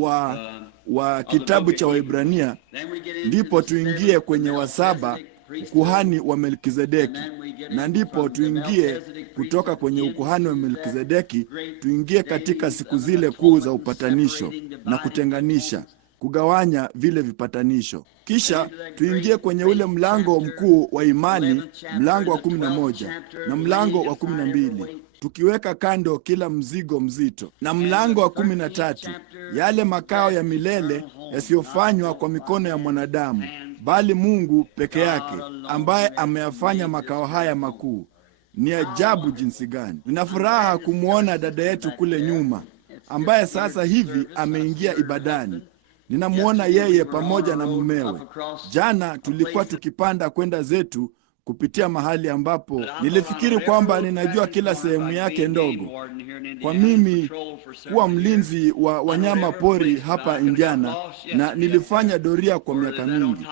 wa kitabu cha Waebrania, ndipo tuingie kwenye wa 7, ukuhani wa Melkizedeki, na ndipo tuingie kutoka kwenye ukuhani wa Melkizedeki tuingie katika siku zile kuu za upatanisho na kutenganisha, kugawanya vile vipatanisho. Kisha tuingie kwenye ule mlango mkuu wa imani, mlango wa 11 na mlango wa 12, tukiweka kando kila mzigo mzito, na mlango wa 13, yale makao ya milele yasiyofanywa kwa mikono ya mwanadamu, bali Mungu peke yake ambaye ameyafanya makao haya makuu. Ni ajabu jinsi gani! Nina furaha kumwona dada yetu kule nyuma ambaye sasa hivi ameingia ibadani. Ninamwona yeye pamoja na mumewe. Jana tulikuwa tukipanda kwenda zetu kupitia mahali ambapo nilifikiri kwamba ninajua kila sehemu yake ndogo. Kwa mimi kuwa mlinzi wa wanyama pori hapa Indiana, na nilifanya doria kwa miaka mingi,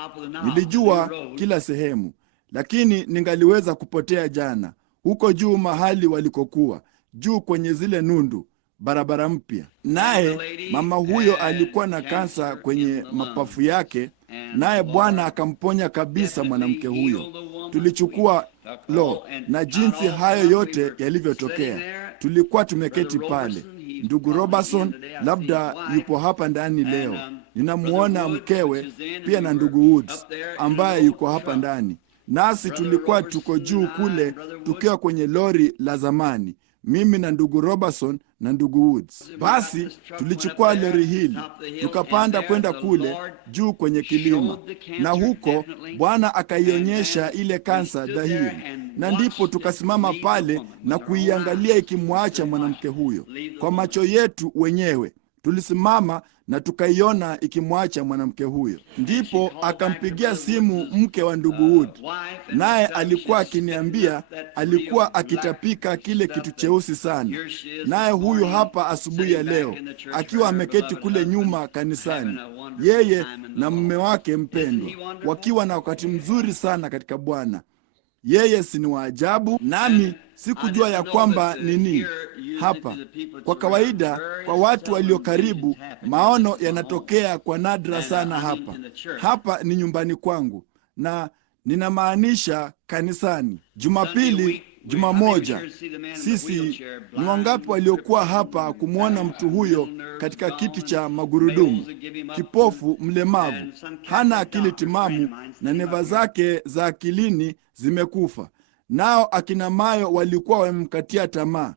nilijua kila sehemu, lakini ningaliweza kupotea jana huko juu mahali walikokuwa juu kwenye zile nundu barabara mpya. Naye mama huyo alikuwa na kansa kwenye mapafu yake, naye Bwana akamponya kabisa mwanamke huyo. Tulichukua na jinsi hayo yote yalivyotokea, tulikuwa tumeketi pale. Ndugu Robertson labda yupo hapa ndani leo. Ninamuona mkewe pia na ndugu Woods ambaye yuko hapa ndani. Nasi tulikuwa tuko juu kule tukiwa kwenye lori la zamani, mimi na ndugu Robertson na ndugu Woods. Basi tulichukua lori hili tukapanda kwenda kule juu kwenye kilima, na huko Bwana akaionyesha ile kansa dhahiri, na ndipo tukasimama pale na kuiangalia ikimwacha mwanamke huyo kwa macho yetu wenyewe. Tulisimama na tukaiona ikimwacha mwanamke huyo. Ndipo akampigia simu mke wa ndugu Wood, naye alikuwa akiniambia alikuwa akitapika kile kitu cheusi sana. Naye huyu hapa asubuhi ya leo akiwa ameketi kule nyuma kanisani, yeye na mume wake mpendwa, wakiwa na wakati mzuri sana katika Bwana. Yeye si ni waajabu? Nami sikujua ya kwamba nini hapa. Kwa kawaida, kwa watu walio karibu, maono yanatokea kwa nadra sana hapa. Hapa ni nyumbani kwangu, na ninamaanisha kanisani. Jumapili, Jumamoja, sisi ni wangapi waliokuwa hapa kumwona mtu huyo katika kiti cha magurudumu, kipofu, mlemavu, hana akili timamu, na neva zake za akilini zimekufa, nao akina Mayo walikuwa wamemkatia tamaa.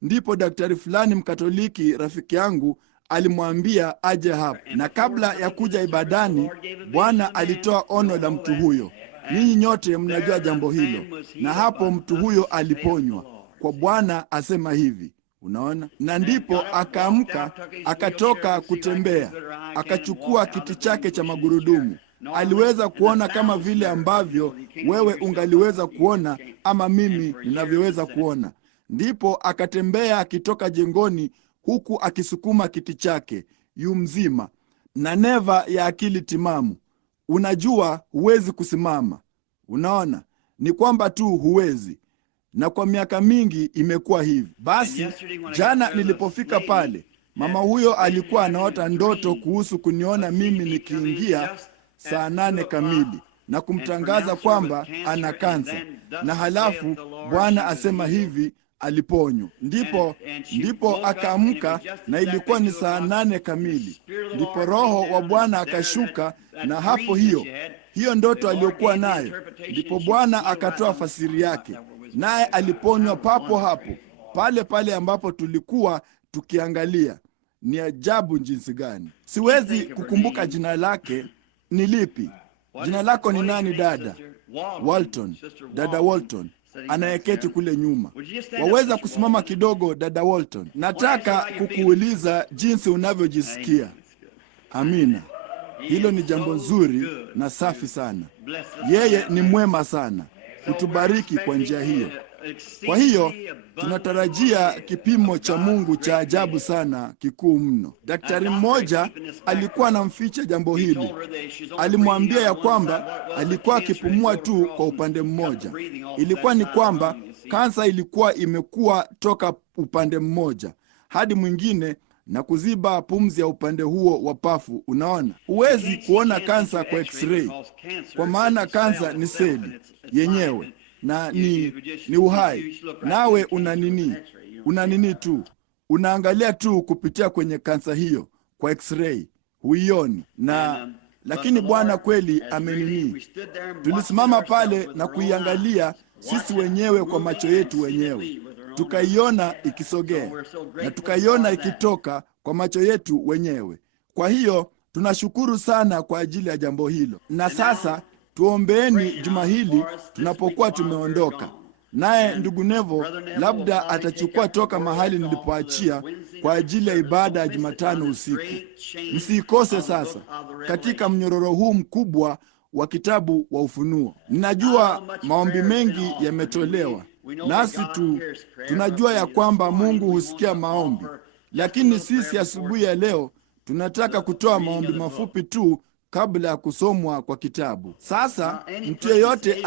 Ndipo daktari fulani Mkatoliki rafiki yangu alimwambia aje hapa, na kabla ya kuja ibadani Bwana alitoa ono la mtu huyo. Ninyi nyote mnajua jambo hilo, na hapo mtu huyo aliponywa. Kwa Bwana asema hivi, unaona. Na ndipo akaamka, akatoka kutembea, akachukua kiti chake cha magurudumu. Aliweza kuona kama vile ambavyo wewe ungaliweza kuona ama mimi ninavyoweza kuona. Ndipo akatembea akitoka jengoni huku akisukuma kiti chake, yu mzima na neva ya akili timamu. Unajua huwezi kusimama. Unaona, ni kwamba tu huwezi, na kwa miaka mingi imekuwa hivi. Basi jana nilipofika pale, mama huyo alikuwa anaota ndoto kuhusu kuniona mimi nikiingia saa 8 kamili na kumtangaza kwamba ana kansa, na halafu Bwana asema hivi aliponywa. Ndipo akaamka, na ilikuwa ni saa 8 kamili. Ndipo Roho wa Bwana akashuka, na hapo hiyo ndoto aliyokuwa nayo, ndipo Bwana akatoa fasiri yake, naye aliponywa papo hapo pale ambapo tulikuwa tukiangalia. Ni ajabu jinsi gani! Siwezi kukumbuka jina lake ni lipi. Jina lako ni nani dada? Walton. Dada Walton anayeketi kule nyuma. Waweza kusimama kidogo dada Walton? Nataka kukuuliza jinsi unavyojisikia. Amina. Hilo ni jambo nzuri na safi sana. Yeye ni mwema sana kutubariki kwa njia hiyo. Kwa hiyo tunatarajia kipimo cha Mungu cha ajabu sana, kikuu mno. Daktari mmoja alikuwa anamficha jambo hili. Alimwambia ya kwamba alikuwa akipumua tu kwa upande mmoja. Ilikuwa ni kwamba kansa ilikuwa imekuwa toka upande mmoja hadi mwingine, na kuziba pumzi ya upande huo wa pafu. Unaona, huwezi kuona kansa kwa x-ray, kwa maana kansa ni seli yenyewe na ni uhai. Nawe una nini tu, unaangalia tu kupitia kwenye kansa hiyo kwa x-ray, huioni. Lakini Bwana kweli tulisimama pale na kuiangalia sisi wenyewe kwa macho yetu wenyewe, tukaiona ikisogea na tukaiona ikitoka kwa macho yetu wenyewe. Kwa hiyo tunashukuru sana kwa ajili ya jambo hilo. Na sasa tuombeeni juma hili tunapokuwa tumeondoka. Naye ndugu Nevo labda atachukua toka mahali nilipoachia kwa ajili ya ibada ya Jumatano usiku. Msiikose sasa katika mnyororo huu mkubwa wa kitabu wa Ufunuo. Ninajua maombi mengi yametolewa, nasi tunajua ya kwamba Mungu husikia maombi, lakini sisi asubuhi ya leo tunataka kutoa maombi mafupi tu kabla ya kusomwa kwa kitabu. Sasa mtu yeyote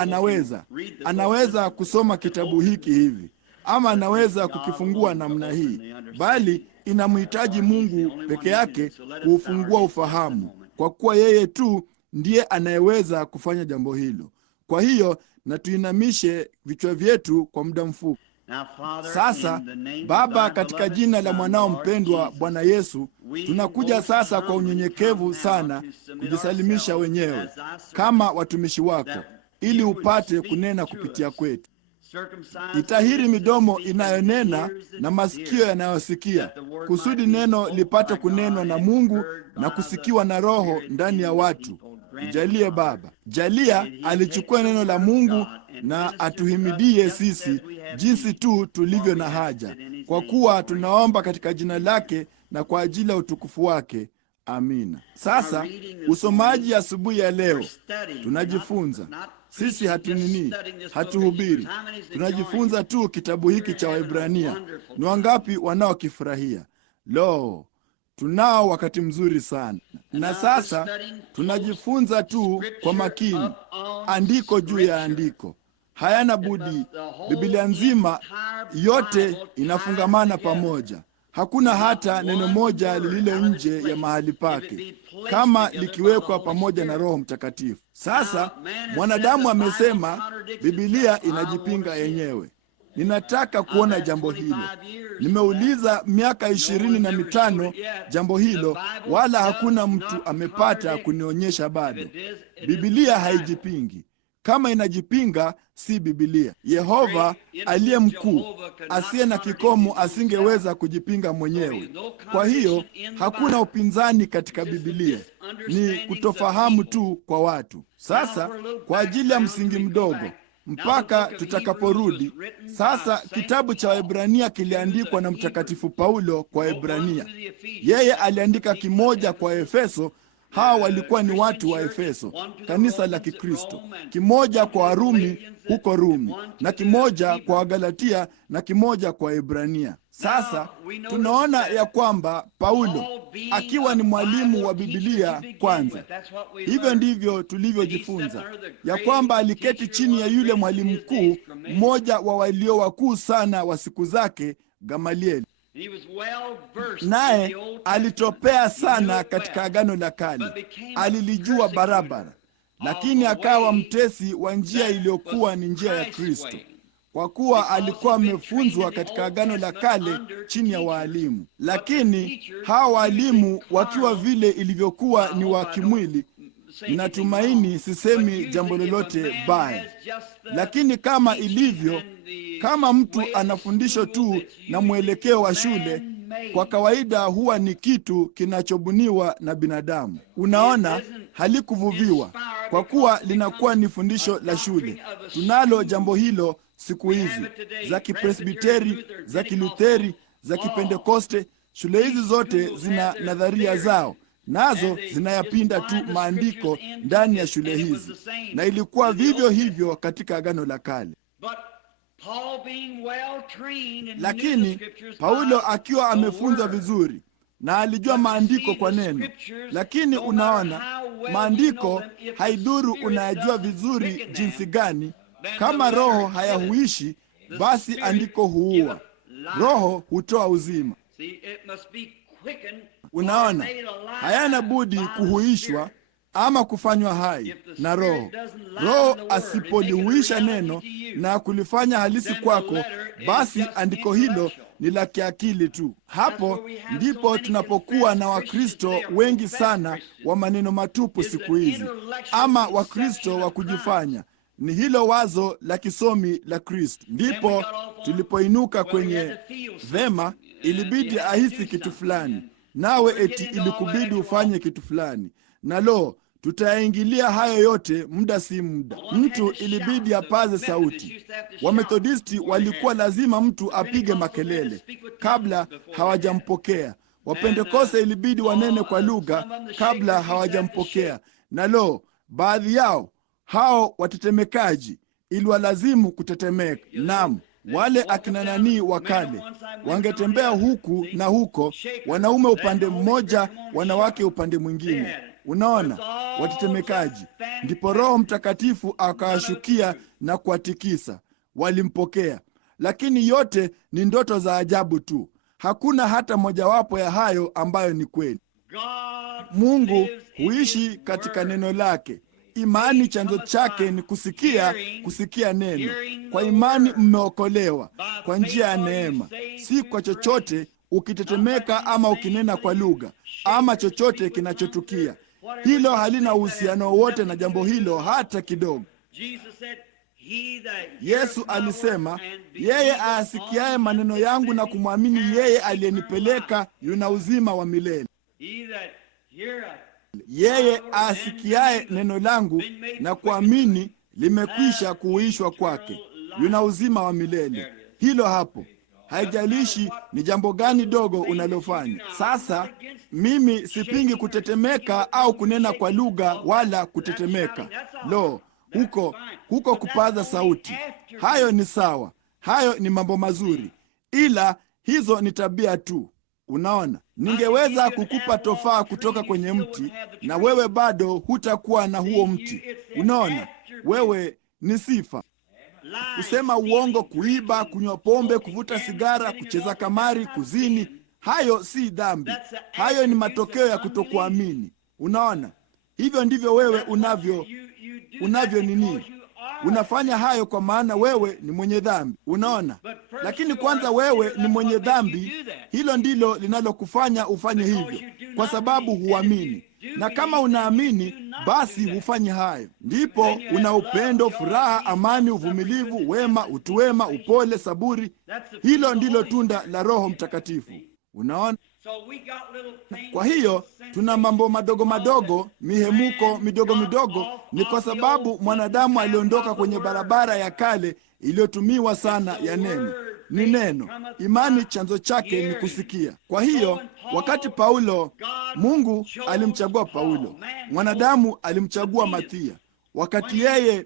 anaweza kusoma kitabu hiki hivi, ama anaweza kukifungua namna hii, bali inamhitaji Mungu peke yake kuufungua ufahamu, kwa kuwa yeye tu ndiye anayeweza kufanya jambo hilo. Kwa hiyo na tuinamishe vichwa vyetu kwa muda mfupi. Sasa Baba, katika jina la mwanao mpendwa Bwana Yesu, tunakuja sasa kwa unyenyekevu sana kujisalimisha wenyewe kama watumishi wako, ili upate kunena kupitia kwetu. Itahiri midomo inayonena na masikio yanayosikia, kusudi neno lipate kunenwa na Mungu na kusikiwa na Roho ndani ya watu. Jalie Baba, jalia alichukua neno la Mungu na atuhimidie sisi jinsi tu tulivyo na haja, kwa kuwa tunaomba katika jina lake na kwa ajili ya utukufu wake. Amina. Sasa usomaji asubuhi ya leo, tunajifunza sisi, hatuhubiri, tunajifunza tu kitabu hiki cha Waebrania. Ni wangapi wanaokifurahia? Lo, tunao wakati mzuri sana. Na sasa tunajifunza tu kwa makini, andiko juu ya andiko, hayana budi. Biblia nzima yote inafungamana pamoja. Hakuna hata neno moja lililo nje ya mahali pake, kama likiwekwa pamoja na Roho Mtakatifu. Sasa mwanadamu amesema Biblia inajipinga yenyewe. Ninataka kuona jambo hilo. Nimeuliza miaka 25 jambo hilo, wala hakuna mtu amepata kunionyesha bado. Biblia haijipingi. Kama inajipinga, si Biblia. Yehova aliye mkuu, asiye na kikomo, asingeweza kujipinga mwenyewe. Kwa hiyo hakuna upinzani katika Biblia, ni kutofahamu tu kwa watu. Sasa kwa ajili ya msingi mdogo mpaka tutakaporudi. Sasa kitabu cha Waebrania kiliandikwa na Mtakatifu Paulo kwa Waebrania. Yeye aliandika kimoja kwa Efeso. Hawa walikuwa ni watu wa Efeso, kanisa la Kikristo. Kimoja kwa Warumi huko Rumi, na kimoja kwa Wagalatia, na kimoja kwa Waebrania. Sasa tunaona ya kwamba Paulo akiwa ni mwalimu wa Biblia kwanza. Hivyo ndivyo tulivyojifunza ya kwamba aliketi chini ya yule mwalimu mkuu, mmoja wa walio wakuu sana wa siku zake, Gamalieli. Naye alitopea sana katika Agano la Kale, alilijua barabara, lakini akawa mtesi wa njia iliyokuwa ni njia ya Kristo, kwa kuwa alikuwa amefunzwa katika Agano la Kale chini ya waalimu. Lakini hawa waalimu wakiwa vile ilivyokuwa ni wa kimwili, ninatumaini sisemi jambo lolote baya, lakini kama ilivyo, kama mtu ana fundisho tu na mwelekeo wa shule, kwa kawaida huwa ni kitu kinachobuniwa na binadamu. Unaona, halikuvuviwa, kwa kuwa linakuwa ni fundisho la shule. Tunalo jambo hilo siku hizi, za Kipresbiteri, za Kilutheri, za Kipentekoste. Shule hizi zote zina nadharia zao, nazo zinayapinda tu maandiko ndani ya shule hizi, na ilikuwa vivyo hivyo katika Agano la Kale. Lakini Paulo akiwa amefunzwa vizuri na alijua maandiko kwa neno. Lakini unaona, maandiko haidhuru unayajua vizuri jinsi gani, kama Roho hayahuishi, basi andiko huua. Roho hutoa uzima. Unaona, hayana budi kuhuishwa ama kufanywa hai na Roho. Roho asipolihuisha neno na kulifanya halisi kwako, basi andiko hilo ni la kiakili tu. Hapo ndipo tunapokuwa na Wakristo wengi sana wa maneno matupu siku hizi, ama Wakristo wa kujifanya. Ni hilo wazo la kisomi la Kristo. Ndipo tulipoinuka kwenye vema, ilibidi ahisi kitu fulani, nawe eti ilikubidi ufanye kitu fulani. Na lo, tutayaingilia hayo yote muda si muda. Mtu ilibidi apaze sauti. Wamethodisti walikuwa lazima mtu apige makelele kabla hawajampokea. Wapentekoste ilibidi wanene kwa lugha kabla hawajampokea. Na lo, baadhi yao hao watetemekaji iliwalazimu kutetemeka. Naam, wale akina nani wa kale wangetembea huku na huko, wanaume upande mmoja, wanawake upande mwingine. Unaona, watetemekaji. Ndipo Roho Mtakatifu akawashukia na kuwatikisa. Walimpokea, lakini yote ni ndoto za ajabu tu. Hakuna hata mojawapo ya hayo ambayo ni kweli. Mungu huishi katika neno lake. Imani chanzo chake ni kusikia neno. Kwa imani mmeokolewa kwa njia ya neema, si kwa chochote ukitetemeka ama ukinena kwa lugha ama chochote kinachotukia. Hilo halina uhusiano wote na jambo hilo hata kidogo. Yesu alisema, yeye aasikiaye maneno yangu na kumwamini yeye aliyenipeleka yuna uzima wa milele. Yeye aasikiaye neno langu na kuamini limekwisha kuhuishwa kwake, yuna uzima wa milele. Hilo hapo. Haijalishi ni jambo gani dogo unalofanya. Sasa mimi sipingi kutetemeka au kunena kwa lugha wala kutetemeka. Lo, huko kupaza sauti, hayo ni sawa, hayo ni mambo mazuri, ila hizo ni tabia tu. Unaona, ningeweza kukupa tofaa kutoka kwenye mti na wewe bado hutakuwa na huo mti. Unaona, wewe ni sifa. Kusema uongo, kuiba, kunywa pombe, kuvuta sigara, kucheza kamari, kuzini, hayo si dhambi. Hayo ni matokeo ya kutokuamini. Unaona, hivyo ndivyo wewe unavyo nini? Unafanya hayo kwa maana wewe ni mwenye dhambi. Unaona, lakini kwanza wewe ni mwenye dhambi. Hilo ndilo linalokufanya ufanye hivyo, kwa sababu huamini. Na kama unaamini, basi hufanye hayo. Ndipo una upendo, furaha, amani, uvumilivu, wema, utu wema, upole, saburi. Hilo ndilo tunda la Roho Mtakatifu. Unaona? Kwa hiyo tuna mambo madogo madogo, mihemuko midogo midogo. Ni kwa sababu mwanadamu aliondoka kwenye barabara ya kale iliyotumiwa sana ya neno. Ni neno. Imani chanzo chake ni kusikia. Kwa hiyo wakati Mungu alimchagua Paulo, mwanadamu alimchagua Mathia. Wakati yeye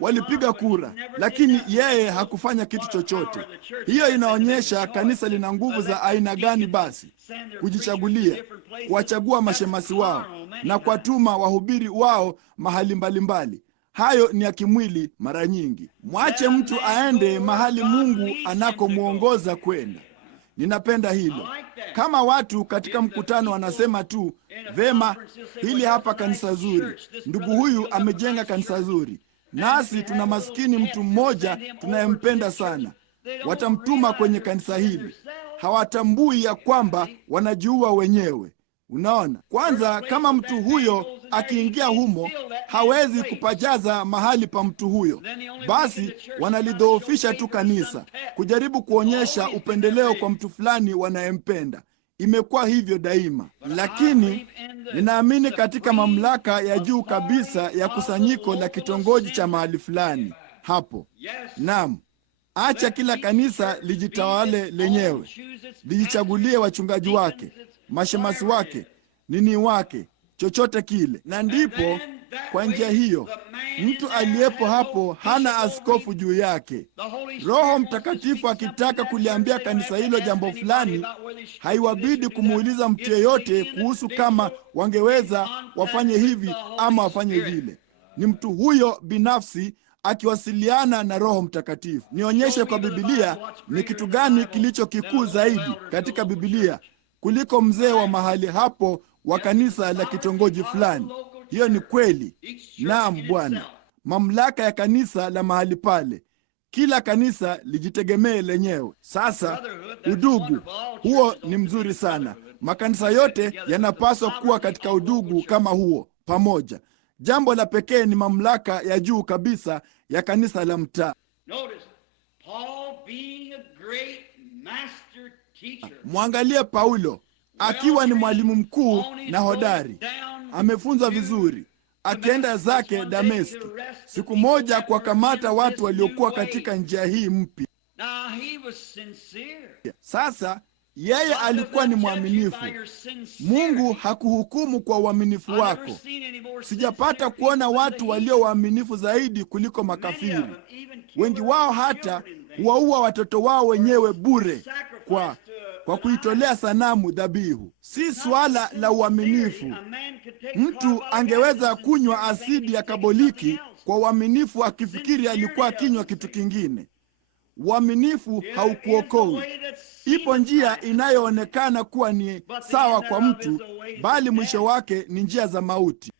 walipiga kura, lakini yeye hakufanya kitu chochote. Hiyo inaonyesha kanisa lina nguvu za aina gani basi, kujichagulia, kuwachagua mashemasi wao na kuwatuma wahubiri wao mahali mbalimbali. Hayo ni ya kimwili mara nyingi. Mwache mtu aende mahali Mungu anakomwongoza kwenda. Ninapenda hilo. Kama watu katika mkutano wanasema tu, vema, hili hapa kanisa zuri, ndugu huyu amejenga kanisa zuri, nasi tuna maskini mtu mmoja tunayempenda sana, watamtuma kwenye kanisa hili. Hawatambui ya kwamba wanajiua wenyewe. Unaona, kwanza kama mtu huyo akiingia humo hawezi kupajaza mahali pa mtu huyo, basi wanalidhoofisha tu kanisa, kujaribu kuonyesha upendeleo kwa mtu fulani wanayempenda. Imekuwa hivyo daima. Lakini ninaamini katika mamlaka ya juu kabisa ya kusanyiko la kitongoji cha mahali fulani hapo. Naam, acha kila kanisa lijitawale lenyewe, lijichagulie wachungaji wake, mashemasi wake, nini wake, chochote kile. Na ndipo kwa njia hiyo mtu aliyepo hapo hana askofu juu yake. Roho Mtakatifu akitaka kuliambia kanisa hilo jambo fulani, haiwabidi kumuuliza mtu yeyote kuhusu kama wangeweza wafanye hivi ama wafanye vile. Ni mtu huyo binafsi akiwasiliana na Roho Mtakatifu. Nionyeshe kwa Biblia ni kitu gani kilicho kikuu zaidi katika Biblia kuliko mzee wa mahali hapo wa kanisa la kitongoji fulani. Hiyo ni kweli. Naam Bwana, mamlaka ya kanisa la mahali pale. Kila kanisa lijitegemee lenyewe. Sasa udugu huo ni mzuri sana. Makanisa yote yanapaswa kuwa katika udugu kama huo pamoja. Jambo la pekee ni mamlaka ya juu kabisa ya kanisa la mtaa. Mwangalie Paulo akiwa ni mwalimu mkuu na hodari, amefunzwa vizuri, akienda zake Dameski, siku moja kuwakamata watu waliokuwa katika njia hii mpya. Sasa yeye alikuwa ni mwaminifu. Mungu hakuhukumu kwa uaminifu wako. Sijapata kuona watu walio waaminifu zaidi kuliko makafiri. Wengi wao hata huwaua watoto wao wenyewe bure kwa kuitolea sanamu dhabihu. Si swala la uaminifu. Mtu angeweza kunywa asidi ya kaboliki kwa uaminifu akifikiri alikuwa akinywa kitu kingine. Uaminifu haukuokoi. Ipo njia inayoonekana kuwa ni sawa kwa mtu, bali mwisho wake ni njia za mauti.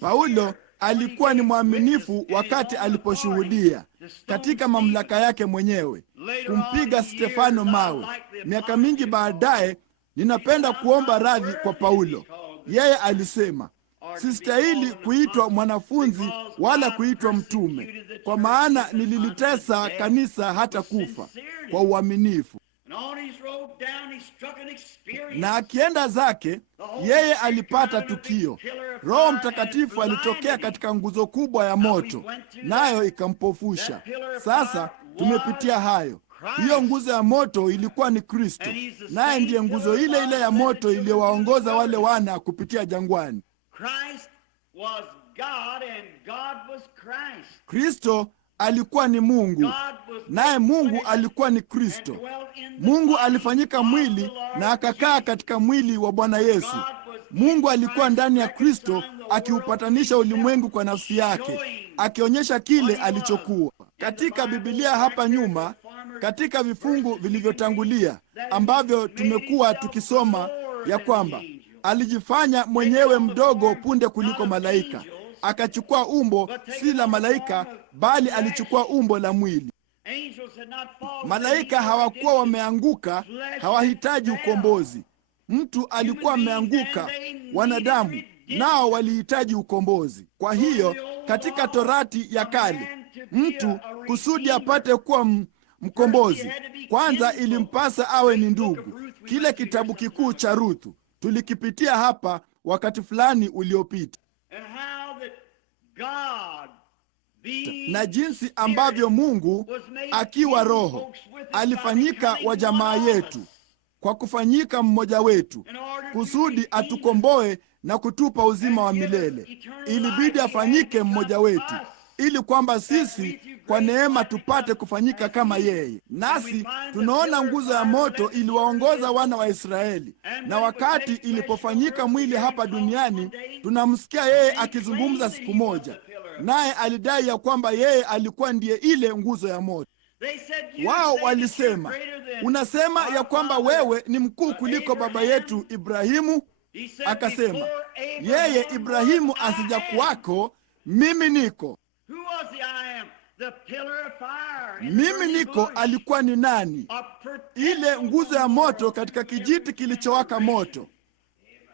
Paulo alikuwa ni mwaminifu wakati aliposhuhudia katika mamlaka yake mwenyewe kumpiga Stefano mawe. Miaka mingi baadaye, ninapenda kuomba radhi kwa Paulo. Yeye alisema, sistahili kuitwa mwanafunzi wala kuitwa mtume, kwa maana nililitesa kanisa hata kufa kwa uaminifu. Na akienda zake, yeye alipata tukio. Roho Mtakatifu alitokea katika nguzo kubwa ya moto, nayo ikampofusha. Sasa tumepitia hayo. Hiyo nguzo ya moto ilikuwa ni Kristo, naye ndiye nguzo ile ile ya moto iliyowaongoza wale wana kupitia jangwani. Kristo alikuwa ni Mungu, naye Mungu alikuwa ni Kristo. Mungu alifanyika mwili na akakaa katika mwili wa Bwana Yesu. Mungu alikuwa ndani ya Kristo akiupatanisha ulimwengu kwa nafsi yake, akionyesha kile alichokuwa. Katika Biblia hapa nyuma, katika vifungu vilivyotangulia ambavyo tumekuwa tukisoma, ya kwamba alijifanya mwenyewe mdogo punde kuliko malaika, akachukua umbo si la malaika, bali alichukua umbo la mwili. Malaika hawakuwa wameanguka, hawahitaji ukombozi. Mtu alikuwa ameanguka, wanadamu nao walihitaji ukombozi. Kwa hiyo katika Torati ya kale, mtu kusudi apate kuwa mkombozi, kwanza ilimpasa awe ni ndugu. Kile kitabu kikuu cha Ruthu tulikipitia hapa wakati fulani uliopita, na jinsi ambavyo Mungu akiwa Roho alifanyika wa jamaa yetu kwa kufanyika mmoja wetu, kusudi atukomboe na kutupa uzima wa milele. Ilibidi afanyike mmoja wetu, ili kwamba sisi kwa neema tupate kufanyika kama yeye. Nasi tunaona nguzo ya moto iliwaongoza wana wa Israeli, na wakati ilipofanyika mwili hapa duniani, tunamsikia yeye akizungumza siku moja, naye alidai ya kwamba yeye alikuwa ndiye ile nguzo ya moto. Wao walisema, unasema ya kwamba wewe ni mkuu kuliko baba yetu Ibrahimu? Akasema, yeye Ibrahimu asijakuwako, mimi niko. Mimi niko alikuwa ni nani? Ile nguzo ya moto katika kijiti kilichowaka moto.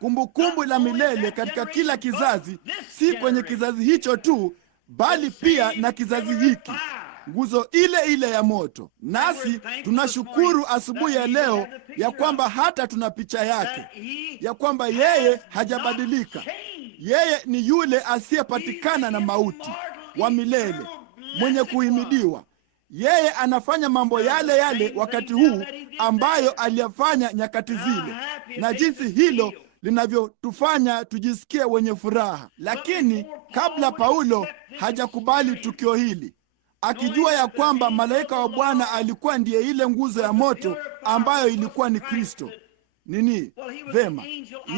Kumbukumbu la milele katika kila kizazi, si kwenye kizazi hicho tu, bali pia na kizazi hiki. Nguzo ile ile ya moto. Nasi tunashukuru asubuhi ya leo ya kwamba hata tuna picha yake, ya kwamba yeye hajabadilika. Yeye ni yule asiyepatikana na mauti, wa milele, mwenye kuhimidiwa. Yeye anafanya mambo yale yale wakati huu ambayo aliyafanya nyakati zile, na jinsi hilo linavyotufanya tujisikie wenye furaha. Lakini kabla Paulo hajakubali tukio hili, akijua ya kwamba malaika wa Bwana alikuwa ndiye ile nguzo ya moto ambayo ilikuwa ni Kristo. Nini? Vema,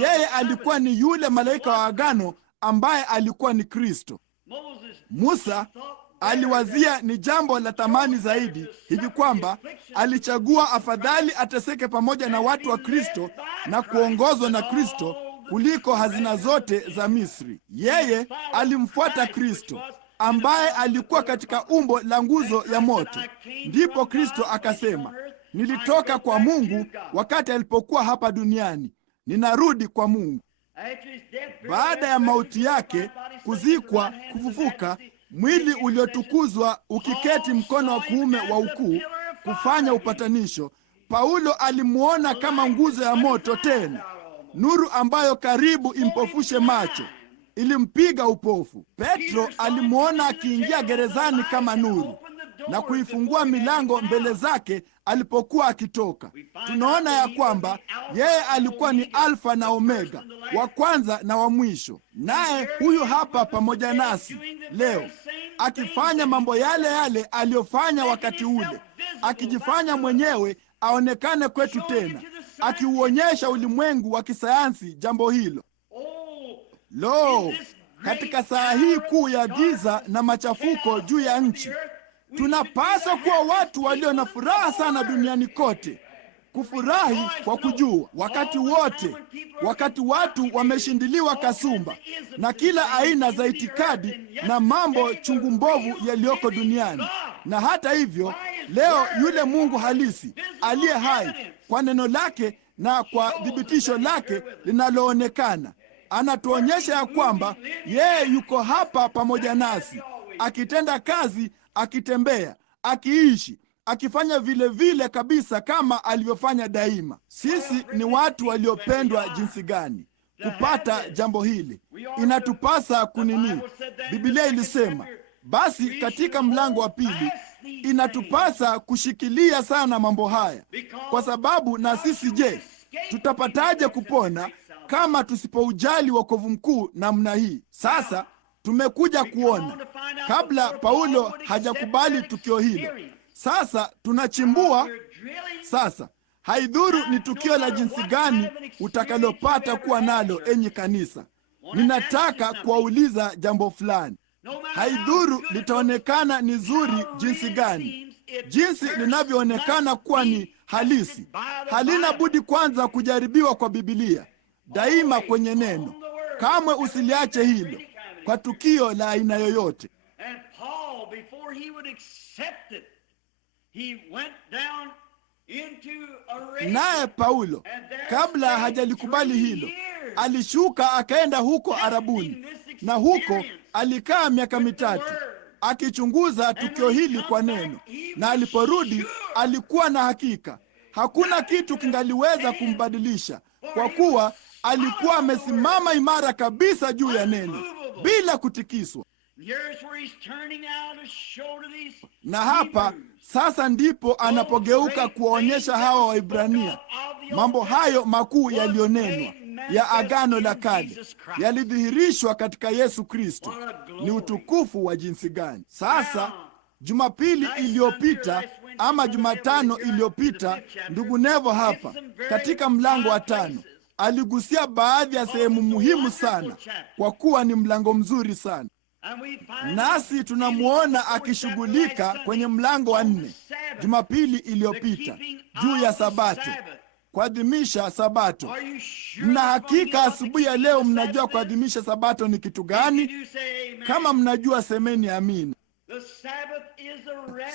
yeye alikuwa ni yule malaika wa agano ambaye alikuwa ni Kristo. Musa aliwazia ni jambo la thamani zaidi hivi kwamba alichagua afadhali ateseke pamoja na watu wa Kristo na kuongozwa na Kristo kuliko hazina zote za Misri. Yeye alimfuata Kristo ambaye alikuwa katika umbo la nguzo ya moto. Ndipo Kristo akasema, nilitoka kwa Mungu wakati alipokuwa hapa duniani, ninarudi kwa Mungu. Baada ya mauti yake, kuzikwa, kufufuka, mwili uliotukuzwa ukiketi mkono wa kuume wa ukuu kufanya upatanisho, Paulo alimuona kama nguzo ya moto, tena nuru ambayo karibu impofushe macho ilimpiga upofu. Petro alimuona akiingia gerezani kama nuru na kuifungua milango mbele zake alipokuwa akitoka. Tunaona ya kwamba yeye alikuwa ni Alfa na Omega, wa kwanza na wa mwisho. Naye huyu hapa pamoja nasi leo akifanya mambo yale yale aliyofanya wakati ule, akijifanya mwenyewe aonekane kwetu tena, akiuonyesha ulimwengu wa kisayansi jambo hilo. Lo, katika saa hii kuu ya giza na machafuko juu ya nchi, tunapaswa kuwa watu walio na furaha sana duniani kote, kufurahi kwa kujua wakati watu wameshindiliwa kasumba na kila aina za itikadi na mambo chungu mbovu yaliyoko duniani. Na hata hivyo, leo yule Mungu halisi aliye hai kwa neno lake na kwa thibitisho lake linaloonekana anatuonyesha ya kwamba yeye yuko hapa pamoja nasi, akitenda kazi, akitembea, akiishi, akifanya vile vile kabisa kama alivyofanya daima. Sisi ni watu waliopendwa jinsi gani! Kupata jambo hili inatupasa kunini? Biblia ilisema basi katika mlango wa pili, inatupasa kushikilia sana mambo haya, kwa sababu na sisi je, tutapataje kupona kama tusipoujali wokovu mkuu namna hii? Sasa tumekuja kuona, kabla Paulo hajakubali tukio hilo. Sasa tunachimbua. Sasa haidhuru ni tukio la jinsi gani utakalopata kuwa nalo, enyi kanisa, ninataka kuwauliza jambo fulani. Haidhuru litaonekana ni zuri jinsi gani, jinsi linavyoonekana kuwa ni halisi, halina budi kwanza kujaribiwa kwa Biblia, daima kwenye neno. Kamwe usiliache hilo kwa tukio la aina yoyote. Naye Paulo, kabla hajalikubali hilo, alishuka akaenda huko Arabuni, na huko alikaa miaka 3 akichunguza tukio hili kwa neno. Na aliporudi alikuwa na hakika hakuna kitu kingaliweza kumbadilisha, kwa kuwa alikuwa amesimama imara kabisa juu ya neno bila kutikiswa. Na hapa sasa ndipo anapogeuka kuwaonyesha hawa Waibrania mambo hayo makuu yaliyonenwa ya Agano la Kale yalidhihirishwa katika Yesu Kristo. Ni utukufu wa jinsi gani! Sasa Jumapili iliyopita ama Jumatano iliyopita, ndugu Nevo hapa katika mlango wa 5 aligusia baadhi ya sehemu muhimu sana, kwa kuwa ni mlango mzuri sana. Nasi tunamuona akishughulika kwenye mlango wa 4 Jumapili iliyopita juu ya Sabato, kuadhimisha Sabato. Mna hakika asubuhi ya leo mnajua kuadhimisha Sabato ni kitu gani? Kama mnajua, semeni amina.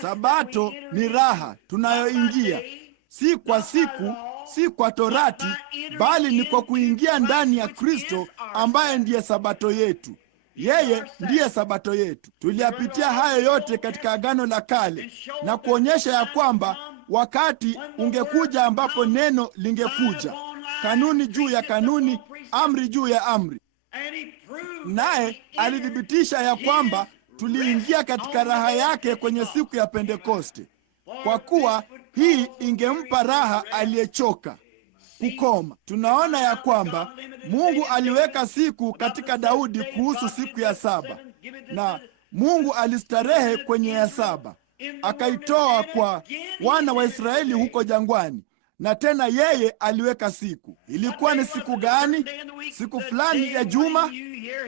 Sabato ni raha tunayoingia, si kwa siku, si kwa torati, bali ni kwa kuingia ndani ya Kristo ambaye ndiye Sabato yetu. Yeye ndiye Sabato yetu. Tuliyapitia hayo yote katika Agano la Kale na kuonyesha ya kwamba wakati ungekuja ambapo neno lingekuja, kanuni juu ya kanuni, amri juu ya amri. Naye alithibitisha ya kwamba tuliingia katika raha yake kwenye siku ya Pentekoste, kwa kuwa hii ingempa raha aliyechoka kukoma. Tunaona ya kwamba Mungu aliweka siku katika Daudi kuhusu siku ya 7, na Mungu alistarehe kwenye ya 7, akaitoa kwa wana wa Israeli huko jangwani. Na tena yeye aliweka siku. Ilikuwa ni siku gani? Siku fulani ya juma,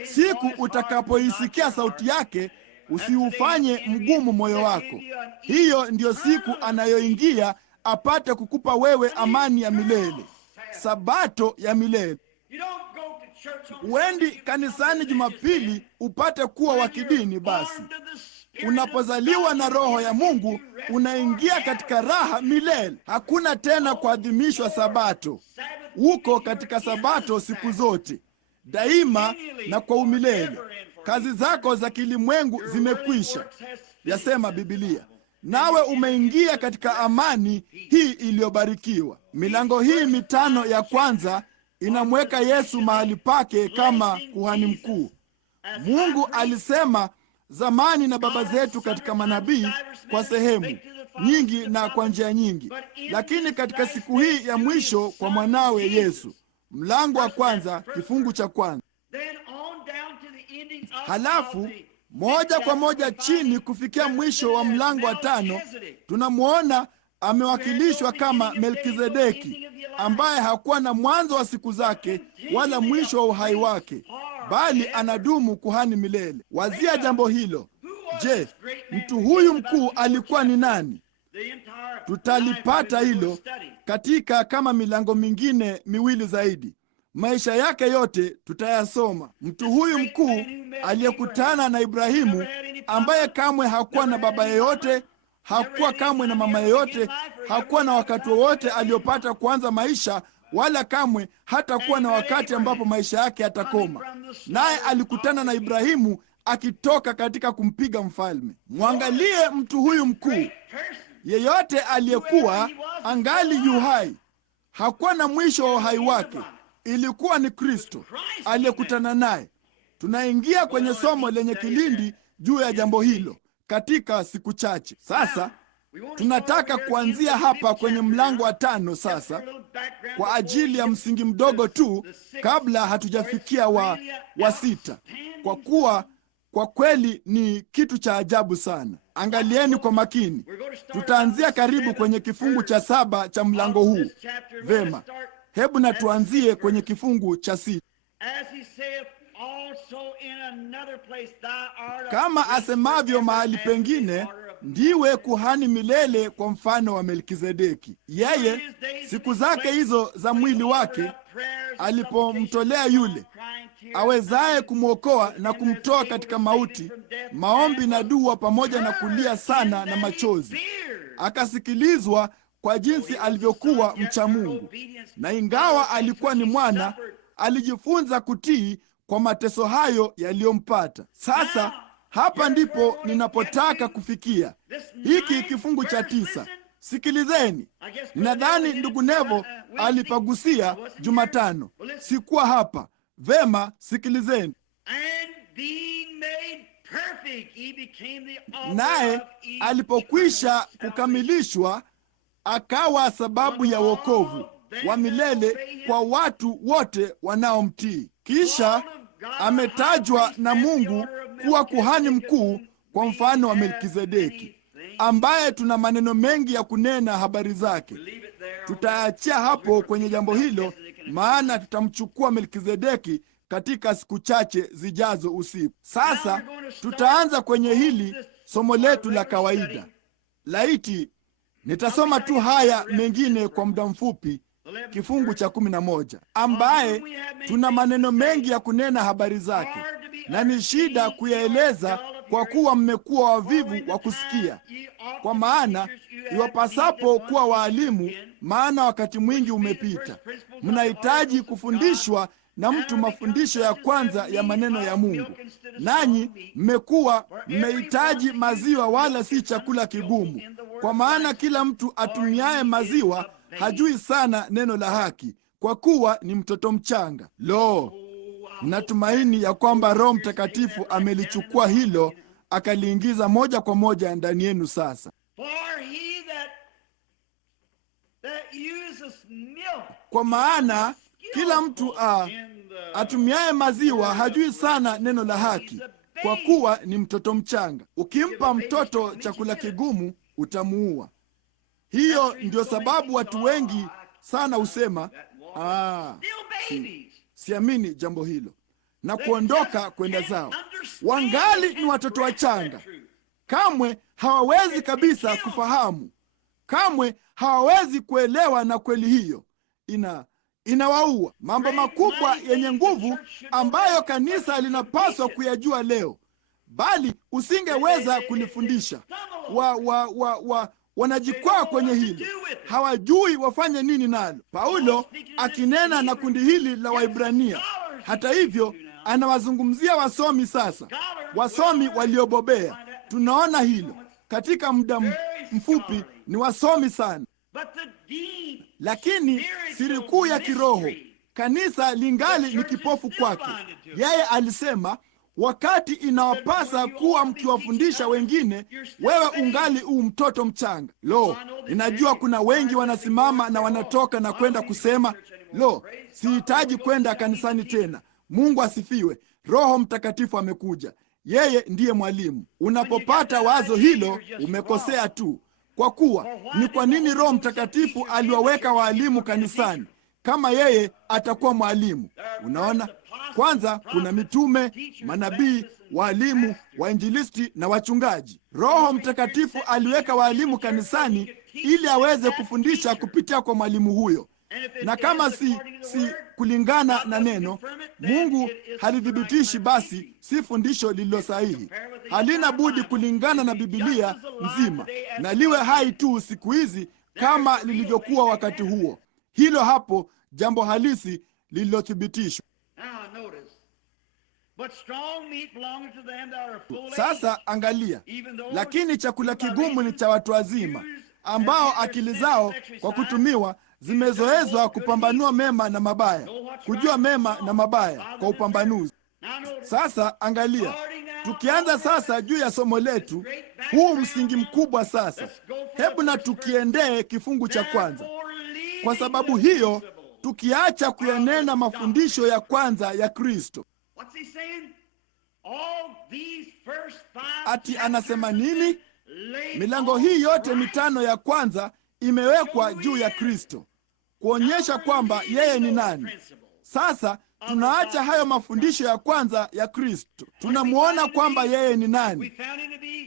siku utakapoisikia sauti yake, usiufanye mgumu moyo wako. Hiyo ndiyo siku anayoingia apate kukupa wewe amani ya milele, sabato ya milele. Uendi kanisani Jumapili upate kuwa wa kidini. Basi unapozaliwa na Roho ya Mungu unaingia katika raha milele. Hakuna tena kuadhimishwa sabato. Uko katika sabato siku zote, daima na kwa umilele. Kazi zako za kilimwengu zimekwisha, yasema Biblia, nawe umeingia katika amani hii iliyobarikiwa. Milango hii mitano ya kwanza inamweka Yesu mahali pake kama kuhani mkuu. Mungu alisema zamani na baba zetu katika manabii kwa sehemu nyingi na kwa njia nyingi, lakini katika siku hii ya mwisho kwa mwanawe Yesu. Mlango wa kwanza kifungu cha kwanza. Halafu moja kwa moja chini kufikia mwisho wa mlango wa 5 tunamwona amewakilishwa kama Melkizedeki, ambaye hakuwa na mwanzo wa siku zake wala mwisho wa uhai wake, bali anadumu kuhani milele. Wazia jambo hilo. Je, mtu huyu mkuu alikuwa ni nani? Tutalipata hilo katika kama milango mingine miwili zaidi. Maisha yake yote tutayasoma. Mtu huyu mkuu aliyekutana na Ibrahimu, ambaye kamwe hakuwa na baba yeyote, hakuwa kamwe na mama yeyote, hakuwa na wakati wowote aliopata kuanza maisha, wala kamwe hatakuwa na wakati ambapo maisha yake yatakoma. Naye alikutana na Ibrahimu akitoka katika kumpiga mfalme. Mwangalie mtu huyu mkuu. Yeyote aliyekuwa angali yu hai, hakuwa na mwisho wa uhai wake, ilikuwa ni Kristo aliyekutana naye. Tunaingia kwenye somo lenye kilindi juu ya jambo hilo katika siku chache. Sasa tunataka kuanzia hapa kwenye mlango wa 5 sasa, kwa ajili ya msingi mdogo tu kabla hatujafikia wa 6, kwa kuwa kwa kweli ni kitu cha ajabu sana. Angalieni kwa makini. Tutaanzia karibu kwenye kifungu cha 7 cha mlango huu. Vema, hebu na tuanzie kwenye kifungu cha 6. Kama asemavyo mahali pengine, ndiwe kuhani milele kwa mfano wa Melkizedeki. Yeye siku zake hizo za mwili wake alipomtolea yule awezaye kumwokoa na kumtoa katika mauti, maombi na dua pamoja na kulia sana na machozi, akasikilizwa kwa jinsi alivyokuwa mcha Mungu, na ingawa alikuwa ni mwana, alijifunza kutii kwa mateso hayo yaliyompata. Sasa hapa ndipo ninapotaka kufikia, hiki kifungu cha 9. Sikilizeni. Ninadhani ndugu Nevo alipagusia Jumatano. Sikuwa hapa. Vema, sikilizeni. Naye alipokwisha kukamilishwa, akawa sababu ya wokovu wa milele kwa watu wote wanaomtii. Kisha ametajwa na Mungu kuwa kuhani mkuu kwa mfano wa Melkizedeki, ambaye tuna maneno mengi ya kunena habari zake. Tutaachia hapo kwenye jambo hilo, maana tutamchukua Melkizedeki katika siku chache zijazo usiku. Sasa tutaanza kwenye hili somo letu la kawaida. Laiti nitasoma tu haya mengine kwa muda mfupi. Kifungu cha 11, ambaye tuna maneno mengi ya kunena habari zake, na ni shida kuyaeleza, kwa kuwa mmekuwa wavivu wa kusikia. Kwa maana iwapasapo kuwa waalimu, maana wakati mwingi umepita. Mnahitaji kufundishwa na mtu mafundisho ya kwanza ya maneno ya Mungu, nanyi mmehitaji maziwa, wala si chakula kigumu. Kwa maana kila mtu atumiaye maziwa hajui sana neno la haki, kwa kuwa ni mtoto mchanga. Lo, natumaini ya kwamba Roho Mtakatifu amelichukua hilo akaliingiza moja kwa moja ndani yenu sasa. Kwa maana kila mtu atumiaye maziwa hajui sana neno la haki, kwa kuwa ni mtoto mchanga. Ukimpa mtoto chakula kigumu utamuua. Hiyo ndio sababu watu wengi sana husema siamini jambo hilo, na kuondoka kwenda zao. wangali ni watoto wachanga. Kamwe hawawezi kabisa kufahamu, kamwe hawawezi kuelewa, na kweli hiyo inawaua. Mambo makubwa yenye nguvu ambayo kanisa linapaswa kuyajua leo, bali usingeweza kulifundisha. Wanajikwaa kwenye hilo, hawajui wafanye nini nalo. Paulo akinena na kundi hili la Waibrania, hata hivyo, anawazungumzia wasomi sasa, wasomi waliobobea. Tunaona hilo katika muda mfupi, ni wasomi sana. Lakini siri kuu ya kiroho, kanisa lingali ni kipofu kwake. Yeye alisema, wakati inawapasa kuwa mkiwafundisha wengine, wewe ungali mtoto mchanga. Lo, ninajua kuna wengi wanasimama na wanatoka na kwenda kusema, lo, sihitaji kwenda kanisani tena. Mungu asifiwe, Roho Mtakatifu amekuja, yeye ndiye mwalimu. Unapopata wazo hilo, umekosea tu. Kwa kuwa ni kwa nini Roho Mtakatifu aliwaweka waalimu kanisani kama yeye atakuwa mwalimu? Unaona, kwanza kuna mitume, manabii, waalimu, wainjilisti na wachungaji. Roho Mtakatifu aliweka waalimu kanisani ili aweze kufundisha kupitia kwa mwalimu huyo, na kama si kulingana na neno, Mungu halithibitishi, basi si fundisho lililo sahihi. Halina budi kulingana na Biblia nzima, na liwe hai tu siku hizi kama lilivyokuwa wakati huo. Hilo hapo jambo halisi lililothibitishwa. Sasa angalia, lakini chakula kigumu ni cha watu wazima, ambao akili zao kwa kutumiwa zimezoezwa kupambanua mema na mabaya, kujua mema na mabaya kwa upambanuzi. Sasa angalia, tukianza sasa juu ya somo letu, huu msingi mkubwa sasa, hebu na tukiendee kifungu cha kwanza. Kwa sababu hiyo, tukiacha kuyanena mafundisho ya kwanza ya Kristo. Ati anasema nini? Milango hii yote mitano ya kwanza imewekwa juu ya Kristo, kuonyesha kwamba yeye ni nani. Sasa tunaacha hayo mafundisho ya kwanza ya Kristo. Tunamwona kwamba yeye ni nani.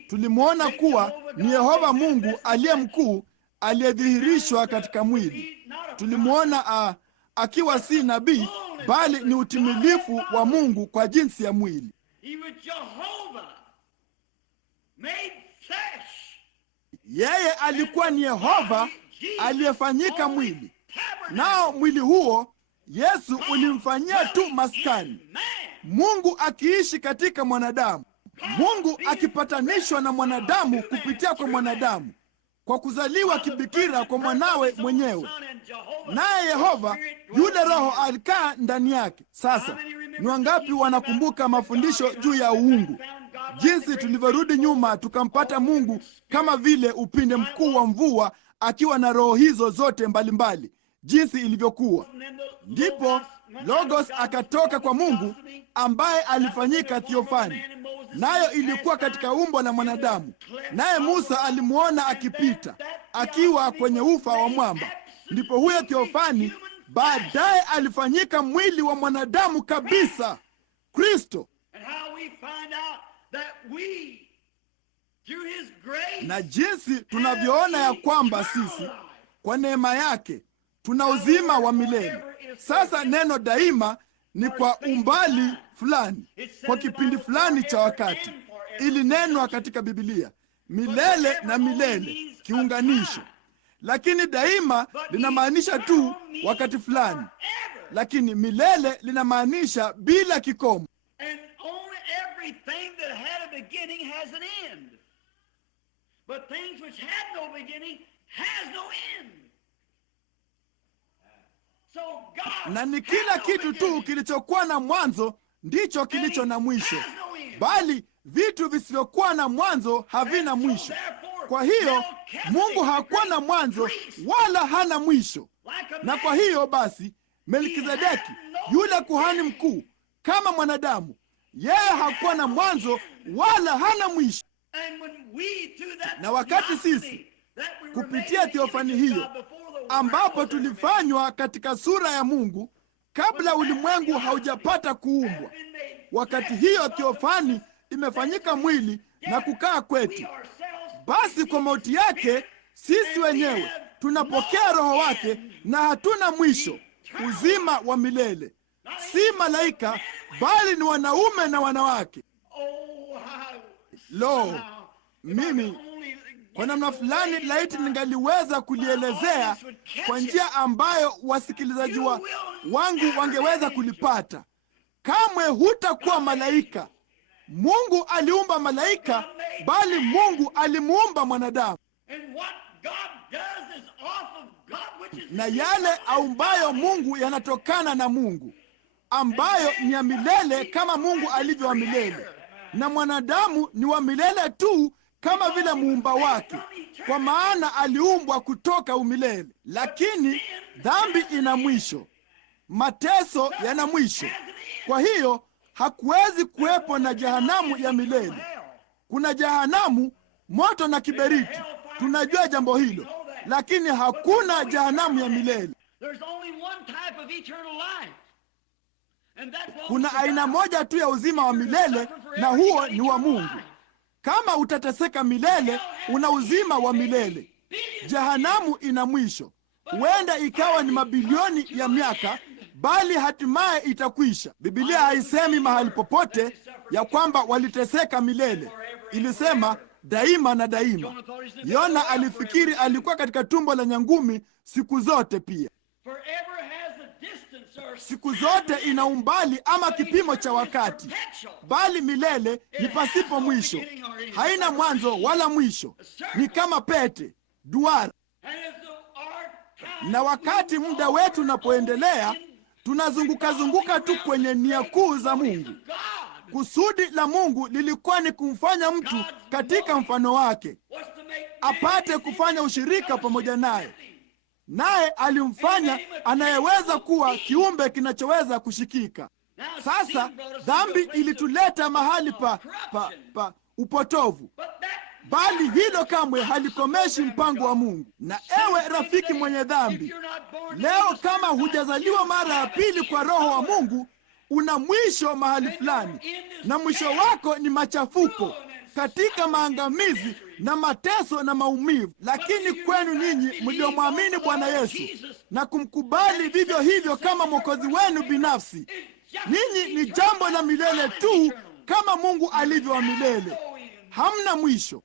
Tulimwona kuwa ni Yehova Mungu aliye mkuu, aliyedhihirishwa katika mwili. Tulimwona akiwa si nabii, bali ni utimilifu wa Mungu kwa jinsi ya mwili. Yeye alikuwa ni Yehova aliyefanyika mwili, nao mwili huo Yesu ulimfanyia tu maskani. Mungu akiishi katika mwanadamu, Mungu akipatanishwa na mwanadamu kupitia kwa mwanadamu, kwa kuzaliwa kibikira kwa mwanawe mwenyewe, naye Yehova yule Roho alikaa ndani yake. Sasa ni wangapi wanakumbuka mafundisho juu ya uungu, jinsi tulivyorudi nyuma tukampata Mungu kama vile upinde mkuu wa mvua akiwa na roho hizo zote mbalimbali, jinsi ilivyokuwa. Ndipo Logos akatoka kwa Mungu, ambaye alifanyika thiofani, nayo ilikuwa katika umbo la mwanadamu. Naye Musa alimwona akipita akiwa kwenye ufa wa mwamba. Ndipo huyo thiofani baadaye alifanyika mwili wa mwanadamu kabisa, Kristo. Na jinsi tunavyoona ya kwamba sisi kwa neema yake tuna uzima wa milele. Sasa neno daima ni kwa umbali fulani, kwa kipindi fulani cha wakati. Ilinenwa katika Biblia milele na milele, kiunganisho. Lakini daima linamaanisha tu wakati fulani, lakini milele linamaanisha bila kikomo. Na ni kila kitu tu kilichokuwa na mwanzo ndicho kilicho na mwisho, bali vitu visivyokuwa na mwanzo havina mwisho. Kwa hiyo Mungu hakuwa na mwanzo wala hana mwisho. Na kwa hiyo basi, Melkizedeki yule kuhani mkuu, kama mwanadamu, yeye hakuwa na mwanzo wala hana mwisho. Na wakati sisi kupitia theofani hiyo, ambapo tulifanywa katika sura ya Mungu kabla ulimwengu haujapata kuumbwa, wakati hiyo theofani imefanyika mwili na kukaa kwetu. Basi kwa mauti yake sisi wenyewe tunapokea Roho wake na hatuna mwisho, uzima wa milele. Si malaika, bali ni wanaume na wanawake. Lo, mimi kwa namna fulani laiti ningaliweza kulielezea kwa njia ambayo wasikilizaji wangu wangeweza kulipata. Kamwe hutakuwa malaika. Mungu aliumba malaika, bali Mungu alimuumba mwanadamu. Na yale aumbayo Mungu yanatokana na Mungu, ambayo ni ya milele kama Mungu alivyo wa milele, na mwanadamu ni wa milele tu kama vile muumba wake, kwa maana aliumbwa kutoka umilele. Lakini dhambi ina mwisho, mateso yana mwisho. Kwa hiyo hakuwezi kuwepo na jehanamu ya milele. Kuna jehanamu, moto na kiberiti, tunajua jambo hilo, lakini hakuna jehanamu ya milele. Kuna aina moja tu ya uzima wa milele, na huo ni wa Mungu. Kama utateseka milele, una uzima wa milele. Jehanamu ina mwisho, huenda ikawa ni mabilioni ya miaka, bali hatimaye itakwisha. Biblia haisemi mahali popote ya kwamba waliteseka milele. Ilisema daima na daima. Yona alifikiri alikuwa katika tumbo la nyangumi siku zote. Pia siku zote ina umbali ama kipimo cha wakati, bali milele ni pasipo mwisho, haina mwanzo wala mwisho. Ni kama pete duara. Na wakati muda wetu unapoendelea, tunazunguka tu kwenye nia kuu za Mungu. Kusudi la Mungu lilikuwa ni kumfanya mtu katika mfano wake, apate kufanya ushirika pamoja naye. Naye alimfanya anayeweza kuwa kiumbe kinachoweza kushikika. Sasa dhambi ilituleta mahali pa upotovu, bali hilo kamwe halikomeshi mpango wa Mungu. Na ewe rafiki mwenye dhambi, leo kama hujazaliwa mara ya pili kwa Roho wa Mungu, una mwisho mahali fulani, na mwisho wako ni machafuko katika maangamizi na mateso na maumivu. Lakini kwenu ninyi mliomwamini Bwana Yesu na kumkubali vivyo hivyo kama Mwokozi wenu binafsi, ninyi ni jambo la milele tu kama Mungu alivyo wa milele. Hamna mwisho.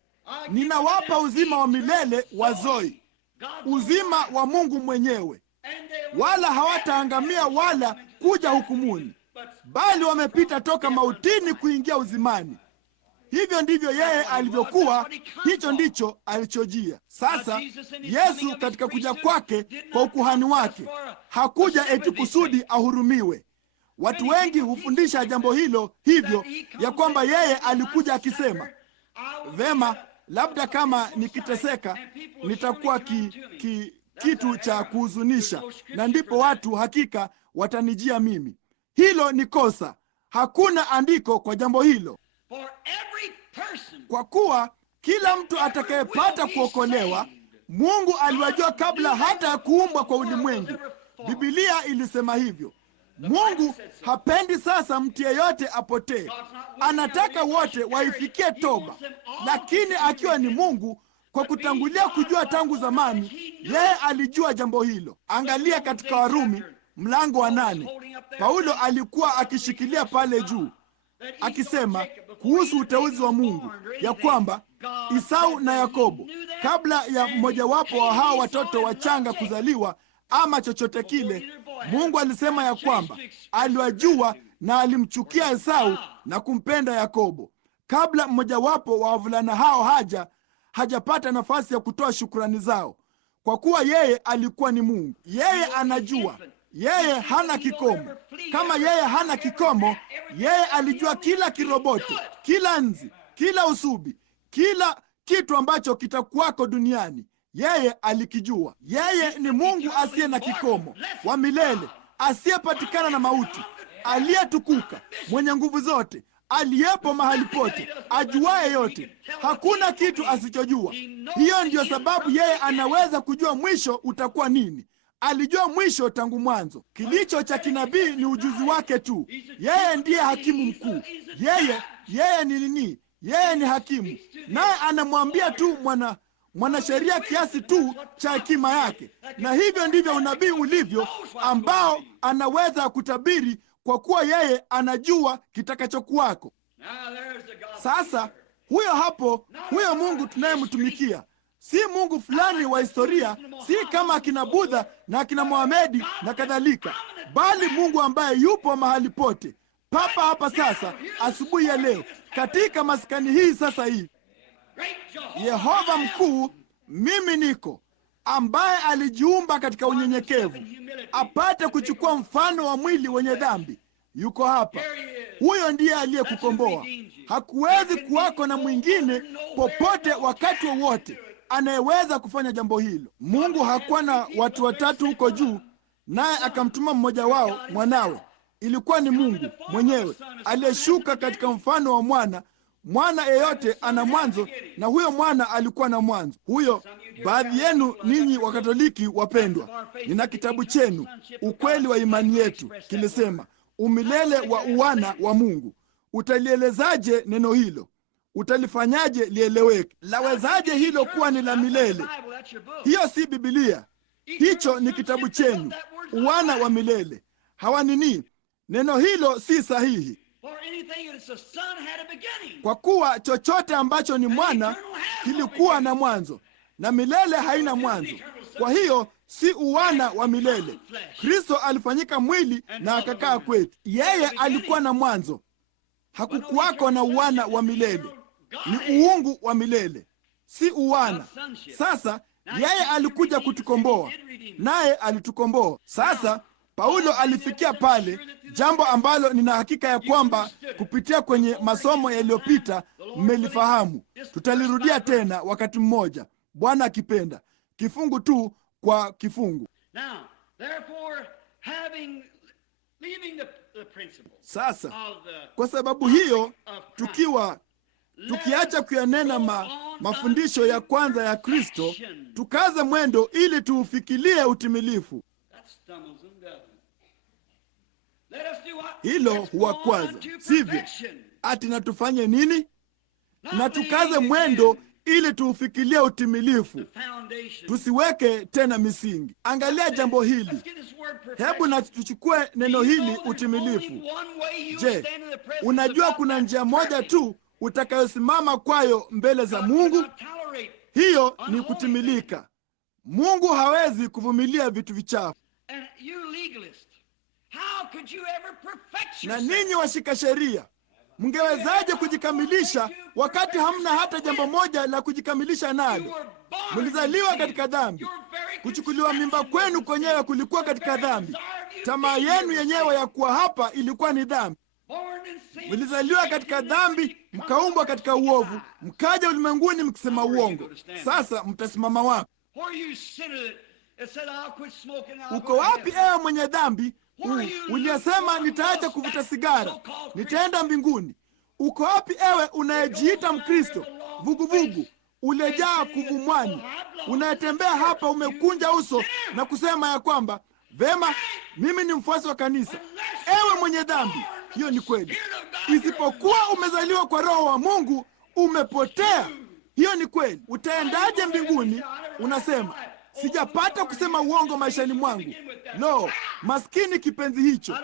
Ninawapa uzima wa milele wa Zoe, uzima wa Mungu mwenyewe, wala hawataangamia wala kuja hukumuni, bali wamepita toka mautini kuingia uzimani. Hivyo ndivyo yeye alivyokuwa, hicho ndicho alichojia. Sasa Yesu katika kuja kwake kwa ukuhani wake hakuja eti kusudi ahurumiwe. Watu wengi hufundisha jambo hilo hivyo, ya kwamba yeye alikuja akisema, vema, labda kama nikiteseka nitakuwa kitu cha kuhuzunisha, na ndipo watu hakika watanijia mimi. Hilo ni kosa. Hakuna andiko kwa jambo hilo. Kwa kuwa kila mtu atakayepata kuokolewa, Mungu aliwajua kabla hata ya kuumbwa kwa ulimwengu. Biblia ilisema hivyo. Mungu hapendi sasa mtu yeyote apotee. Anataka wote waifikie toba. Lakini akiwa ni Mungu, kwa kutangulia kujua tangu zamani, yeye alijua jambo hilo. Angalia katika Warumi mlango wa 8. Paulo alikuwa akishikilia pale juu akisema kuhusu uteuzi wa Mungu, ya kwamba Isau na Yakobo, kabla ya mmojawapo wa hao watoto wachanga kuzaliwa ama chochote kile, Mungu alisema ya kwamba aliwajua na alimchukia Esau na kumpenda Yakobo, kabla mmojawapo wa wavulana hao hajapata nafasi ya kutoa shukrani zao, kwa kuwa yeye alikuwa ni Mungu. Yeye anajua, yeye hana kikomo. Kama yeye hana kikomo, yeye alijua kila kiroboto, kila nzi, kila usubi, kila kitu ambacho kitakuwako duniani. Yeye alikijua. Yeye ni Mungu asiye na kikomo, wa milele, asiyepatikana na mauti, aliyetukuka, mwenye nguvu zote, aliyepo mahali pote, ajuaye yote, hakuna kitu asichojua. Hiyo ndiyo sababu yeye anaweza kujua mwisho utakuwa nini. Alijua mwisho tangu mwanzo. Kilicho cha kinabii ni ujuzi wake tu. Yeye ndiye hakimu mkuu. Yeye Yeye ni nini? Yeye ni hakimu, naye anamwambia tu mwanasheria kiasi tu cha hekima yake. Na hivyo ndivyo unabii ulivyo, ambao anaweza kutabiri, kwa kuwa yeye anajua kitakachokuwako. Sasa huyo Mungu tunayemtumikia si Mungu fulani wa historia, si kama akina Budha na akina Mohamedi na kadhalika, bali Mungu ambaye yupo mahali pote, papa hapa sasa, asubuhi ya leo, katika maskani hii sasa hivi. Yehova mkuu, mimi niko, ambaye alijiumba katika unyenyekevu apate kuchukua mfano wa mwili wenye dhambi, yuko hapa. Huyo ndiye aliyekukomboa. Hakuwezi kuwako na mwingine popote wakati wowote anayeweza kufanya jambo hilo. Mungu hakuwa na watu watatu huko juu, naye akamtuma mmoja wao, mwanawe. Ilikuwa ni Mungu mwenyewe aliyeshuka katika mfano wa mwana. Mwana yeyote ana mwanzo, na huyo mwana alikuwa na mwanzo. Huyo, baadhi yenu ninyi Wakatoliki wapendwa, nina kitabu chenu, Ukweli wa Imani Yetu, kilisema umilele wa uwana wa Mungu. Utalielezaje neno hilo? Utalifanyaje lieleweke? Lawezaje hilo kuwa ni la milele? Hiyo si Biblia, hicho ni kitabu chenu, uwana wa milele. Hawanini, neno hilo si sahihi, kwa kuwa chochote ambacho ni mwana kilikuwa na mwanzo, na milele haina mwanzo. Kwa hiyo si uwana wa milele. Kristo alifanyika mwili na akakaa kwetu. Yeye alikuwa na mwanzo. Hakukuwako na uwana wa milele, ni uungu wa milele, si uwana. Sasa yeye alikuja kutukomboa, naye alitukomboa. Sasa Paulo alifikia pale, jambo ambalo nina hakika ya kwamba kupitia kwenye masomo yaliyopita mmelifahamu. Tutalirudia tena wakati mmoja, Bwana akipenda, kifungu tu kwa kifungu. Sasa kwa sababu hiyo, tukiacha kuyanena mafundisho ya kwanza ya Kristo, tukaze mwendo ili tuufikilie utimilifu. Hilo huwa kwanza, sivyo? Ati na tufanye nini? Na tukaze mwendo ili tuufikilie utimilifu, tusiweke tena misingi. Angalia jambo hili. Hebu na tuchukue neno hili, utimilifu. Je, unajua kuna njia moja tu utakayosimama kwayo mbele za Mungu? Hiyo ni kutimilika. Mungu hawezi kuvumilia vitu vichafu. Na ninyi washika sheria, mngewezaje kujikamilisha wakati hamna hata jambo moja la kujikamilisha nalo? Mlizaliwa katika dhambi. Kuchukuliwa mimba kwenu kwenyewe kulikuwa katika dhambi. Tamaa yenu yenyewe ya kuwa hapa ilikuwa ni dhambi. Mlizaliwa katika dhambi, mkaumbwa katika uovu, mkaja ulimwenguni mkisema uongo. Sasa mtasimama wapi? Uko wapi ewe mwenye dhambi uliyesema nitaacha kuvuta sigara, nitaenda mbinguni? Uko wapi ewe unayejiita Mkristo vuguvugu, ulejaa kuvumwani, unayetembea hapa umekunja uso na kusema ya kwamba vema, mimi ni mfuasi wa kanisa? Ewe mwenye dhambi, hiyo ni kweli. Isipokuwa umezaliwa kwa Roho wa Mungu, umepotea. Hiyo ni kweli. Utaendaje mbinguni? Unasema sijapata kusema uongo maishani mwangu. Lo, maskini kipenzi hicho,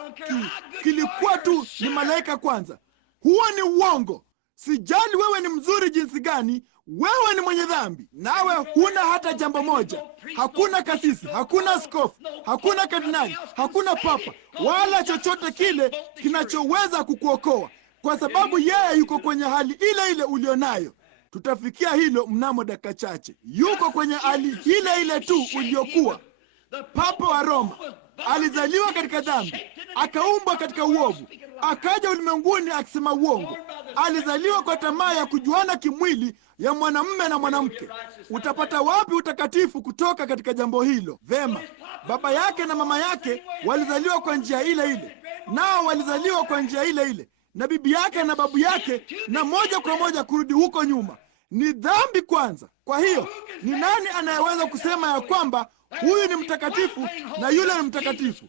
kilikuwa tu ni malaika kwanza. Huo ni uongo. Sijali wewe ni mzuri jinsi gani, wewe ni mwenye dhambi, nawe huna hata jambo moja. Hakuna kasisi, hakuna askofu, hakuna kardinali, hakuna papa, wala chochote kile kinachoweza kukuokoa, kwa sababu yeye yuko kwenye hali ile ile ulionayo. Tutafikia hilo mnamo dakika chache. Yuko kwenye hali ile ile tu uliokuwa. Papa wa Roma alizaliwa katika dhambi, akaumbwa katika uovu, akaja ulimwenguni akisema uongo. Alizaliwa kwa tamaa ya kujuana kimwili ya mwanamume na mwanamke. Utapata wapi utakatifu kutoka katika jambo hilo? Vema, baba yake na mama yake walizaliwa kwa njia ile ile, nao walizaliwa kwa njia ile ile, na bibi yake na babu yake, na moja kwa moja kurudi huko nyuma. Ni dhambi kwanza. Kwa hiyo ni nani anayeweza kusema ya kwamba huyu ni mtakatifu na yule ni mtakatifu?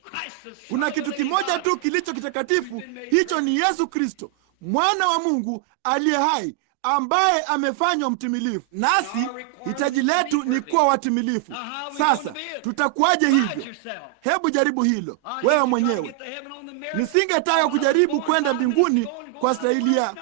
Kuna kitu kimoja tu kilicho kitakatifu, hicho ni Yesu Kristo. mwana wa Mungu aliye hai, ambaye amefanywa mtimilifu. Nasi hitaji letu ni kuwa watimilifu. Sasa tutakuwaje hivyo? Hebu jaribu hilo wewe mwenyewe. Nisingetaka kujaribu kwenda mbinguni kwa staili ya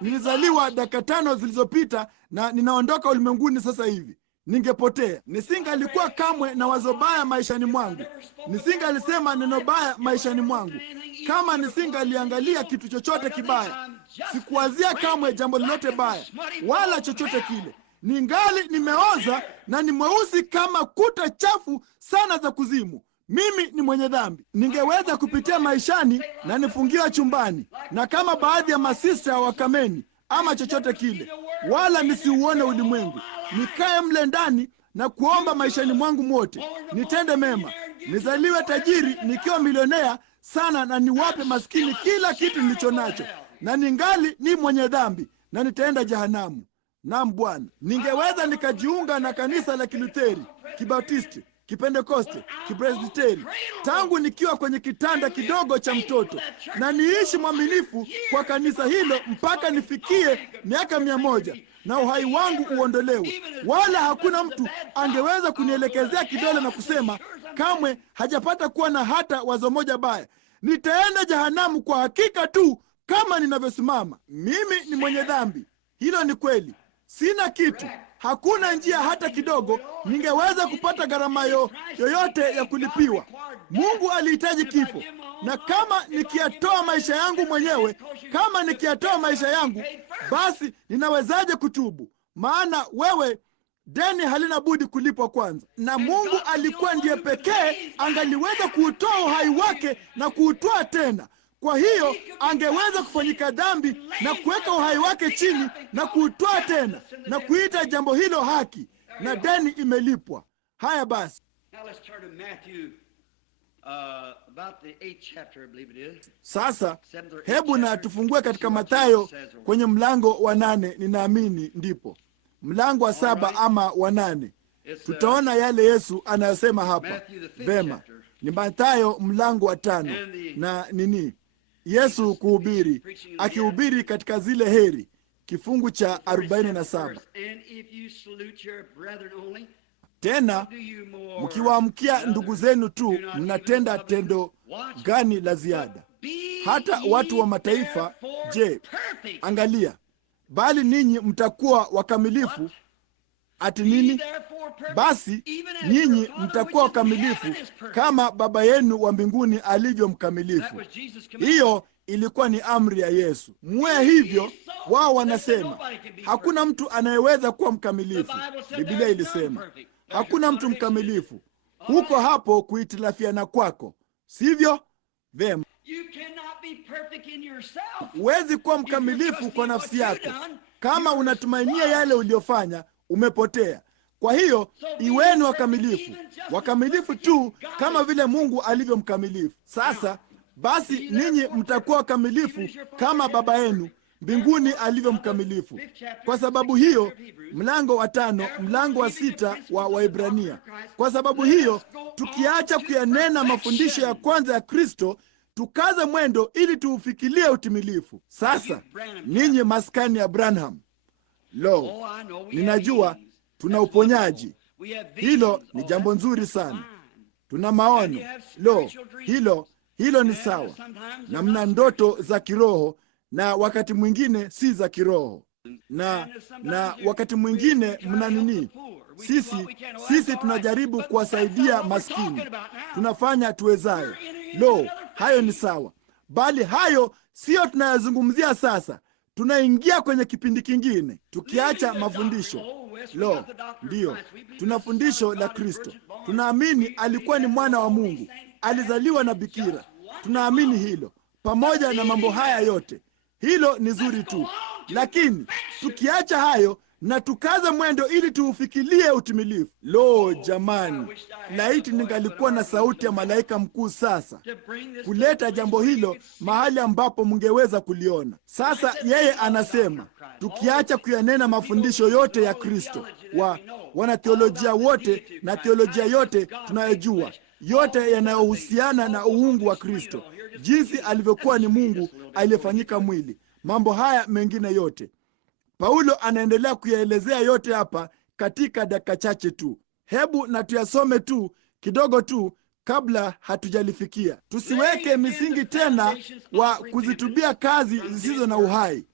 nilizaliwa dakika 5 zilizopita na ninaondoka ulimwenguni sasa hivi. Ningepotea. Nisingalikuwa kamwe na wazo baya maishani mwangu. Nisingalisema neno baya maishani mwangu. Kama nisingaliangalia kitu chochote kibaya. Sikuwazia kamwe jambo lolote baya wala chochote kile. Ningali nimeoza na ni mweusi kama kuta chafu sana za kuzimu. Mimi ni mwenye dhambi. Ningeweza kupitia maishani na nifungiwa chumbani na kama baadhi ya masista wa Kameni ama chochote kile, wala nisiuone ulimwengu. Nikae mle ndani na kuomba maishani mwangu mwote, nitende mema, nizaliwe tajiri nikiwa milionea sana, na niwape maskini kila kitu nilicho nacho, na ningali ni mwenye dhambi na nitaenda jehanamu. Naam Bwana, ningeweza nikajiunga na kanisa la Kilutheri, Kibaptisti, Kipentekoste, Kipresbiteri tangu nikiwa kwenye kitanda kidogo cha mtoto, na niishi mwaminifu kwa kanisa hilo mpaka nifikie miaka 100 na uhai wangu uondolewe. Wala hakuna mtu angeweza kunielekezea kidole na kusema kamwe hajapata kuwa na hata wazo moja baya. Nitaenda jehanamu kwa hakika tu kama ninavyosimama. Mimi ni mwenye dhambi. Hilo ni kweli. Sina kitu. Hakuna njia hata kidogo ningeweza kupata gharama yoyote ya kulipiwa. Mungu alihitaji kifo. Na kama nikiyatoa maisha yangu mwenyewe, basi ninawezaje kutubu? Maana wewe, deni halina budi kulipwa kwanza. Na Mungu alikuwa ndiye pekee angaliweza kuutoa uhai wake na kuutoa tena. Kwa hiyo angeweza kufanyika dhambi na kuweka uhai wake chini na kuutoa tena na kuita jambo hilo haki, na deni imelipwa. Haya basi, sasa hebu na tufungue katika Mathayo kwenye mlango wa 8. Ninaamini ndipo mlango wa 7 ama wa 8. Tutaona yale Yesu anayosema hapa. Vema, ni Mathayo mlango wa 5 na nini? Yesu kuhubiri, akihubiri katika zile heri, kifungu cha 47. Tena mkiwaamkia ndugu zenu tu, mnatenda tendo gani la ziada? Hata watu wa mataifa, je, angalia, bali ninyi mtakuwa wakamilifu. Ati nini? Basi ninyi mtakuwa wakamilifu kama Baba yenu wa mbinguni alivyo mkamilifu. Hiyo ilikuwa ni amri ya Yesu. Muwe hivyo. Wao wanasema hakuna mtu anayeweza kuwa mkamilifu. Biblia ilisema hakuna mtu mkamilifu. Huko hapo kuhitilafiana kwako, sivyo? Vema, huwezi kuwa mkamilifu kwa nafsi yako. Kama unatumainia yale uliyofanya, umepotea. Kwa hiyo iweni wakamilifu tu kama vile Mungu alivyo mkamilifu. Sasa basi ninyi mtakuwa wakamilifu kama Baba yenu mbinguni alivyo mkamilifu. Kwa sababu hiyo, mlango wa 5, mlango wa 6 wa Waebrania. Kwa sababu hiyo, tukiacha kuyanena mafundisho ya kwanza ya Kristo, tukaze mwendo ili tuufikilie utimilifu. Sasa ninyi maskani ya Branham, lo, ninajua tuna uponyaji. Hilo ni jambo nzuri sana. Tuna maono. Lo, hilo ni sawa. Na mna ndoto za kiroho, na wakati mwingine si za kiroho, na wakati mwingine mna nini. Sisi tunajaribu kuwasaidia maskini, tunafanya tuwezayo. Lo, hayo ni sawa, bali hayo siyo tunayazungumzia sasa. Tunaingia kwenye kipindi kingine, tukiacha mafundisho. Lo, ndiyo, tuna fundisho la Kristo. Tunaamini alikuwa ni mwana wa Mungu, alizaliwa na bikira. Tunaamini hilo. Pamoja na mambo haya yote, hilo ni zuri tu, lakini tukiacha hayo na tukaza mwendo ili tuufikilie utimilifu. Lo, jamani, laiti ningalikuwa na sauti ya malaika mkuu sasa kuleta jambo hilo mahali ambapo mngeweza kuliona. Sasa yeye anasema tukiacha kuyanena mafundisho yote ya Kristo, wanatheolojia wote na theolojia yote tunayojua, yote yanayohusiana na uungu wa Kristo, jinsi alivyokuwa ni Mungu aliyefanyika mwili. mambo haya mengine yote. Paulo anaendelea kuyaelezea yote hapa katika dakika chache tu. Hebu na tuyasome tu kidogo tu kabla hatujalifikia. Tusiweke misingi tena wa kuzitubia kazi zisizo na uhai.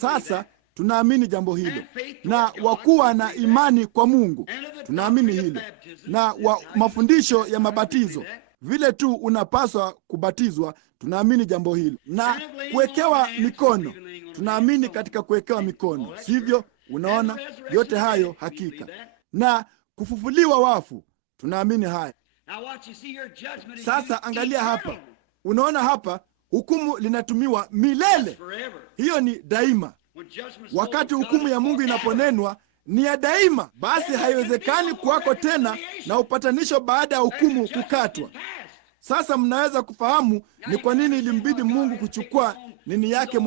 Sasa tunaamini jambo hilo, na wakuwa na imani kwa Mungu tunaamini hilo, na wa mafundisho ya mabatizo vile tu unapaswa kubatizwa tunaamini jambo hilo, na kuwekewa mikono tunaamini katika kuwekewa mikono, sivyo? Unaona, yote hayo hakika. Na kufufuliwa wafu tunaamini haya. Sasa angalia hapa, unaona hapa hukumu linatumiwa milele. Hiyo ni daima. Wakati hukumu ya Mungu inaponenwa ni ya daima, basi haiwezekani kuwako tena na upatanisho baada ya hukumu kukatwa. Sasa mnaweza kufahamu ni kwa nini ilimbidi Mungu kuchukua nini yake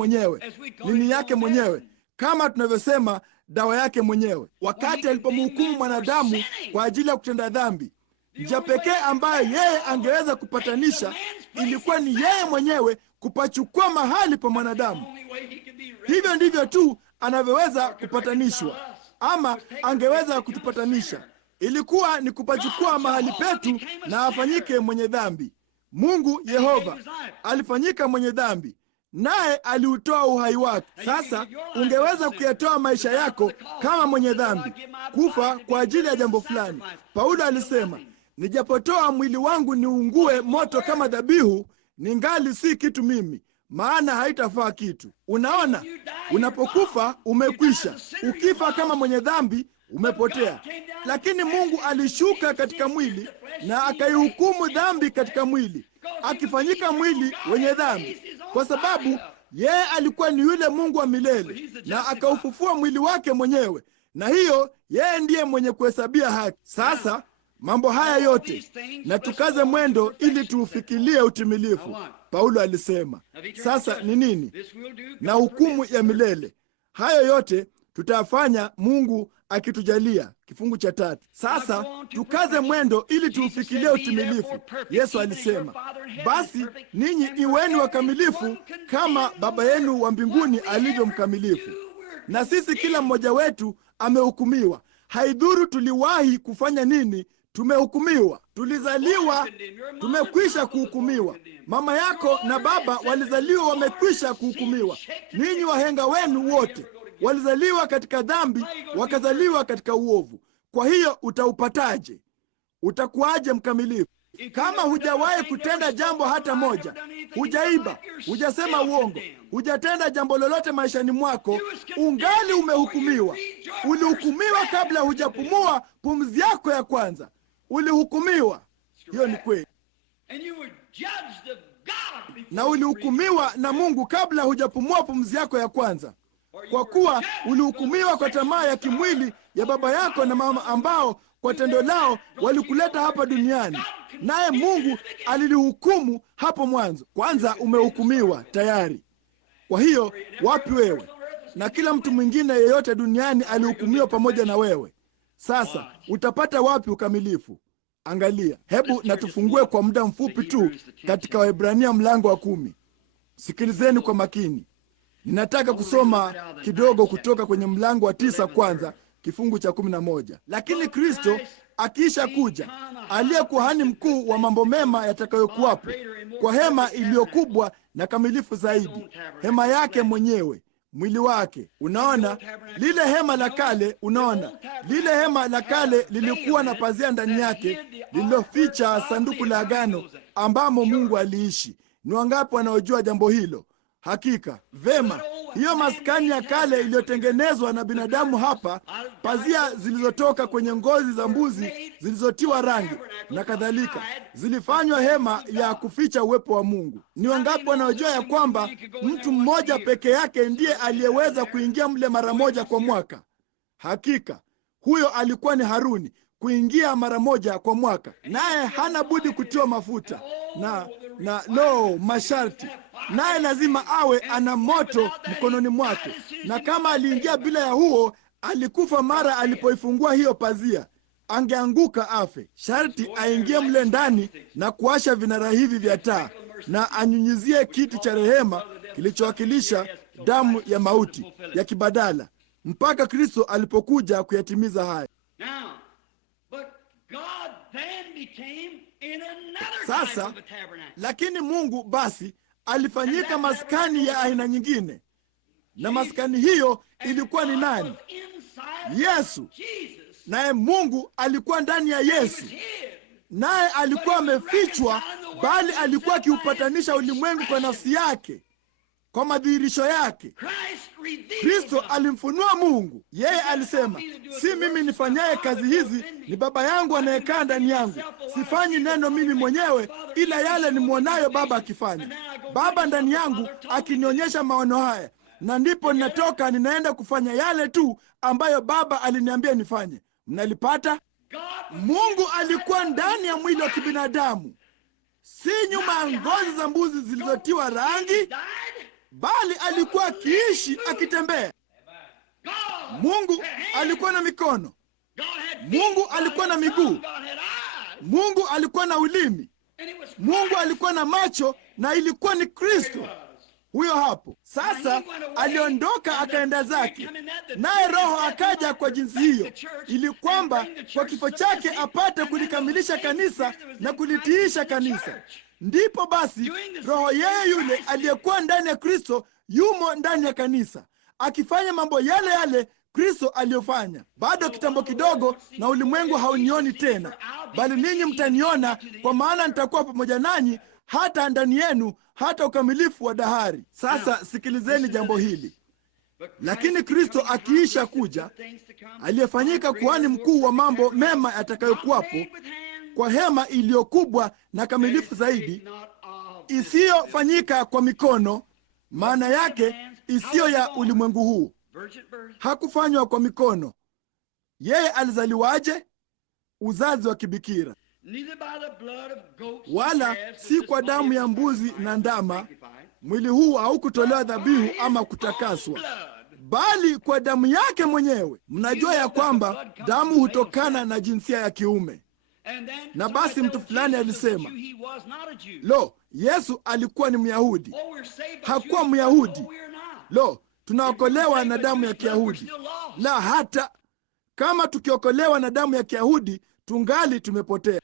mwenyewe, kama tunavyosema dawa yake mwenyewe, wakati alipomhukumu mwanadamu kwa ajili ya kutenda dhambi. Njia pekee ambayo yeye angeweza kupatanisha ilikuwa ni yeye mwenyewe kupachukua mahali pa mwanadamu. Hivyo ndivyo tu anavyoweza kupatanishwa, ama angeweza kutupatanisha. Ilikuwa ni kupachukua mahali petu na afanyike mwenye dhambi. Mungu Yehova alifanyika mwenye dhambi, naye aliutoa uhai wake. Sasa ungeweza kuyatoa maisha yako kama mwenye dhambi, kufa kwa ajili ya jambo fulani. Paulo alisema, nijapotoa mwili wangu niungue moto kama dhabihu, ningali si kitu mimi, maana haitafaa kitu. Unaona, unapokufa umekwisha. Ukifa kama mwenye dhambi umepotea. Lakini Mungu alishuka katika mwili na akaihukumu dhambi katika mwili, akifanyika mwili wenye dhambi, kwa sababu yeye alikuwa ni yule Mungu wa milele, na akaufufua mwili wake mwenyewe, na hiyo yeye ndiye mwenye kuhesabia haki. Sasa mambo haya yote na tukaze mwendo ili tuufikilie utimilifu. Paulo alisema, sasa ni nini? Na hukumu ya milele. Hayo yote tutafanya Mungu akitujalia. Kifungu cha 3. Sasa tukaze mwendo ili tuufikilie utimilifu. Yesu alisema, basi ninyi iweni wakamilifu kama Baba yenu wa mbinguni alivyo mkamilifu. Na sisi kila mmoja wetu amehukumiwa. Haidhuru tuliwahi kufanya nini, tumehukumiwa. Tulizaliwa, tumekwisha kuhukumiwa. Mama yako na baba walizaliwa, wamekwisha kuhukumiwa. Ninyi wahenga wenu wote walizaliwa katika dhambi, wakazaliwa katika uovu. Kwa hiyo utaupataje? Utakuwaje mkamilifu? Kama hujawahi kutenda jambo hata moja, hujaiba, hujasema uongo, hujatenda jambo lolote maishani mwako, ungali umehukumiwa. Ulihukumiwa kabla hujapumua pumzi yako ya kwanza. Ulihukumiwa. Hiyo ni kweli. Na ulihukumiwa na Mungu kabla hujapumua pumzi yako ya kwanza, kwa kuwa ulihukumiwa kwa tamaa ya kimwili ya baba yako na mama, ambao kwa tendo lao walikuleta hapa duniani. Naye Mungu alilihukumu hapo mwanzo. Kwanza umehukumiwa tayari. Kwa hiyo wapi wewe? Na kila mtu mwingine yeyote duniani alihukumiwa pamoja na wewe. Sasa utapata wapi ukamilifu? Angalia, hebu na tufungue kwa muda mfupi tu katika Waebrania mlango wa 10. Sikilizeni kwa makini. Ninataka kusoma kidogo kutoka kwenye mlango wa 9 kwanza, kifungu cha 11. Lakini Kristo akiisha kuja, aliye kuhani mkuu wa mambo mema yatakayokuwapo, kwa hema iliyokubwa na kamilifu zaidi, hema yake mwenyewe, mwili wake. Unaona lile hema la kale, lile hema la kale lilikuwa na pazia ndani yake lililoficha sanduku la agano ambamo Mungu aliishi. Ni wangapi wanaojua jambo hilo? Hakika vema. Hiyo maskani ya kale iliyotengenezwa na binadamu hapa, pazia zilizotoka kwenye ngozi za mbuzi zilizotiwa rangi na kadhalika, zilifanywa hema ya kuficha uwepo wa Mungu. Ni wangapi wanaojua ya kwamba mtu mmoja peke yake ndiye aliyeweza kuingia mle mara moja kwa mwaka? Hakika huyo alikuwa ni Haruni, kuingia mara moja kwa mwaka, naye hana budi kutiwa mafuta na masharti, naye lazima awe ana moto mkononi mwake, na kama aliingia bila ya huo, alikufa mara alipoifungua hiyo pazia, angeanguka afe. Sharti aingie mle ndani na kuasha vinara hivi vya taa, na anyunyizie kiti cha rehema kilichowakilisha damu ya mauti ya kibadala mpaka Kristo alipokuja kuyatimiza haya. Sasa lakini Mungu basi alifanyika maskani ya aina nyingine, na maskani hiyo ilikuwa ni nani? Yesu. Naye Mungu alikuwa ndani ya Yesu, naye alikuwa amefichwa, bali alikuwa akiupatanisha ulimwengu kwa nafsi yake, kwa madhihirisho yake. Kristo alimfunua Mungu. Yeye alisema, si mimi nifanyaye kazi hizi, ni Baba yangu anayekaa ndani yangu. Sifanyi neno mimi mwenyewe, ila yale nimwonayo Baba akifanya. Baba ndani yangu akinionyesha maono haya, na ndipo ninatoka ninaenda kufanya yale tu ambayo Baba aliniambia nifanye. Mnalipata? Mungu alikuwa ndani ya mwili wa kibinadamu, si nyuma ya ngozi za mbuzi zilizotiwa rangi, bali alikuwa akiishi, akitembea. Mungu alikuwa na mikono, Mungu alikuwa na miguu, Mungu alikuwa na ulimi, Mungu alikuwa na macho, na ilikuwa ni Kristo. Huyo hapo. Sasa aliondoka akaenda zake, naye Roho akaja kwa jinsi hiyo, ili kwamba kwa kifo chake apate kulikamilisha kanisa na kulitiisha kanisa. Ndipo basi Roho yeye yule aliyekuwa ndani ya Kristo yumo ndani ya kanisa, akifanya mambo yale yale Kristo aliyofanya. Bado kitambo kidogo, na ulimwengu haunioni tena, bali ninyi mtaniona, kwa maana nitakuwa pamoja nanyi hata ndani yenu, hata ukamilifu wa dahari. Sasa sikilizeni jambo hili. Lakini Kristo akiisha kuja, aliyefanyika kuhani mkuu wa mambo mema yatakayokuwapo, kwa hema iliyokubwa na kamilifu zaidi, isiyofanyika kwa mikono, maana yake isiyo ya ulimwengu huu. Hakufanywa kwa mikono. Yeye alizaliwaje? Uzazi wa kibikira. Wala si kwa damu ya mbuzi na ndama, mwili huu haukutolewa dhabihu ama kutakaswa, bali kwa damu yake mwenyewe. Mnajua ya kwamba damu hutokana na jinsia ya kiume. Na basi mtu fulani alisema, lo, Yesu alikuwa ni Myahudi. Hakuwa Myahudi. Lo, tunaokolewa na damu ya Kiyahudi. La, hata kama tukiokolewa na damu ya Kiyahudi, tungali tumepotea.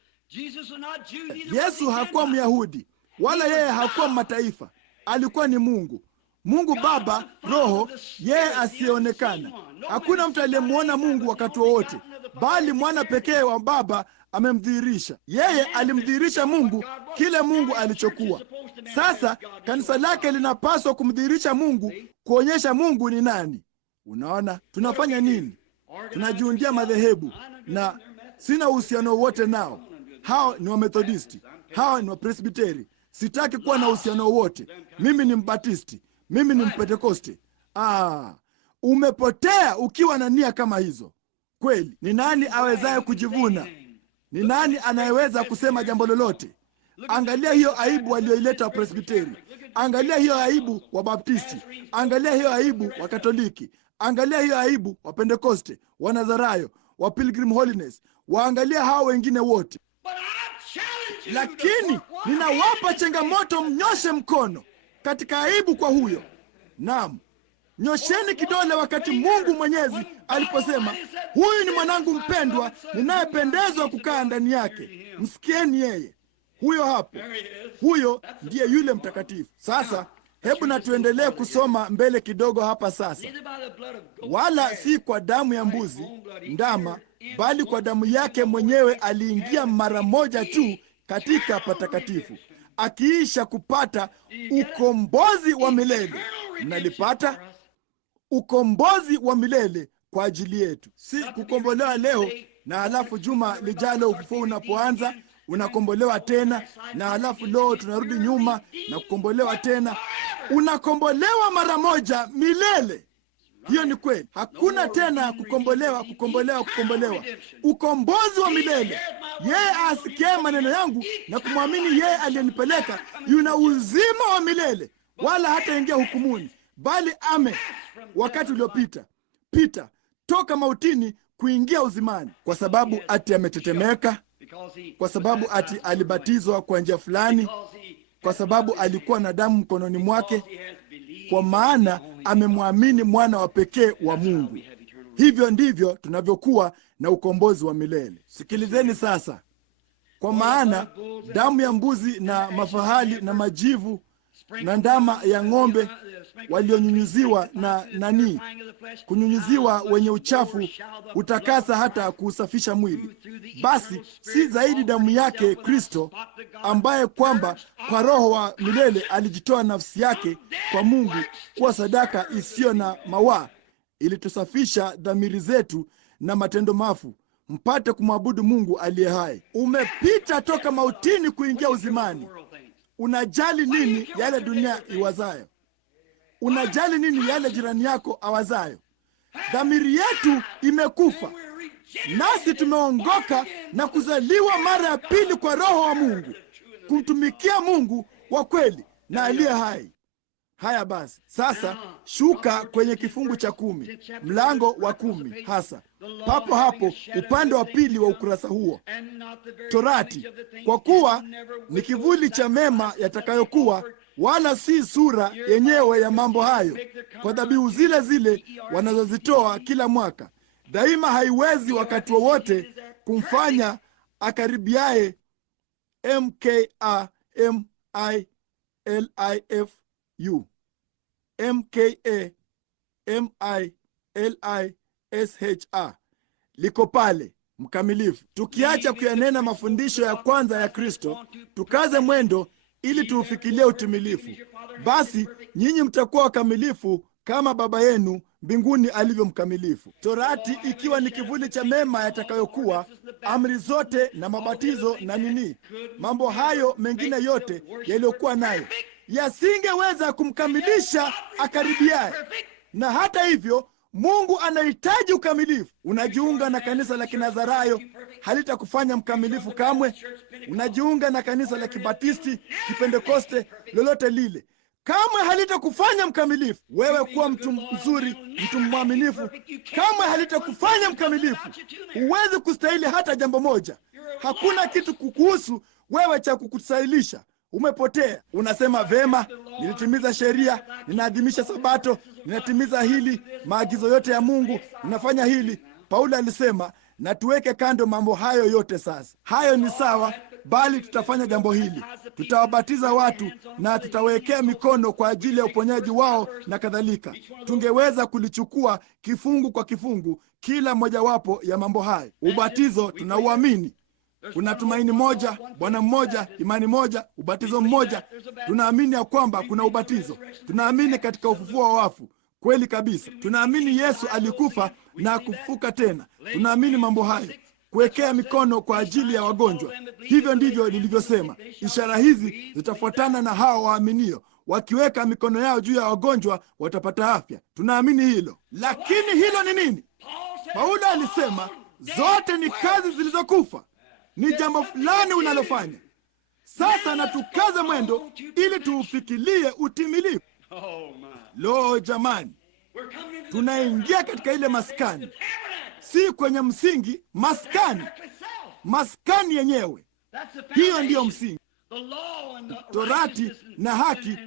Yesu hakuwa Myahudi, wala yeye hakuwa mataifa. Alikuwa ni Mungu, Mungu Baba, Roho, yeye asiyeonekana. Hakuna mtu aliyemwona Mungu wakati wowote, bali mwana pekee wa Baba amemdhihirisha. Yeye alimdhihirisha Mungu, kile Mungu alichokuwa. Sasa kanisa lake linapaswa kumdhihirisha Mungu, kuonyesha Mungu ni nani. Unaona, tunafanya nini? Tunajiundia madhehebu, na sina uhusiano wote nao. Hao ni Wamethodisti, hao ni Wapresbiteri. Sitaki kuwa na uhusiano wote. Mimi ni Mbatisti, mimi ni Mpentekoste. Umepotea ukiwa na nia kama hizo. Kweli, ni nani awezaye kujivuna? Ni nani anayeweza kusema jambo lolote? Angalia hiyo aibu walioileta Wapresbiteri, angalia hiyo aibu wa Baptisti, angalia hiyo aibu wa Katoliki, angalia hiyo aibu wa Pentekoste, wa Nazarayo, wa Pilgrim Holiness, waangalia hao wengine wote. Lakini ninawapa changamoto, mnyoshe mkono katika aibu kwa huyo. Naam, nyosheni kidole wakati Mungu Mwenyezi aliposema, huyu ni mwanangu mpendwa ninayependezwa kukaa ndani yake, msikieni yeye. Huyo hapo, huyo ndiye yule mtakatifu. Sasa hebu na tuendelee kusoma mbele kidogo hapa sasa. Wala si kwa damu ya mbuzi, ndama, bali kwa damu yake mwenyewe aliingia mara moja tu katika patakatifu, akiisha kupata ukombozi wa milele. Mnalipata? Ukombozi wa milele kwa ajili yetu, si kukombolewa leo na halafu juma lijalo ufufuo unapoanza unakombolewa tena, na halafu leo tunarudi nyuma na kukombolewa tena. Unakombolewa mara moja milele. Hiyo ni kweli. Hakuna tena kukombolewa. Ukombozi wa milele. Yeye asikie maneno yangu na kumwamini yeye aliyenipeleka yuna uzima wa milele, wala hataingia hukumuni, bali wakati uliopita pita toka mautini kuingia uzimani. Kwa sababu ati ametetemeka, kwa sababu ati alibatizwa kwa njia fulani, kwa sababu alikuwa na damu mkononi mwake, kwa maana amemwamini mwana wa pekee wa Mungu. Hivyo ndivyo tunavyokuwa na ukombozi wa milele. Sikilizeni sasa. Kwa maana damu ya mbuzi na mafahali na majivu na ndama ya ng'ombe walionyunyuziwa kunyunyuziwa wenye uchafu utakasa hata kuusafisha mwili. Basi si zaidi damu yake Kristo, ambaye kwamba kwa Roho wa milele alijitoa nafsi yake kwa Mungu kuwa sadaka isiyo na mawaa, ilitusafisha dhamiri zetu na matendo mafu, mpate kumwabudu Mungu aliye hai. Umepita toka mautini kuingia uzimani. Unajali nini yale dunia iwazayo? Unajali nini yale jirani yako awazayo? Dhamiri yetu imekufa, nasi tumeongoka na kuzaliwa mara ya pili kwa Roho wa Mungu, kumtumikia Mungu wa kweli na aliye hai. Haya basi, sasa shuka kwenye kifungu cha 10, mlango wa 10 hasa. Papo hapo upande wa pili wa ukurasa huo, Torati, kwa kuwa ni kivuli cha mema yatakayokuwa, wala si sura yenyewe ya mambo hayo, kwa dhabihu zile zile wanazozitoa kila mwaka. Daima haiwezi wakati wowote kumfanya akaribiaye MKAMILISHA liko pale mkamilifu. Tukiacha kuyanena mafundisho ya kwanza ya Kristo, tukaze mwendo ili tuufikilie utimilifu. Basi nyinyi mtakuwa wakamilifu kama Baba yenu mbinguni alivyo mkamilifu. Torati ikiwa ni kivuli cha mema yatakayokuwa, amri zote na mabatizo na mambo hayo mengine yote yaliyokuwa nayo yasingeweza kumkamilisha akaribiaye. Na hata hivyo Mungu anahitaji ukamilifu. Unajiunga na kanisa la Kinazarayo, halitakufanya mkamilifu kamwe. Unajiunga na kanisa la Kibatisti, Kipentekoste, lolote lile, kamwe halitakufanya mkamilifu. Wewe kuwa mtu mzuri, mtu mwaminifu, kamwe halitakufanya mkamilifu. Huwezi kustahili hata jambo moja. Hakuna kitu kukuhusu wewe cha kukustahilisha. Umepotea. Unasema vema, nilitimiza sheria, ninaadhimisha Sabato, ninatimiza hili, maagizo yote ya Mungu, ninafanya hili. Paulo alisema, na tuweke kando mambo hayo yote sasa. Hayo ni sawa, bali tutafanya jambo hili. Tutawabatiza watu na tutawekea mikono kwa ajili ya uponyaji wao na kadhalika. Tungeweza kulichukua kifungu kwa kifungu kila mojawapo ya mambo hayo. Ubatizo tunauamini. Kuna tumaini moja, Bwana mmoja, imani moja, ubatizo mmoja. Tunaamini ya kwamba kuna ubatizo. Tunaamini katika ufufuo wa wafu. Kweli kabisa. Tunaamini Yesu alikufa na kufufuka tena. Tunaamini mambo hayo. Kuwekea mikono kwa ajili ya wagonjwa. Hivyo ndivyo nilivyosema. Ishara hizi zitafuatana na hao waaminio. Wakiweka mikono yao juu ya wagonjwa watapata afya. Tunaamini hilo. Lakini hilo ni nini? Paulo alisema zote ni kazi zilizokufa. Ni jambo fulani unalofanya. Sasa na tukaze mwendo ili tuufikilie utimilifu. Lo jamani, tunaingia katika ile maskani, si kwenye msingi. Maskani yenyewe, hiyo ndiyo msingi. Torati na haki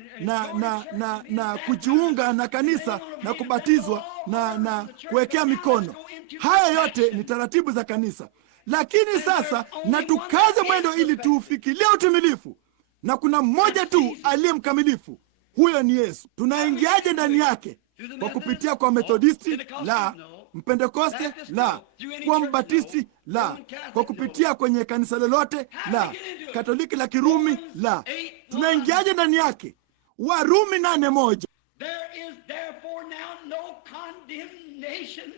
na kujiunga na kanisa na kubatizwa na kuwekea mikono, haya yote ni taratibu za kanisa. Lakini sasa na tukaze mwendo ili tuufikilie utimilifu. Na kuna mmoja tu aliye mkamilifu, huyo ni Yesu. Tunaingiaje ndani yake? Kwa kupitia kwa Methodisti? La. Mpentekoste? La. Kwa Mbatisti? La. Kwa kupitia kwenye kanisa lolote? La. Katoliki la Kirumi? La. Tunaingiaje ndani yake? Warumi 8:1. There is therefore now no condemnation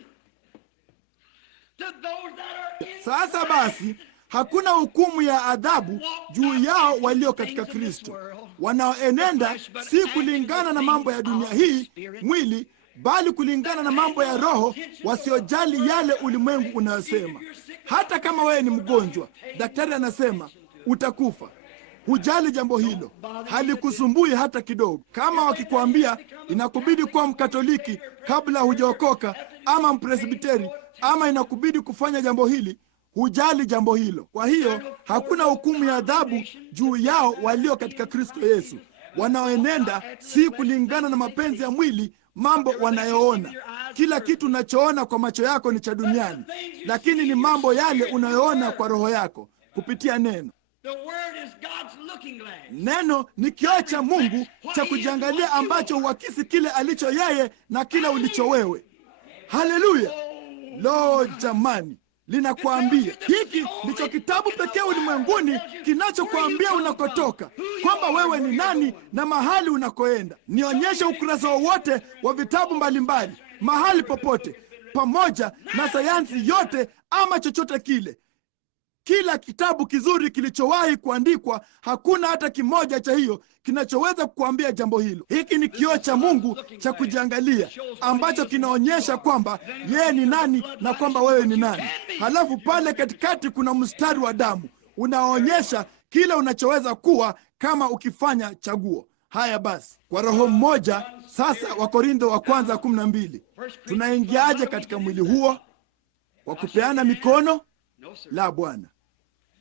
to those that are in Sasa basi hakuna hukumu ya adhabu juu yao walio katika Kristo, wanaoenenda si kulingana na mambo ya dunia hii mwili, bali kulingana na mambo ya Roho, wasiojali yale ulimwengu unayosema. Hata kama wewe ni mgonjwa, daktari anasema utakufa, hujali jambo hilo, halikusumbui hata kidogo. Kama wakikwambia inakubidi kuwa Mkatoliki kabla hujaokoka, ama Mpresbiteri, ama inakubidi kufanya jambo hili, hujali jambo hilo. Kwa hiyo hakuna hukumu ya adhabu juu yao walio katika Kristo Yesu. wanaoenenda si kulingana na mapenzi ya mwili, mambo wanayoona. Kila kitu unachoona kwa macho yako ni cha duniani, lakini ni mambo yale unayoona kwa roho yako kupitia neno. Neno ni kioo cha Mungu cha kujiangalia, ambacho huakisi kile alicho yeye na kile ulicho wewe. Haleluya! Lo, jamani, linakuambia hiki ndicho kitabu pekee ulimwenguni kinachokuambia unakotoka, kwamba wewe ni nani na mahali unakoenda. Nionyeshe ukurasa wowote wa vitabu mbalimbali mahali popote, pamoja na sayansi yote ama chochote kile, kila kitabu kizuri kilichowahi kuandikwa, hakuna hata kimoja cha hiyo kinachoweza kukuambia jambo hilo. Hiki ni kioo cha Mungu cha kujiangalia, ambacho kinaonyesha kwamba yeye ni nani na kwamba wewe ni nani. Halafu pale katikati kuna mstari wa damu unaonyesha kile unachoweza kuwa kama ukifanya chaguo. Haya basi, kwa roho mmoja sasa, Wakorintho wa kwanza 12, tunaingiaje katika mwili huo? Kwa kupeana mikono? La, Bwana.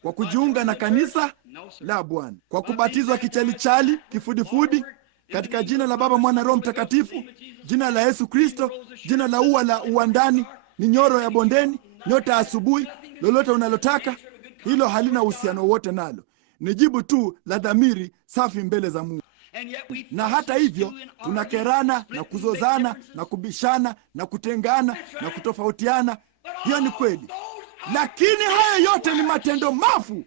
Kwa kujiunga na kanisa? La, Bwana. Kwa kubatizwa kichalichali, kifudifudi, katika jina la Baba, Mwana, Roho Mtakatifu, jina la Yesu Kristo, jina la ua la uwandani, ni nyoro ya bondeni, nyota ya asubuhi, lolote unalotaka, hilo halina uhusiano wote nalo. Ni jibu tu la dhamiri safi mbele za Mungu. Na hata hivyo tunakerana na kuzozana na kubishana na kutengana na kutofautiana. Hiyo ni kweli, lakini haya yote ni matendo mafu.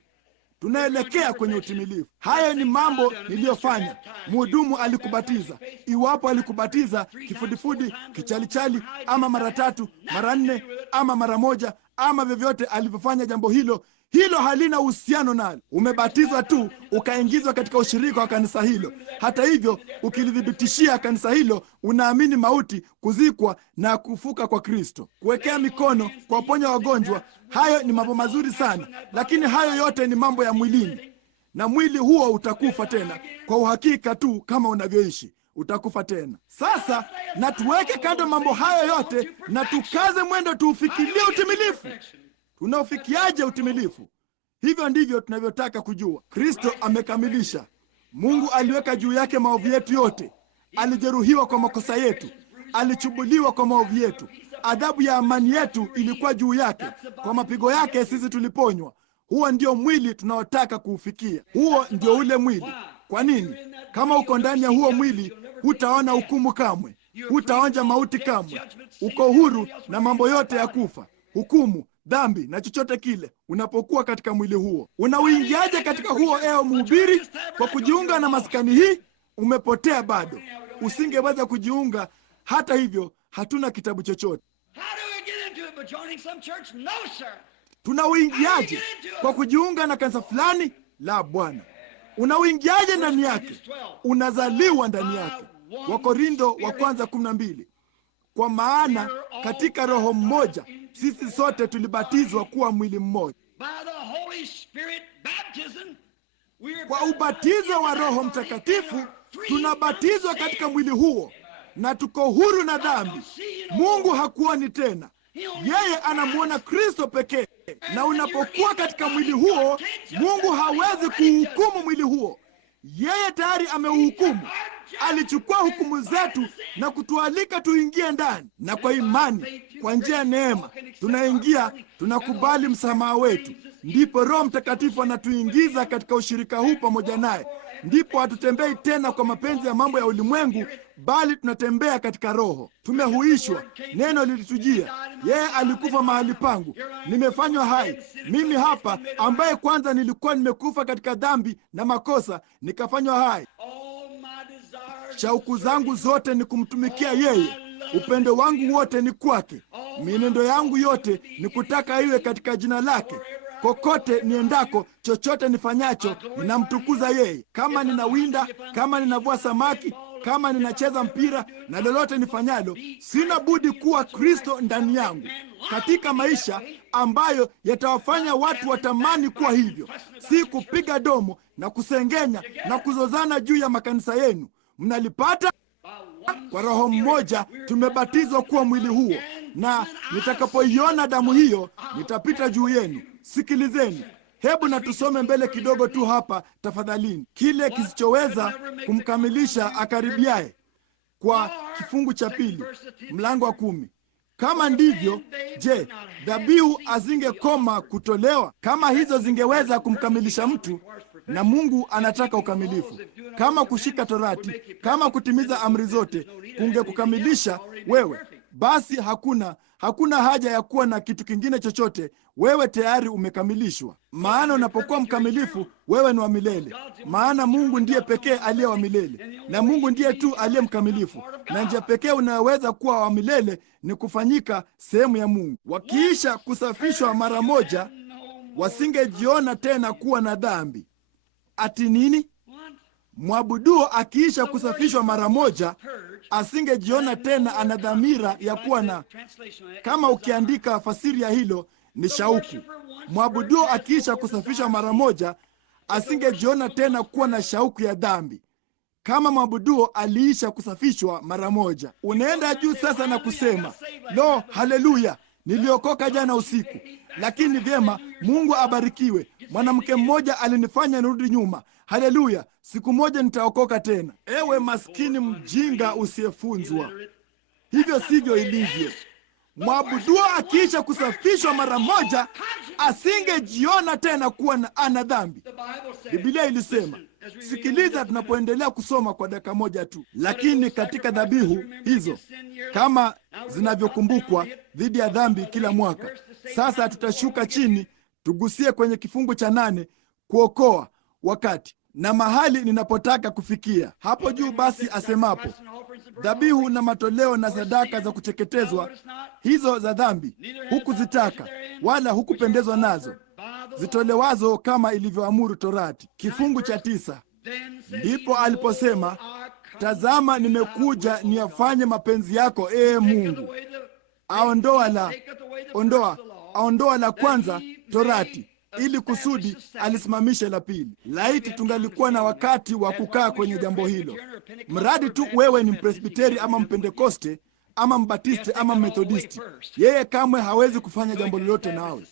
Tunaelekea kwenye utimilifu. Haya ni mambo niliyofanya. Mhudumu alikubatiza, iwapo alikubatiza kifudifudi, kichalichali, ama mara 3, mara 4, ama mara 1, ama vyovyote alivyofanya jambo hilo, hilo halina uhusiano nalo. Umebatizwa tu ukaingizwa katika ushirika wa kanisa hilo. Hata hivyo, ukilithibitishia kanisa hilo, unaamini mauti, kuzikwa na kufuka kwa Kristo, kuwekea mikono, kuwaponya wagonjwa, hayo ni mambo mazuri sana, lakini hayo yote ni mambo ya mwilini, na mwili huo utakufa tena. Kwa uhakika tu kama unavyoishi utakufa tena. Sasa na tuweke kando mambo hayo yote na tukaze mwendo tuufikirie utimilifu. Tunaufikiaje utimilifu? Hivyo ndivyo tunavyotaka kujua. Kristo amekamilisha. Mungu aliweka juu yake maovu yetu yote. Alijeruhiwa kwa makosa yetu, alichubuliwa kwa maovu yetu. Adhabu ya amani yetu ilikuwa juu yake, kwa mapigo yake sisi tuliponywa. Huo ndio mwili tunaotaka kuufikia. Huo ndio ule mwili. Kwa nini? Kama uko ndani ya huo mwili, hutaona hukumu kamwe, hutaonja mauti kamwe. Uko huru na mambo yote ya kufa, hukumu, dhambi na chochote kile unapokuwa katika mwili huo. Unauingiaje katika huo, ewe mhubiri? Kwa kujiunga na maskani hii? Umepotea bado, usingeweza kujiunga. Hata hivyo, hatuna kitabu chochote. Tunauingiaje? Kwa kujiunga na kanisa fulani? La, Bwana. Unauingiaje ndani yake? Unazaliwa ndani yake. Wakorintho wa kwanza 12. Kwa maana katika roho mmoja sisi sote tulibatizwa kuwa mwili mmoja. Kwa ubatizo wa Roho Mtakatifu tunabatizwa katika mwili huo, na tuko huru na dhambi. Mungu hakuoni tena, yeye anamwona Kristo pekee. Na unapokuwa katika mwili huo, Mungu hawezi kuhukumu mwili huo. Yeye tayari ameuhukumu. Alichukua hukumu zetu na kutualika tuingie ndani, na kwa imani, kwa njia ya neema, tunaingia, tunakubali msamaha wetu. Ndipo Roho Mtakatifu anatuingiza katika ushirika huu pamoja naye. Ndipo hatutembei tena kwa mapenzi ya mambo ya ulimwengu, bali tunatembea katika Roho. Tumehuishwa, neno lilitujia. Yeye alikufa mahali pangu, nimefanywa hai. Mimi hapa ambaye kwanza nilikuwa nimekufa katika dhambi na makosa, nikafanywa hai. Shauku zangu zote ni kumtumikia yeye. Upendo wangu wote ni kwake. Mienendo yangu yote ni kutaka iwe katika jina lake. Kokote niendako, chochote nifanyacho, ninamtukuza yeye. Kama ninawinda, kama ninavua samaki, kama ninacheza mpira, na lolote nifanyalo, sina budi kuwa Kristo ndani yangu, katika maisha ambayo yatawafanya watu watamani kuwa hivyo. Si kupiga domo na kusengenya na kuzozana juu ya makanisa yenu. Mnalipata? Kwa roho mmoja tumebatizwa kuwa mwili huo, na nitakapoiona damu hiyo nitapita juu yenu. Sikilizeni, Hebu na tusome mbele kidogo tu hapa tafadhalini, kile kisichoweza kumkamilisha akaribiaye, kwa kifungu cha 2 mlango wa 10. Kama ndivyo, je, dhabihu azingekoma kutolewa? Kama hizo zingeweza kumkamilisha mtu, na Mungu anataka ukamilifu, kama kushika Torati, kama kutimiza amri zote kungekukamilisha wewe, basi hakuna haja ya kuwa na kitu kingine chochote. Wewe tayari umekamilishwa, maana unapokuwa mkamilifu, wewe ni wa milele. Maana Mungu ndiye pekee aliye wa milele, na Mungu ndiye tu aliye mkamilifu, na njia pekee unayoweza kuwa wa milele ni kufanyika sehemu ya Mungu. Wakiisha kusafishwa mara moja, wasingejiona tena kuwa na dhambi. Ati nini? Mwabuduo akiisha kusafishwa mara moja, asingejiona tena ana dhamira ya kuwa na, kama ukiandika fasiri ya hilo ni shauku. Mwabuduo akiisha kusafishwa mara moja, asingejiona tena kuwa na shauku ya dhambi, kama mwabuduo aliisha kusafishwa mara moja. Unaenda juu sasa na kusema, lo, haleluya, niliokoka jana usiku, lakini vyema, Mungu abarikiwe, mwanamke mmoja alinifanya nirudi nyuma. Haleluya, siku moja nitaokoka tena. Ewe maskini mjinga usiyefunzwa, hivyo sivyo ilivyo. Mwabuduo akiisha kusafishwa mara moja, asingejiona tena kuwa ana dhambi. Biblia ilisema, sikiliza tunapoendelea kusoma kwa dakika moja tu. Lakini katika dhabihu hizo, kama zinavyokumbukwa dhidi ya dhambi kila mwaka, sasa tutashuka chini tugusie kwenye kifungu cha 8, kuokoa wakati na mahali ninapotaka kufikia hapo juu. Basi asemapo, dhabihu na matoleo na sadaka za kuteketezwa hizo za dhambi hukuzitaka, wala hukupendezwa nazo, zitolewazo kama ilivyoamuru Torati. Kifungu cha 9, ndipo aliposema, tazama, nimekuja niyafanye mapenzi yako, ee Mungu. Aondoa la kwanza, Torati, ili kusudi alisimamishe la pili. Laiti tungalikuwa na wakati wa kukaa kwenye jambo hilo. Mradi tu wewe ni Mpresbiteri ama Mpentekoste ama Mbatisti ama Methodisti, yeye kamwe hawezi kufanya jambo lolote nawe.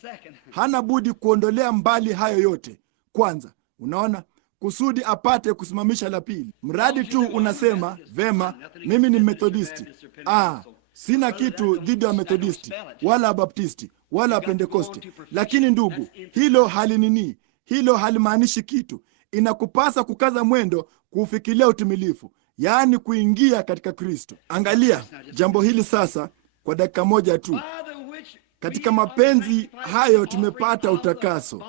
Hana budi kuondolea mbali hayo yote kwanza, unaona, kusudi apate kusimamisha la pili. Mradi tu unasema, vema, mimi ni Methodisti, sina kitu dhidi ya Methodisti wala Baptisti wala Pentekoste. Lakini ndugu, hilo halimaanishi kitu. Inakupasa kukaza mwendo kuufikilia utimilifu, yaani kuingia katika Kristo. Angalia jambo hili sasa kwa dakika moja tu. Katika mapenzi hayo tumepata utakaso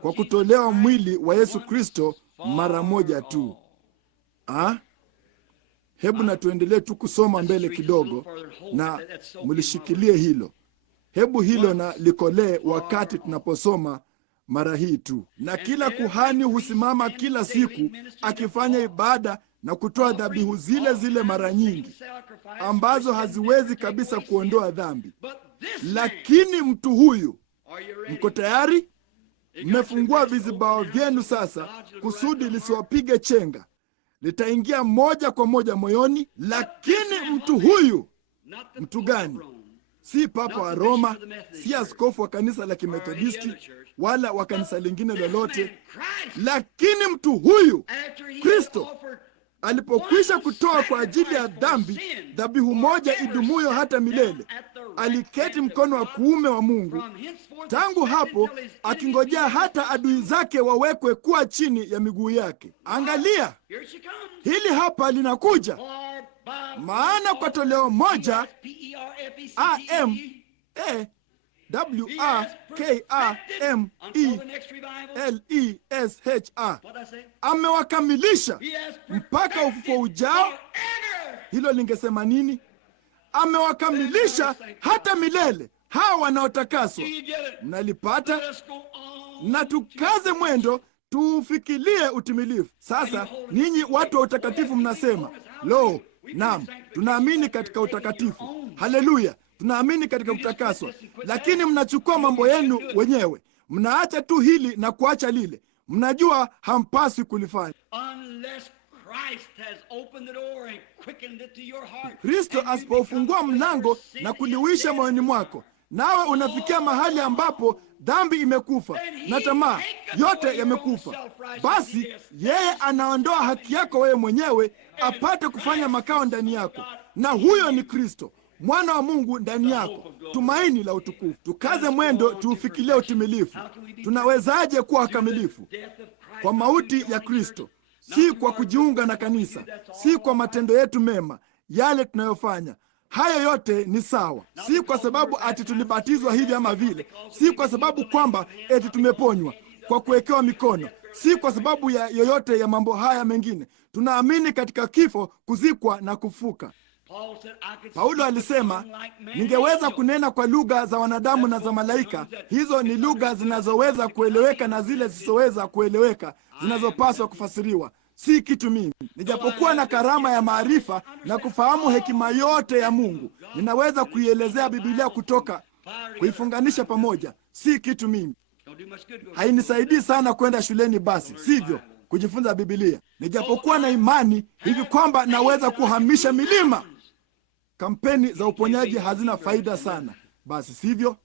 kwa kutolewa mwili wa Yesu Kristo mara moja tu. Hebu na tuendelee tu kusoma mbele kidogo, na mlishikilie hilo. Hebu hilo na likolee wakati tunaposoma mara hii tu. Na kila kuhani husimama kila siku akifanya ibada na kutoa dhabihu zile zile mara nyingi, ambazo haziwezi kabisa kuondoa dhambi. Lakini mtu huyu, mko tayari? Mmefungua vizibao vyenu sasa, kusudi lisiwapige chenga, litaingia moja kwa moja moyoni. Lakini mtu huyu, mtu gani? Si papa wa Roma, si askofu wa kanisa la Kimethodisti wala wa kanisa lingine lolote. Lakini mtu huyu, Kristo, alipokwisha kutoa kwa ajili ya dhambi dhabihu moja idumuyo hata milele, aliketi mkono wa kuume wa Mungu, tangu hapo akingojea hata adui zake wawekwe kuwa chini ya miguu yake. Angalia, hili hapa linakuja. Maana kwa toleo moja, AMELESHA, amewakamilisha mpaka ufufuo ujao. Hilo lingesema nini? Amewakamilisha hata milele hawa wanaotakaswa. Mnalipata? Na tukaze mwendo tuufikilie utimilifu. Sasa ninyi watu wa utakatifu mnasema, lo, naam, tunaamini katika utakatifu. Haleluya, tunaamini katika kutakaswa. Lakini mnachukua mambo yenu wenyewe, mnaacha tu hili na kuacha lile. Mnajua hampaswi kulifanya. Kristo asipofungua mlango na kuliwisha moyoni mwako nawe unafikia mahali ambapo dhambi imekufa na tamaa yote yamekufa, basi yeye anaondoa haki yako wewe mwenyewe apate kufanya makao ndani yako, na huyo ni Kristo mwana wa Mungu ndani yako, tumaini la utukufu. Tukaze mwendo tuufikilie utimilifu. Tunawezaje kuwa wakamilifu? Kwa mauti ya Kristo, si kwa kujiunga na kanisa, si kwa matendo yetu mema yale tunayofanya. Hayo yote ni sawa, si kwa sababu ati tulibatizwa hivi ama vile, si kwa sababu kwamba eti tumeponywa kwa kuwekewa mikono, si kwa sababu ya yoyote ya mambo haya mengine. Tunaamini katika kifo, kuzikwa na kufuka. Paulo alisema, ningeweza kunena kwa lugha za wanadamu na za malaika. Hizo ni lugha zinazoweza kueleweka na zile zisizoweza kueleweka, zinazopaswa kufasiriwa. Si kitu mimi. Nijapokuwa na karama ya maarifa na kufahamu hekima yote ya Mungu, ninaweza kuielezea Biblia kutoka kuifunganisha pamoja. Si kitu mimi. Hainisaidii sana kwenda shuleni basi, sivyo, kujifunza Biblia. Nijapokuwa na imani hivi kwamba naweza kuhamisha milima. Kampeni za uponyaji hazina faida sana, basi, sivyo.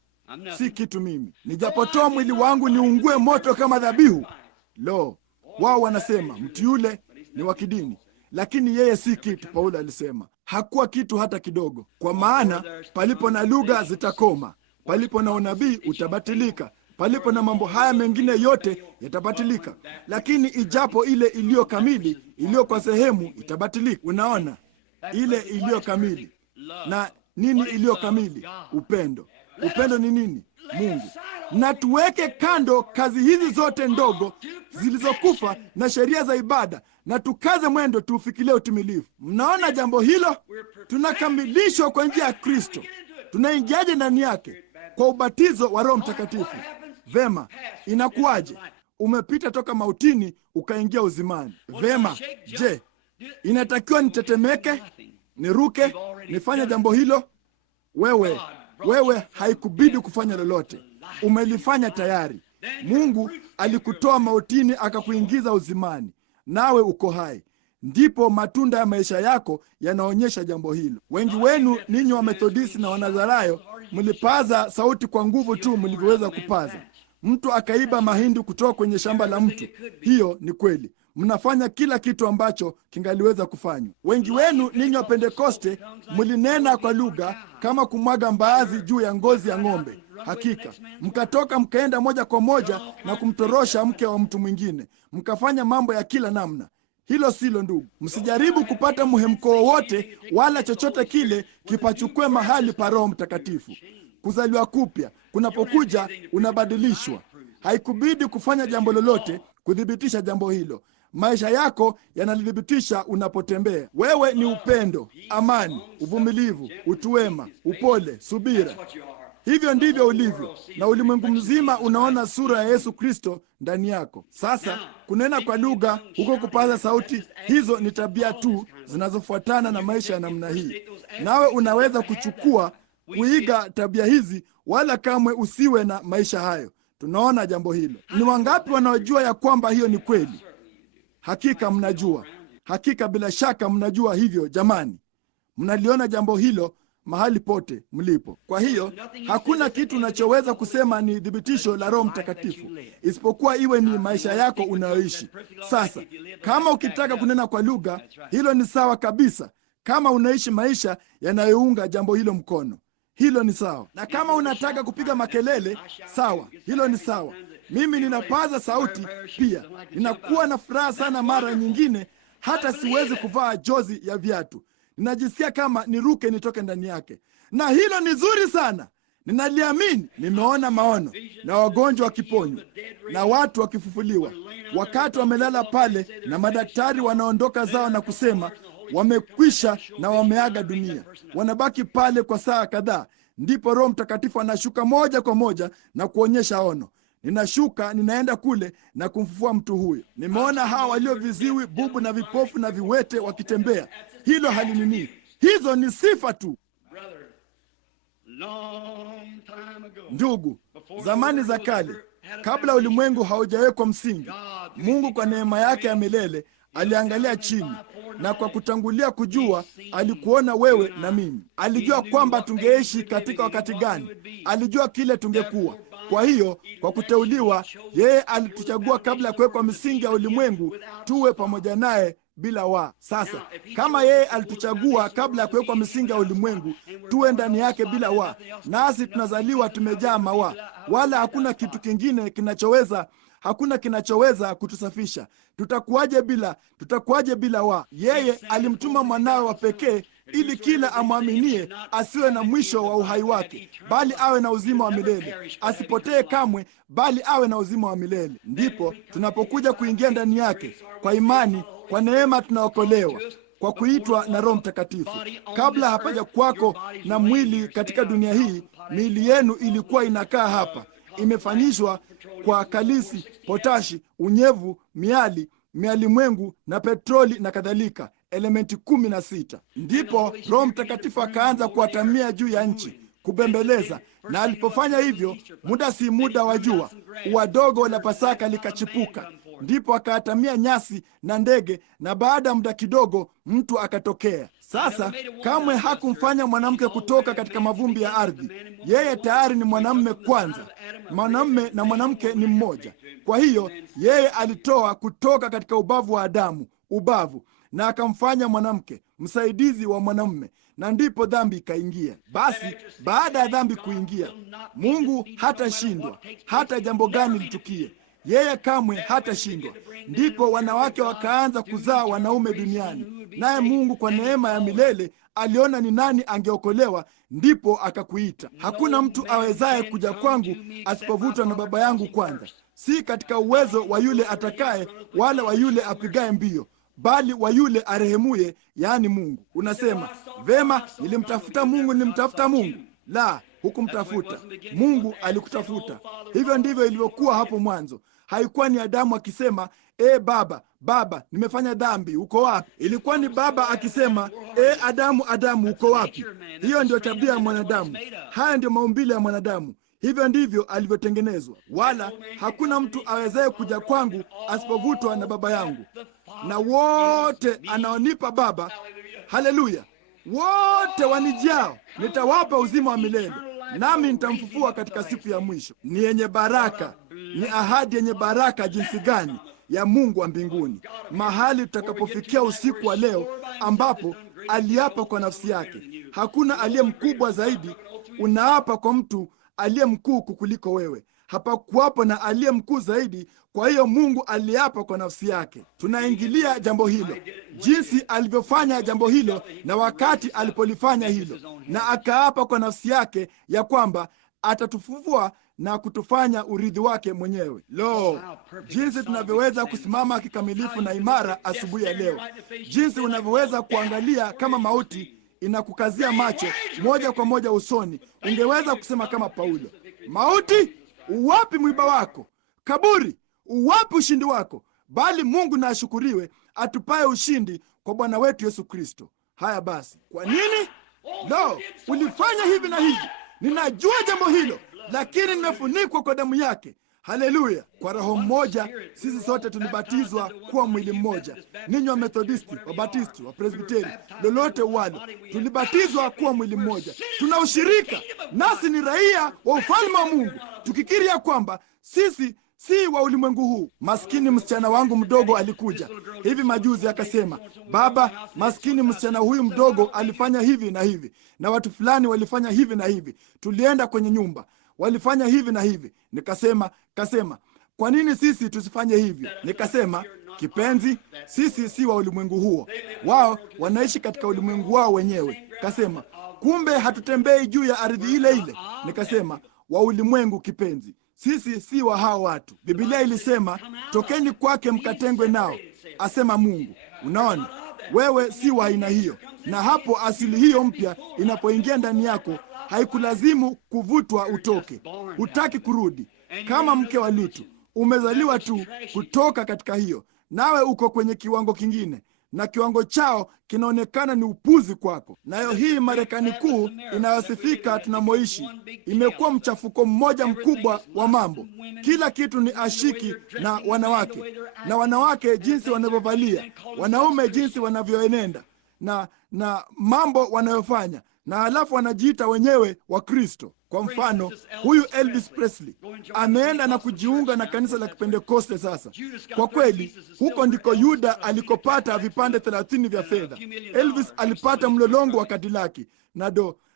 Si kitu mimi. Nijapotoa mwili wangu niungue moto kama dhabihu. Lo, wao wanasema mtu yule ni wa kidini, lakini yeye si kitu. Paulo alisema hakuwa kitu hata kidogo. Kwa maana palipo na lugha zitakoma, palipo na unabii utabatilika, palipo na mambo haya mengine yote yatabatilika, lakini ijapo ile iliyo kamili, iliyo kwa sehemu, itabatilika. Unaona, ile iliyo kamili. Na nini iliyo kamili? Upendo. Upendo ni nini? Mungu. Na tuweke kando kazi hizi zote ndogo zilizokufa na sheria za ibada, na tukaze mwendo tuufikilie utimilifu. Mnaona jambo hilo? Tunakamilishwa kwa njia ya Kristo. Tunaingiaje ndani yake? Kwa ubatizo wa Roho Mtakatifu. Vema, inakuwaje? Umepita toka mautini ukaingia uzimani. Vema, je, inatakiwa nitetemeke, niruke, nifanye jambo hilo? Wewe haikubidi kufanya lolote. Umelifanya tayari. Mungu alikutoa mautini akakuingiza uzimani, nawe uko hai. Ndipo matunda ya maisha yako yanaonyesha jambo hilo. Wengi wenu ninyi wa Methodisti na Wanazarayo mlipaza sauti kwa nguvu tu mlivyoweza kupaza. Mtu akaiba mahindi kutoka kwenye shamba la mtu. Hiyo ni kweli. Mnafanya kila kitu ambacho kingaliweza kufanywa. Wengi wenu ninyi wa Pentekoste mlinena kwa lugha kama kumwaga mbaazi juu ya ngozi ya ng'ombe. Hakika mkatoka mkaenda moja kwa moja na kumtorosha mke wa mtu mwingine, mkafanya mambo ya kila namna. Hilo silo, ndugu. Msijaribu kupata mhemko wowote wala chochote kile kipachukue mahali pa Roho Mtakatifu. Kuzaliwa kupya kunapokuja, unabadilishwa. Haikubidi kufanya jambo lolote kuthibitisha jambo hilo. Maisha yako yanalithibitisha unapotembea. Wewe ni upendo, amani, uvumilivu, utu wema, upole, subira. Hivyo ndivyo ulivyo, na ulimwengu mzima unaona sura ya Yesu Kristo ndani yako. Sasa kunena kwa lugha, huko kupaza sauti, hizo ni tabia tu zinazofuatana na maisha ya namna hii. Nawe unaweza kuiga tabia hizi, wala kamwe usiwe na maisha hayo. Tunaona jambo hilo. Ni wangapi wanaojua ya kwamba hiyo ni kweli? Hakika mnajua. Hakika bila shaka mnajua hivyo. Jamani, mnaliona jambo hilo mahali pote mlipo. Kwa hiyo hakuna kitu unachoweza kusema ni thibitisho la Roho Mtakatifu isipokuwa iwe ni maisha yako unayoishi. Sasa kama ukitaka kunena kwa lugha, hilo ni sawa kabisa, kama unaishi maisha yanayounga jambo hilo mkono. Hilo ni sawa. Na kama unataka kupiga makelele, sawa, hilo ni sawa. Mimi ninapaza sauti pia. Ninakuwa na furaha sana mara nyingine hata siwezi kuvaa jozi ya viatu. Ninajisikia kama niruke nitoke ndani yake. Na hilo ni zuri sana. Ninaliamini. Nimeona maono na wagonjwa wakiponywa na watu wakifufuliwa, wakati wamelala pale na madaktari wanaondoka zao na kusema wamekwisha na wameaga dunia. Wanabaki pale kwa saa kadhaa, ndipo Roho Mtakatifu anashuka moja kwa moja na kuonyesha ono. Ninashuka, ninaenda kule na kumfufua mtu huyo. Nimeona hawa walio viziwi, bubu na vipofu na viwete wakitembea. Hilo halinini. Hizo ni sifa tu. Ndugu, zamani za kale, kabla ulimwengu haujawekwa msingi, Mungu kwa neema yake ya milele aliangalia chini, na kwa kutangulia kujua alikuona wewe na mimi. Alijua kwamba tungeishi katika wakati gani, alijua kile tungekuwa. Kwa hiyo kwa kuteuliwa, yeye alituchagua kabla ya kuwekwa misingi ya ulimwengu tuwe pamoja naye bila wa. Sasa kama yeye alituchagua kabla ya kuwekwa misingi ya ulimwengu tuwe ndani yake bila wa, nasi tunazaliwa tumejaa mawa, wala hakuna kitu kingine kinachoweza kutusafisha. Tutakuwaje bila wa? Yeye alimtuma mwanawe wa pekee ili kila amwaminie asiwe na mwisho wa uhai wake, bali awe na uzima wa milele. Asipotee kamwe, bali awe na uzima wa milele. Ndipo tunapokuja kuingia ndani yake kwa imani. Kwa neema tunaokolewa kwa kuitwa na Roho Mtakatifu. Kabla hapaja kwako na mwili katika dunia hii, miili yenu ilikuwa inakaa hapa, imefanyishwa kwa kalisi, potashi, unyevu, mialimwengu na petroli na kadhalika, elementi 16. Ndipo Roho Mtakatifu akaanza kuatamia juu ya nchi, kubembeleza, na alipofanya hivyo, muda si muda wa jua, ua dogo la Pasaka likachipuka. Ndipo akaatamia nyasi na ndege, na baada ya muda kidogo mtu akatokea. Sasa kamwe hakumfanya mwanamke kutoka katika mavumbi ya ardhi. Yeye tayari ni mwanamume kwanza. Mwanamume na mwanamke ni mmoja. Kwa hiyo yeye alitoa kutoka katika ubavu wa Adamu ubavu, na akamfanya mwanamke msaidizi wa mwanamume, na ndipo dhambi ikaingia. Basi baada ya dhambi kuingia, Mungu hatashindwa hata jambo gani litukie. Yeye kamwe hatashindwa. Ndipo wanawake wakaanza kuzaa wanaume duniani, naye Mungu kwa neema ya milele aliona ni nani angeokolewa, ndipo akakuita. Hakuna mtu awezaye kuja kwangu asipovutwa na Baba yangu kwanza, si katika uwezo wa yule atakaye wala wa yule apigaye mbio, bali wa yule arehemuye, yaani Mungu. Unasema, vema, nilimtafuta Mungu. La, hukumtafuta Mungu, alikutafuta. Hivyo ndivyo ilivyokuwa hapo mwanzo. Haikuwa ni Adamu akisema, Baba, nimefanya dhambi, uko wapi? Ilikuwa ni Baba akisema, Adamu, uko wapi? Hiyo ndio tabia ya mwanadamu. Haya ndio maumbile ya mwanadamu. Hivyo ndivyo alivyotengenezwa. Wala hakuna mtu awezaye kuja kwangu asipovutwa na Baba yangu, na wote anaonipa Baba, haleluya, wote wanijao nitawapa uzima wa milele, nami nitamfufua katika siku ya mwisho. Ni yenye baraka, ni ahadi yenye baraka jinsi gani ya Mungu wa mbinguni, mahali tutakapofikia usiku wa leo, ambapo aliapa kwa nafsi yake. Hakuna aliye mkubwa zaidi. Unaapa kwa mtu aliye mkuu kukuliko wewe. Hapakuwapo na aliye mkuu zaidi. Kwa hiyo Mungu aliapa kwa nafsi yake. Tunaingilia jambo hilo, jinsi alivyofanya jambo hilo na wakati alipolifanya hilo, na akaapa kwa nafsi yake ya kwamba atatufufua na kutufanya urithi wake mwenyewe. Lo, jinsi tunavyoweza kusimama kikamilifu na imara asubuhi ya leo, jinsi unavyoweza kuangalia kama mauti inakukazia macho moja kwa moja usoni. Ungeweza kusema kama Paulo, mauti, uwapi mwiba wako? Kaburi, uwapi ushindi wako? Bali Mungu na ashukuriwe, atupaye ushindi kwa Bwana wetu Yesu Kristo. Haya basi, kwa nini? Lo, ulifanya hivi na hivi. Ninajua jambo hilo, lakini nimefunikwa kwa damu yake. Haleluya! Kwa Roho mmoja sisi sote tulibatizwa kuwa mwili mmoja. Ninyi wa Methodisti, wa Batisti, wa Presbiteri, lolote uwalo, tulibatizwa kuwa mwili mmoja. Tuna ushirika, nasi ni raia wa ufalme wa Mungu, tukikiri ya kwamba sisi si wa ulimwengu huu. Maskini msichana wangu mdogo alikuja hivi majuzi akasema, Baba, maskini msichana huyu mdogo alifanya hivi na hivi, na watu fulani walifanya hivi na hivi, tulienda kwenye nyumba, walifanya hivi na hivi. Kasema, kwa nini sisi tusifanye hivyo? Nikasema, kipenzi, sisi si wa ulimwengu huo, wao wanaishi katika ulimwengu wao wenyewe. Kasema, kumbe hatutembei juu ya ardhi ile ile. Nikasema, wa ulimwengu, kipenzi, sisi si wa hao watu. Biblia ilisema, tokeni kwake mkatengwe nao, asema Mungu. Unaona, wewe si wa aina hiyo, na hapo asili hiyo mpya inapoingia ndani yako, haikulazimu kuvutwa utoke. Hutaki kurudi. Kama mke wa Lutu, umezaliwa tu kutoka katika hiyo, nawe uko kwenye kiwango kingine, na kiwango chao kinaonekana ni upuzi kwako. Nayo hii Marekani kuu inayosifika tunamoishi imekuwa mchafuko mmoja mkubwa wa mambo. Kila kitu ni ashiki na wanawake jinsi wanavyovalia, wanaume jinsi wanavyoenenda na mambo wanayofanya, na halafu wanajiita wenyewe wa Kristo. Kwa mfano, huyu Elvis Presley ameenda na kujiunga na kanisa la Kipentekoste. Sasa kwa kweli, huko ndiko Yuda alikopata vipande 30 vya fedha. Elvis alipata mlolongo wa Cadillac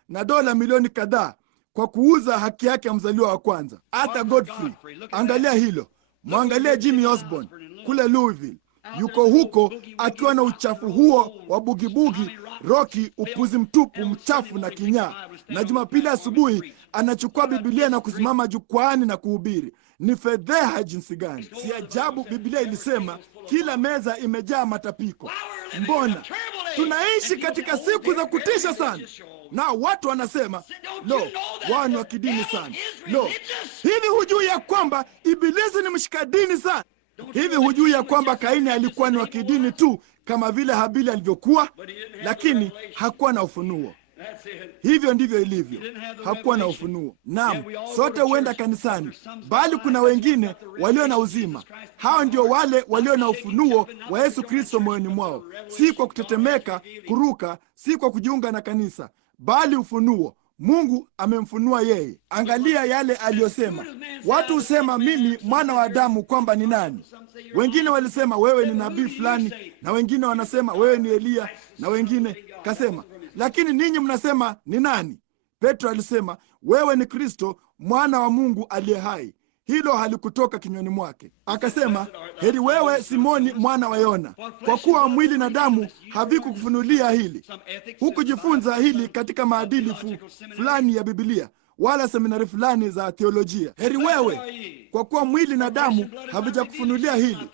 na dola milioni kadhaa kwa kuuza haki yake ya mzaliwa wa kwanza. Arthur Godfrey, angalia hilo. Mwangalie Jimmy Osborne kule Louisville, yuko huko akiwa na uchafu huo wa bugibugi, roki, upuzi mtupu, mchafu na kinyaa. Na Jumapili asubuhi anachukua Biblia na kusimama jukwaani na kuhubiri. Ni fedheha jinsi gani! Si ajabu Biblia ilisema kila meza imejaa matapiko. Mbona tunaishi katika siku za kutisha sana, na watu wanasema lo, wao ni wa kidini sana. Lo, hivi hujui ya kwamba Ibilisi ni mshika dini sana? Hivi hujui ya kwamba Kaini alikuwa ni wa kidini tu kama vile Habili alivyokuwa, lakini hakuwa na ufunuo? Hivyo ndivyo ilivyo, hakuwa na ufunuo. Naam, sote huenda kanisani, bali kuna wengine walio na uzima. Hao ndio wale walio na ufunuo wa Yesu Kristo moyoni mwao, si kwa kutetemeka, kuruka, si kwa kujiunga na kanisa, bali ufunuo. Mungu amemfunua yeye. Angalia yale aliyosema. Watu husema mimi mwana wa Adamu kwamba ni nani? Wengine walisema wewe ni nabii fulani, na wengine wanasema wewe ni Eliya, na wengine kasema, lakini ninyi mnasema ni nani? Petro alisema wewe ni Kristo mwana wa Mungu aliye hai. Hilo halikutoka kinywani mwake. Akasema, heri wewe Simoni mwana wa Yona, kwa kuwa mwili na damu havikukufunulia hili. Hukujifunza hili katika maadili fulani ya Biblia, wala seminari fulani za teolojia. Heri wewe, kwa kuwa mwili na damu havijakufunulia hili,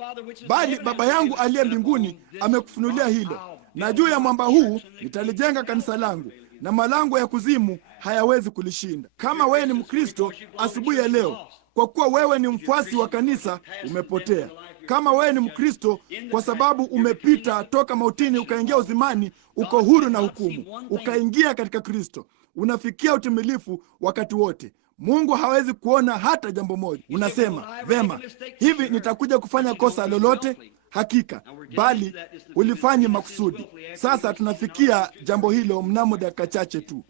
bali Baba yangu aliye mbinguni amekufunulia hilo. Na juu ya mwamba huu nitalijenga kanisa langu, na malango ya kuzimu hayawezi kulishinda. Kama wewe ni Mkristo asubuhi ya leo, kwa kuwa wewe ni mfuasi wa kanisa, umepotea. Kama wewe ni Mkristo kwa sababu umepita toka mautini ukaingia uzimani, uko huru na hukumu, ukaingia katika Kristo, unafikia utimilifu wakati wote. Mungu hawezi kuona hata jambo moja. Unasema, vema, hivi nitakuja kufanya kosa lolote? Hakika, bali ulifanya makusudi. Sasa tunafikia jambo hilo mnamo dakika chache tu.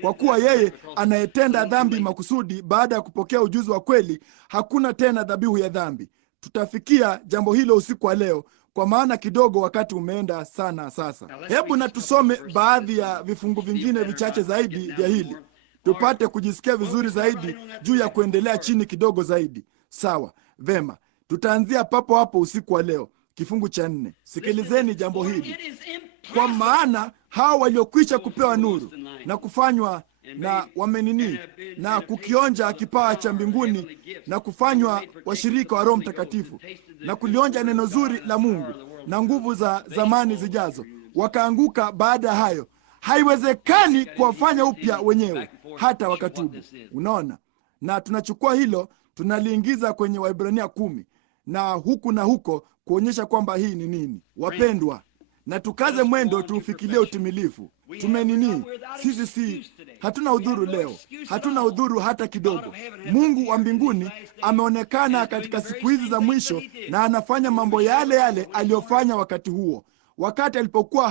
Kwa kuwa yeye anayetenda dhambi makusudi baada ya kupokea ujuzi wa kweli, hakuna tena dhabihu ya dhambi. Tutafikia jambo hilo usiku wa leo, kwa maana kidogo wakati umeenda sana. Sasa hebu na tusome baadhi ya vifungu vingine vichache zaidi vya hili, tupate kujisikia vizuri zaidi juu ya kuendelea chini kidogo zaidi. Sawa, vema, tutaanzia papo hapo usiku wa leo. Kifungu cha 4. Sikilizeni jambo hili. Kwa maana hao waliokwisha kupewa nuru na kufanywa na wamenini na kukionja kipawa cha mbinguni na kufanywa washirika wa Roho Mtakatifu na kulionja neno zuri la Mungu na nguvu za zamani zijazo, wakaanguka baada ya hayo. Haiwezekani kuwafanya upya wenyewe hata wakatubu. Unaona, na tunachukua hilo tunaliingiza kwenye Waebrania 10 na huko kuonyesha kwamba hii ni nini. Wapendwa, na tukaze mwendo tuufikilie utimilifu. Tumenini, sisi hatuna udhuru leo, hatuna udhuru hata kidogo. Mungu wa mbinguni ameonekana katika siku hizi za mwisho, na anafanya mambo yale yale aliyofanya wakati huo, wakati alipokuwa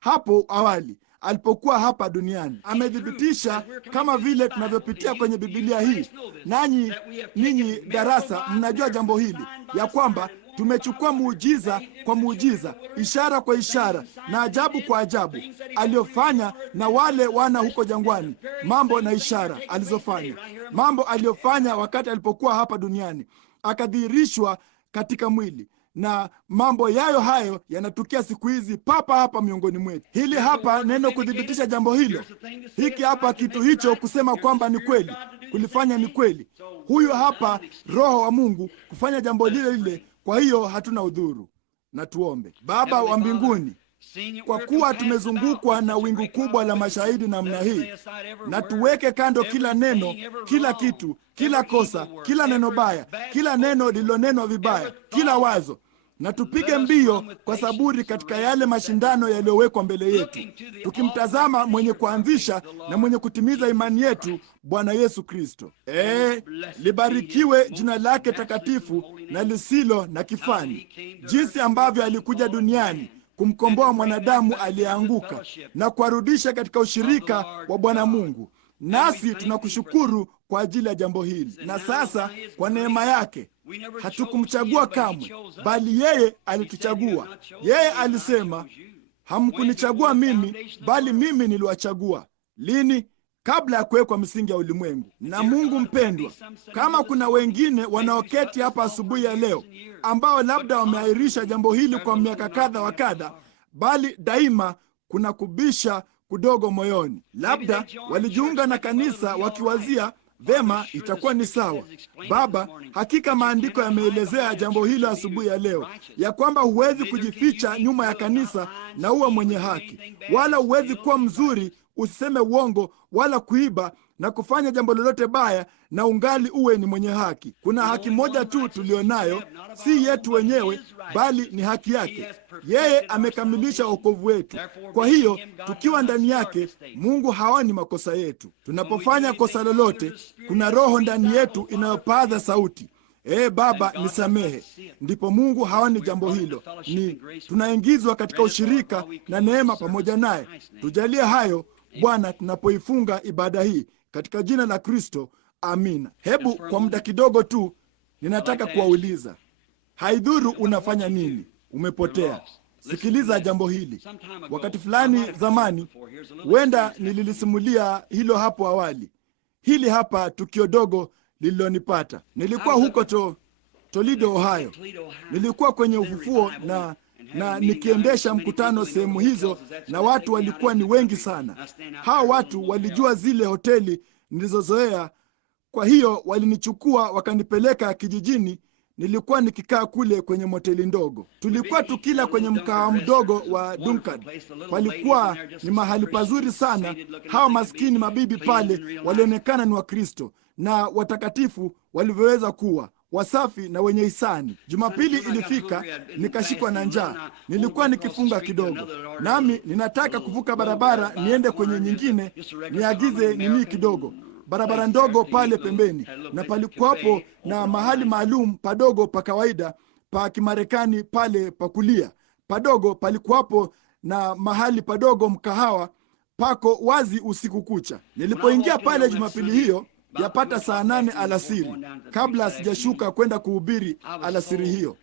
hapo awali, alipokuwa hapa duniani. Amedhibitisha kama vile tunavyopitia kwenye Biblia hii. Nanyi ninyi darasa mnajua jambo hili, ya kwamba tumechukua muujiza kwa muujiza, ishara kwa ishara na ajabu kwa ajabu aliyofanya na wale wana huko jangwani, mambo na ishara alizofanya, mambo aliyofanya wakati alipokuwa hapa duniani, akadhihirishwa katika mwili, na mambo yayo hayo yanatukia siku hizi papa hapa miongoni mwetu. Hili hapa neno kudhibitisha jambo hilo, hiki hapa kitu hicho kusema kwamba ni kweli, kulifanya ni kweli. Huyu hapa Roho wa Mungu kufanya jambo lile lile. Kwa hiyo hatuna udhuru. Na tuombe. Baba wa mbinguni, kwa kuwa tumezungukwa na wingu kubwa la mashahidi namna hii, na tuweke kando kila neno, kila kitu, kila kosa, kila neno baya, kila neno lililonenwa vibaya, kila wazo, na tupige mbio kwa saburi katika yale mashindano yaliyowekwa mbele yetu, tukimtazama mwenye kuanzisha na mwenye kutimiza imani yetu, Bwana Yesu Kristo. Libarikiwe jina lake takatifu na lisilo na kifani, jinsi ambavyo alikuja duniani kumkomboa mwanadamu aliyeanguka na kuwarudisha katika ushirika wa Bwana Mungu. Nasi tunakushukuru kwa ajili ya jambo hili. Na sasa kwa neema yake, hatukumchagua kamwe, bali yeye alituchagua. Yeye alisema, hamkunichagua mimi, bali mimi niliwachagua. Lini? Kabla ya kuwekwa misingi ya ulimwengu. Na Mungu mpendwa, kama kuna wengine wanaoketi hapa asubuhi ya leo ambao labda wameahirisha jambo hili kwa miaka kadha wa kadha, bali daima kuna kubisha kudogo moyoni. Labda walijiunga na kanisa wakiwazia, vema, itakuwa ni sawa. Baba, hakika maandiko yameelezea jambo hilo asubuhi ya leo, ya kwamba huwezi kujificha nyuma ya kanisa na uwe mwenye haki, wala huwezi kuwa mzuri, usiseme uongo, wala kuiba na kufanya jambo lolote baya na ungali uwe ni mwenye haki. Kuna haki moja tu tulionayo, si yetu wenyewe, bali ni haki yake. Yeye amekamilisha wokovu wetu. Kwa hiyo tukiwa ndani yake, Mungu haoni makosa yetu. Tunapofanya kosa lolote, kuna roho ndani yetu inayopaza sauti, Baba nisamehe. Ndipo Mungu haoni jambo hilo. Ni tunaingizwa katika ushirika na neema pamoja naye. Tujalie hayo Bwana tunapoifunga ibada hii katika jina la Kristo, amina. Hebu kwa muda kidogo tu ninataka kuwauliza, haidhuru unafanya nini, umepotea. Sikiliza jambo hili. Wakati fulani zamani, huenda nililisimulia hilo hapo awali. Hili hapa tukio dogo lililonipata. Nilikuwa huko Toledo, Ohio. Nilikuwa kwenye ufufuo na nikiendesha mkutano sehemu hizo, na watu walikuwa ni wengi sana. Hao watu walijua zile hoteli nilizozoea, kwa hiyo walinichukua wakanipeleka kijijini. Nilikuwa nikikaa kule kwenye moteli ndogo. Tulikuwa tukila kwenye mkahawa mdogo wa Duncan. Palikuwa ni mahali pazuri sana. Hawa maskini mabibi pale walionekana ni Wakristo na watakatifu walivyoweza kuwa, wasafi na wenye hisani. Jumapili ilifika, nikashikwa na njaa. Nilikuwa nikifunga kidogo, nami ninataka kuvuka barabara niende kwenye nyingine, niagize nini kidogo. Barabara ndogo pale pembeni, na palikuwapo na mahali maalum padogo pa kawaida pa Kimarekani pale pa kulia padogo. Palikuwapo na mahali padogo mkahawa pako wazi usiku kucha. Nilipoingia pale Jumapili hiyo yapata saa 8 alasiri, kabla sijashuka kwenda kuhubiri alasiri hiyo,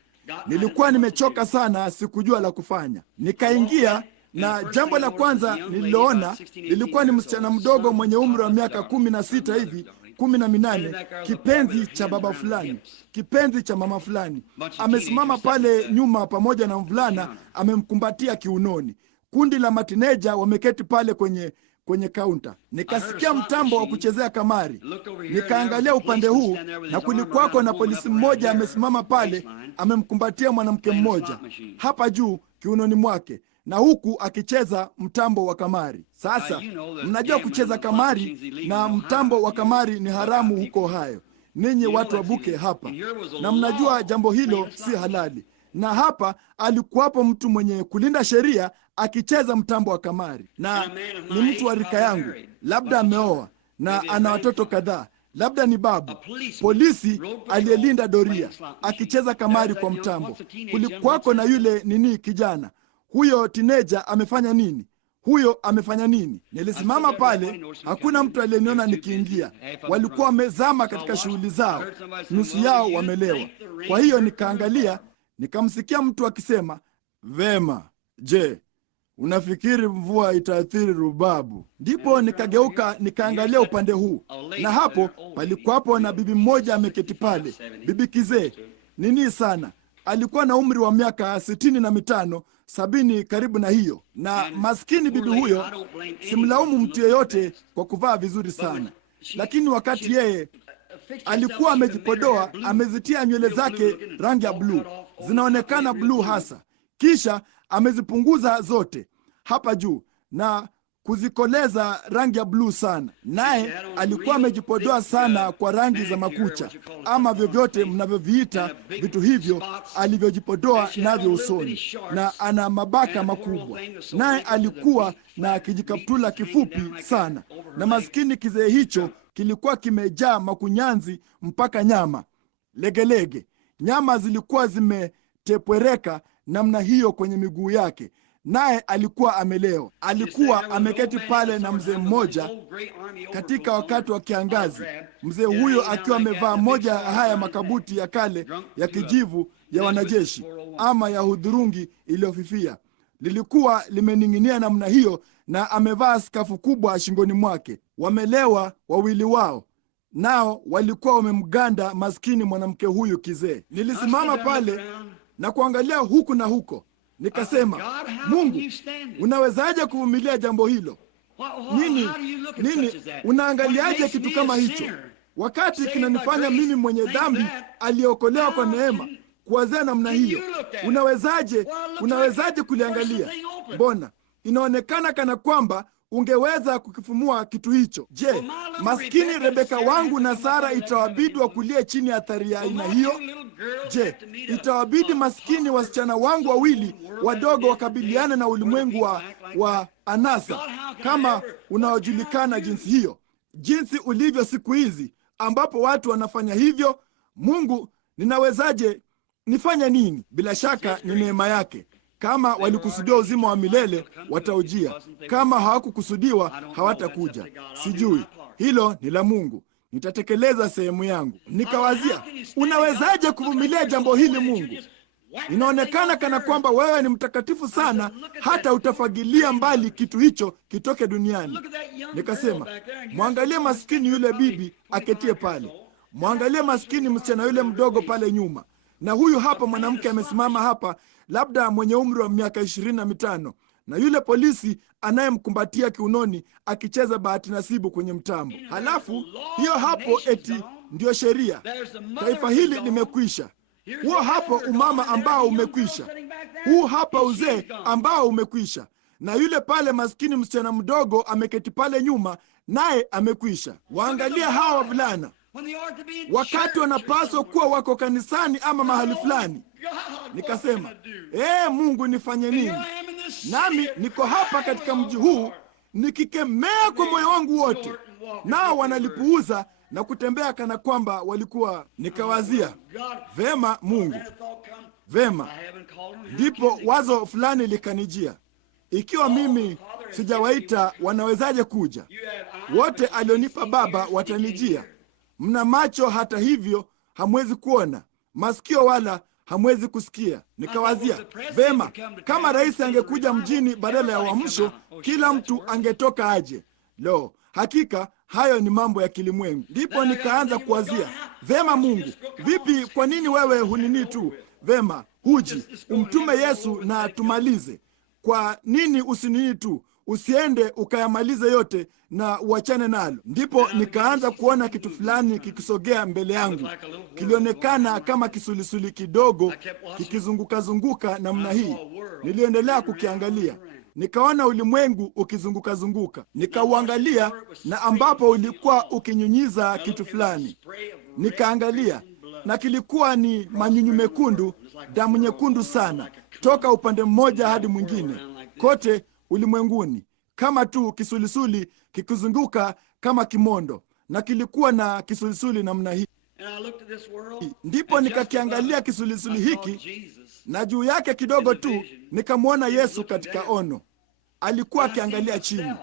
nilikuwa nimechoka sana, sikujua la kufanya. Nikaingia, na jambo la kwanza nililoona lilikuwa ni msichana mdogo mwenye umri wa miaka 16 hivi, 18, kipenzi cha baba fulani, kipenzi cha mama fulani. Amesimama pale nyuma pamoja na mvulana amemkumbatia kiunoni. Kundi la matineja wameketi pale kwenye kaunta. Nikasikia mtambo wa kuchezea kamari. Nikaangalia upande huu, na kulikuwako na polisi mmoja amesimama pale, amemkumbatia mwanamke mmoja hapa juu kiunoni mwake, na huku akicheza mtambo wa kamari. Sasa mnajua kucheza kamari na mtambo wa kamari ni haramu huko Ohio, ninyi watu wa Buke hapa, na mnajua jambo hilo si halali. Na hapa alikuwapo mtu mwenye kulinda sheria akicheza mtambo wa kamari, na ni mtu wa rika yangu, labda ameoa na ana watoto kadhaa, labda ni babu. Polisi aliyelinda doria akicheza kamari kwa mtambo. Kulikuwako na yule kijana huyo, tineja amefanya nini? Huyo amefanya nini? Nilisimama pale, hakuna mtu aliyeniona nikiingia. Walikuwa wamezama katika shughuli zao, nusu yao wamelewa. Kwa hiyo nikaangalia, nikamsikia mtu akisema, vema, je, unafikiri mvua itaathiri rubabu? Ndipo nikageuka nikaangalia upande huu, na hapo palikuwapo na bibi mmoja ameketi pale, bibi kizee sana. Alikuwa na umri wa miaka 65, 70, karibu na hiyo. Na maskini bibi huyo, simlaumu mtu yeyote kwa kuvaa vizuri sana, lakini wakati yeye alikuwa amejipodoa, amezitia nywele zake rangi ya bluu, zinaonekana bluu hasa, kisha amezipunguza zote hapa juu, na kuzikoleza rangi ya bluu sana, naye alikuwa amejipodoa sana kwa rangi za makucha, ama vyovyote mnavyoviita vitu hivyo alivyojipodoa navyo usoni, na ana mabaka makubwa, naye alikuwa na kijikaptula kifupi sana, na maskini kizee hicho kilikuwa kimejaa makunyanzi mpaka nyama legelege. Nyama zilikuwa zimetepwereka namna hiyo kwenye miguu yake, naye alikuwa amelewa. Alikuwa ameketi pale na mzee mmoja katika wakati wa kiangazi, mzee huyo akiwa amevaa moja haya makabuti ya kale ya kijivu ya wanajeshi, ama ya hudhurungi iliyofifia, lilikuwa limening'inia namna hiyo, na amevaa skafu kubwa shingoni mwake. Wamelewa wawili wao, nao walikuwa wamemganda maskini mwanamke huyu kizee. Nilisimama pale na kuangalia huku na huko, nikasema, Mungu, unawezaje kuvumilia jambo hilo? Nini unaangaliaje kitu kama hicho, wakati kinanifanya mimi mwenye dhambi aliyeokolewa kwa neema kuwazea namna hiyo? Unawezaje kuliangalia? Mbona inaonekana kana kwamba ungeweza kukifumua kitu hicho. Je, maskini Rebeka wangu na Sara itawabidi wakulie chini ya athari ya aina hiyo? Je, itawabidi maskini wasichana wangu wawili wadogo wakabiliane na ulimwengu wa anasa kama unaojulikana jinsi hiyo, jinsi ulivyo siku hizi, ambapo watu wanafanya hivyo? Mungu, ninawezaje? Nifanye nini? Bila shaka ni neema yake. Kama walikusudia uzima wa milele wataujia, kama hawakukusudiwa hawatakuja. Sijui, hilo ni la Mungu. Nitatekeleza sehemu yangu. Nikawazia, unawezaje kuvumilia jambo hili Mungu? Inaonekana kana kwamba wewe ni mtakatifu sana, hata utafagilia mbali kitu hicho kitoke duniani. Nikasema, mwangalie maskini yule bibi aketie pale, mwangalie maskini msichana yule mdogo pale nyuma, na huyu hapa mwanamke amesimama hapa, labda mwenye umri wa miaka 25, na yule polisi anayemkumbatia kiunoni akicheza bahati nasibu kwenye mtambo. Halafu hiyo hapo eti ndiyo sheria. Taifa hili limekwisha. Huo hapo umama ambao umekwisha. Huu hapa uzee ambao umekwisha. Na yule pale maskini msichana mdogo ameketi pale nyuma, naye amekwisha. Waangalia hawa wavulana wakati wanapaswa kuwa wako kanisani ama mahali fulani. Nikasema, Mungu, nifanye nini? Nami niko hapa katika mji huu nikikemea kwa moyo wangu wote, nao wanalipuuza na kutembea kana kwamba walikuwa. Nikawazia, vema Mungu, vema. Ndipo wazo fulani likanijia, ikiwa mimi sijawaita, wanawezaje kuja? Wote alionipa Baba watanijia. Mna macho, hata hivyo hamwezi kuona, masikio wala hamwezi kusikia. Nikawazia, vema, kama rais angekuja mjini badala ya uamsho, kila mtu angetoka aje. Lo, hakika hayo ni mambo ya kilimwengu. Ndipo nikaanza kuwazia, vema Mungu, vipi? Kwa nini wewe hunini tu? Vema, huji umtume Yesu na tumalize. Kwa nini usinini tu? Usiende ukayamalize yote na uachane nalo. Ndipo nikaanza kuona kitu fulani kikisogea mbele yangu. Kilionekana kama kisulisuli kidogo kikizunguka namna hii. Niliendelea kukiangalia. Nikaona ulimwengu ukizunguka. Nikauangalia, na ambapo ulikuwa ukinyunyiza kitu fulani. Nikaangalia, na kilikuwa ni manyunyu mekundu, damu nyekundu sana, toka upande mmoja hadi mwingine, kote ulimwenguni, kama tu kisulisuli kikizunguka kama kimondo, na kilikuwa na kisulisuli namna hii. Ndipo nikakiangalia kisulisuli hiki, na juu yake kidogo tu nikamwona Yesu katika ono. Alikuwa akiangalia chini,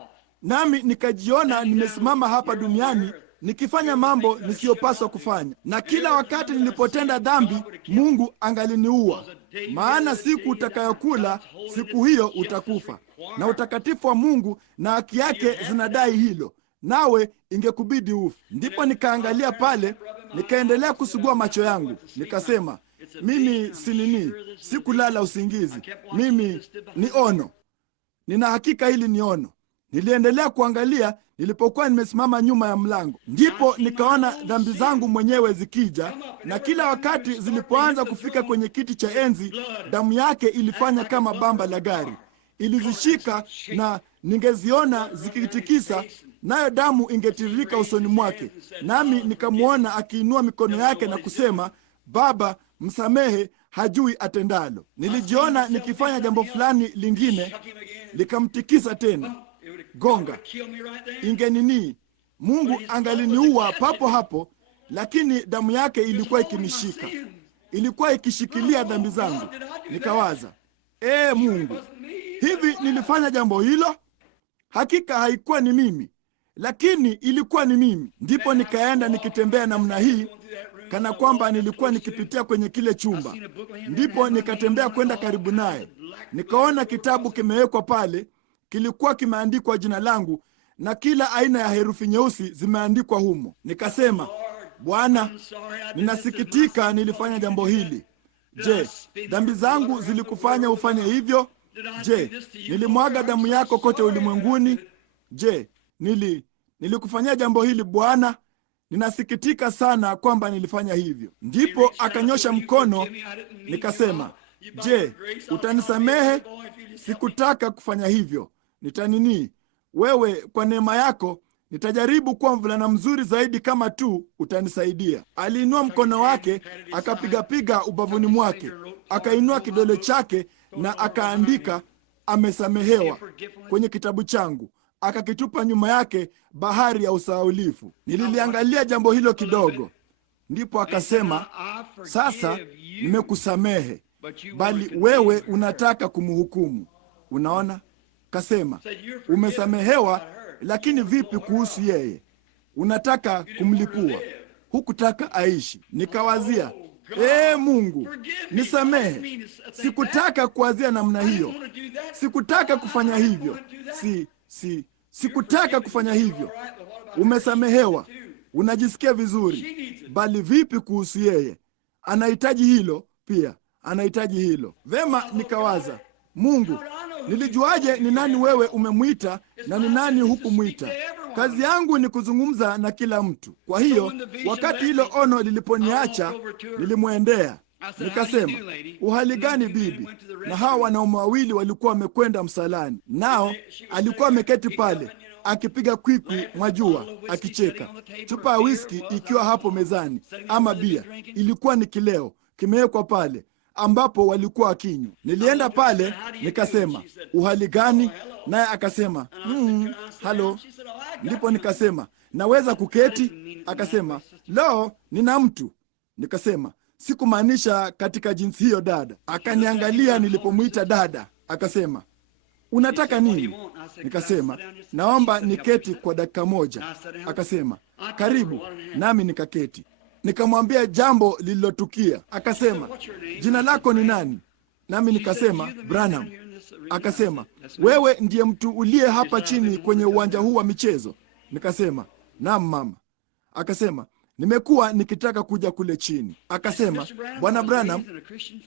nami nikajiona nimesimama hapa duniani nikifanya mambo nisiyopaswa kufanya, na kila wakati nilipotenda dhambi Mungu angaliniua. Maana siku utakayokula, siku hiyo utakufa, na utakatifu wa Mungu na haki yake zinadai hilo, nawe ingekubidi ufe. Ndipo nikaangalia pale, nikaendelea kusugua macho yangu, nikasema, mimi sikulala usingizi, mimi ni ono, nina hakika hili ni ono. Niliendelea kuangalia nilipokuwa nimesimama nyuma ya mlango. Ndipo nikaona dhambi zangu mwenyewe zikija, na kila wakati zilipoanza kufika kwenye kiti cha enzi, damu yake ilifanya kama bamba la gari, ilizishika na ningeziona zikitikisa, nayo damu ingetiririka usoni mwake. Nami nikamwona akiinua mikono yake na kusema, Baba, msamehe, hajui atendalo. Nilijiona nikifanya jambo fulani lingine, likamtikisa tena. Gonga, ingenini, Mungu angaliniua papo hapo, lakini damu yake ilikuwa ikinishika, ilikuwa ikishikilia dhambi zangu. Nikawaza, Mungu, hivi nilifanya jambo hilo? Hakika haikuwa ni mimi, lakini ilikuwa ni mimi. Ndipo nikaenda nikitembea namna hii, kana kwamba nilikuwa nikipitia kwenye kile chumba. Ndipo nikatembea kwenda karibu naye, nikaona kitabu kimewekwa pale. Kilikuwa kimeandikwa jina langu na kila aina ya herufi nyeusi zimeandikwa humo. Nikasema, Bwana, ninasikitika nilifanya jambo hili. Je, dhambi zangu zilikufanya ufanye hivyo? Je, nilimwaga damu yako kote ulimwenguni? Je, nilikufanyia jambo hili Bwana? Ninasikitika sana kwamba nilifanya hivyo. Ndipo akanyosha mkono. Nikasema, je, utanisamehe? Sikutaka kufanya hivyo. Wewe kwa neema yako nitajaribu kuwa mvulana mzuri zaidi kama tu utanisaidia. Aliinua mkono wake, akapigapiga ubavuni mwake, akainua kidole chake na akaandika, amesamehewa, kwenye kitabu changu. Akakitupa nyuma yake bahari ya usahaulifu. Nililiangalia jambo hilo kidogo. Ndipo akasema, sasa nimekusamehe, bali wewe unataka kumhukumu. Unaona? Kasema, umesamehewa, lakini vipi kuhusu yeye? Unataka kumlipua, hukutaka aishi. Nikawazia, Mungu, nisamehe. Sikutaka kuwazia namna hiyo. Sikutaka kufanya hivyo. Sikutaka kufanya hivyo. Umesamehewa, unajisikia vizuri, bali vipi kuhusu yeye? Anahitaji hilo pia, anahitaji hilo. Vema, nikawaza, Mungu, nilijuaje ni nani wewe umemwita na ni nani hukumwita? Kazi yangu ni kuzungumza na kila mtu. Kwa hiyo wakati hilo ono liliponiacha, nilimwendea nikasema, uhali gani bibi? Na hawa wanaume wawili walikuwa wamekwenda msalani, nao alikuwa ameketi pale akipiga kwikwi, mwajua, akicheka, chupa ya whisky ikiwa hapo mezani, ama bia. Ilikuwa ni kileo kimewekwa pale ambapo walikuwa wakinywa. Nilienda pale nikasema, uhali gani? Naye akasema, halo. Ndipo nikasema, naweza kuketi? Akasema, lo, nina mtu. Nikasema, sikumaanisha katika jinsi hiyo dada. Akaniangalia nilipomwita dada, akasema, unataka nini? Nikasema, naomba niketi kwa dakika moja. Akasema, karibu. Nami nikaketi. Nikamwambia jambo lililotukia. Akasema, jina lako ni nani? Nami nikasema, Branham. Akasema, wewe ndiye mtu uliye hapa chini kwenye uwanja huu wa michezo? Nikasema, naam mama. Akasema, nimekuwa nikitaka kuja kule chini. Akasema, Bwana Branham,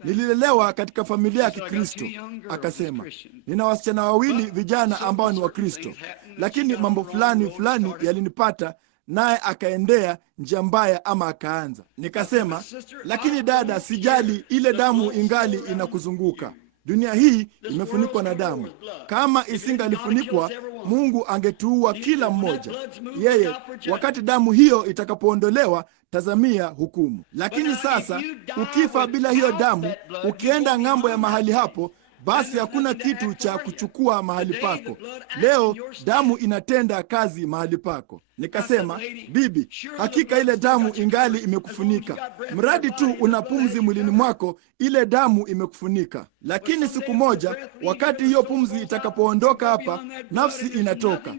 nililelewa katika familia ya Kikristo. Akasema, nina wasichana wawili vijana ambao ni Wakristo, lakini mambo fulani yalinipata, naye akaendea njia mbaya ama akaanza. Nikasema, lakini dada, sijali, ile damu ingali inakuzunguka. Dunia hii imefunikwa na damu. Kama isingalifunikwa, Mungu angetuua kila mmoja. Yeye, wakati damu hiyo itakapoondolewa, tazamia hukumu. Lakini sasa ukifa bila hiyo damu, ukienda ng'ambo ya mahali hapo, basi hakuna kitu cha kuchukua mahali pako. Leo damu inatenda kazi mahali pako. Nikasema, bibi, hakika ile damu ingali imekufunika. Mradi tu una pumzi mwilini mwako, ile damu imekufunika. Lakini siku moja, wakati hiyo pumzi itakapoondoka hapa, nafsi inatoka.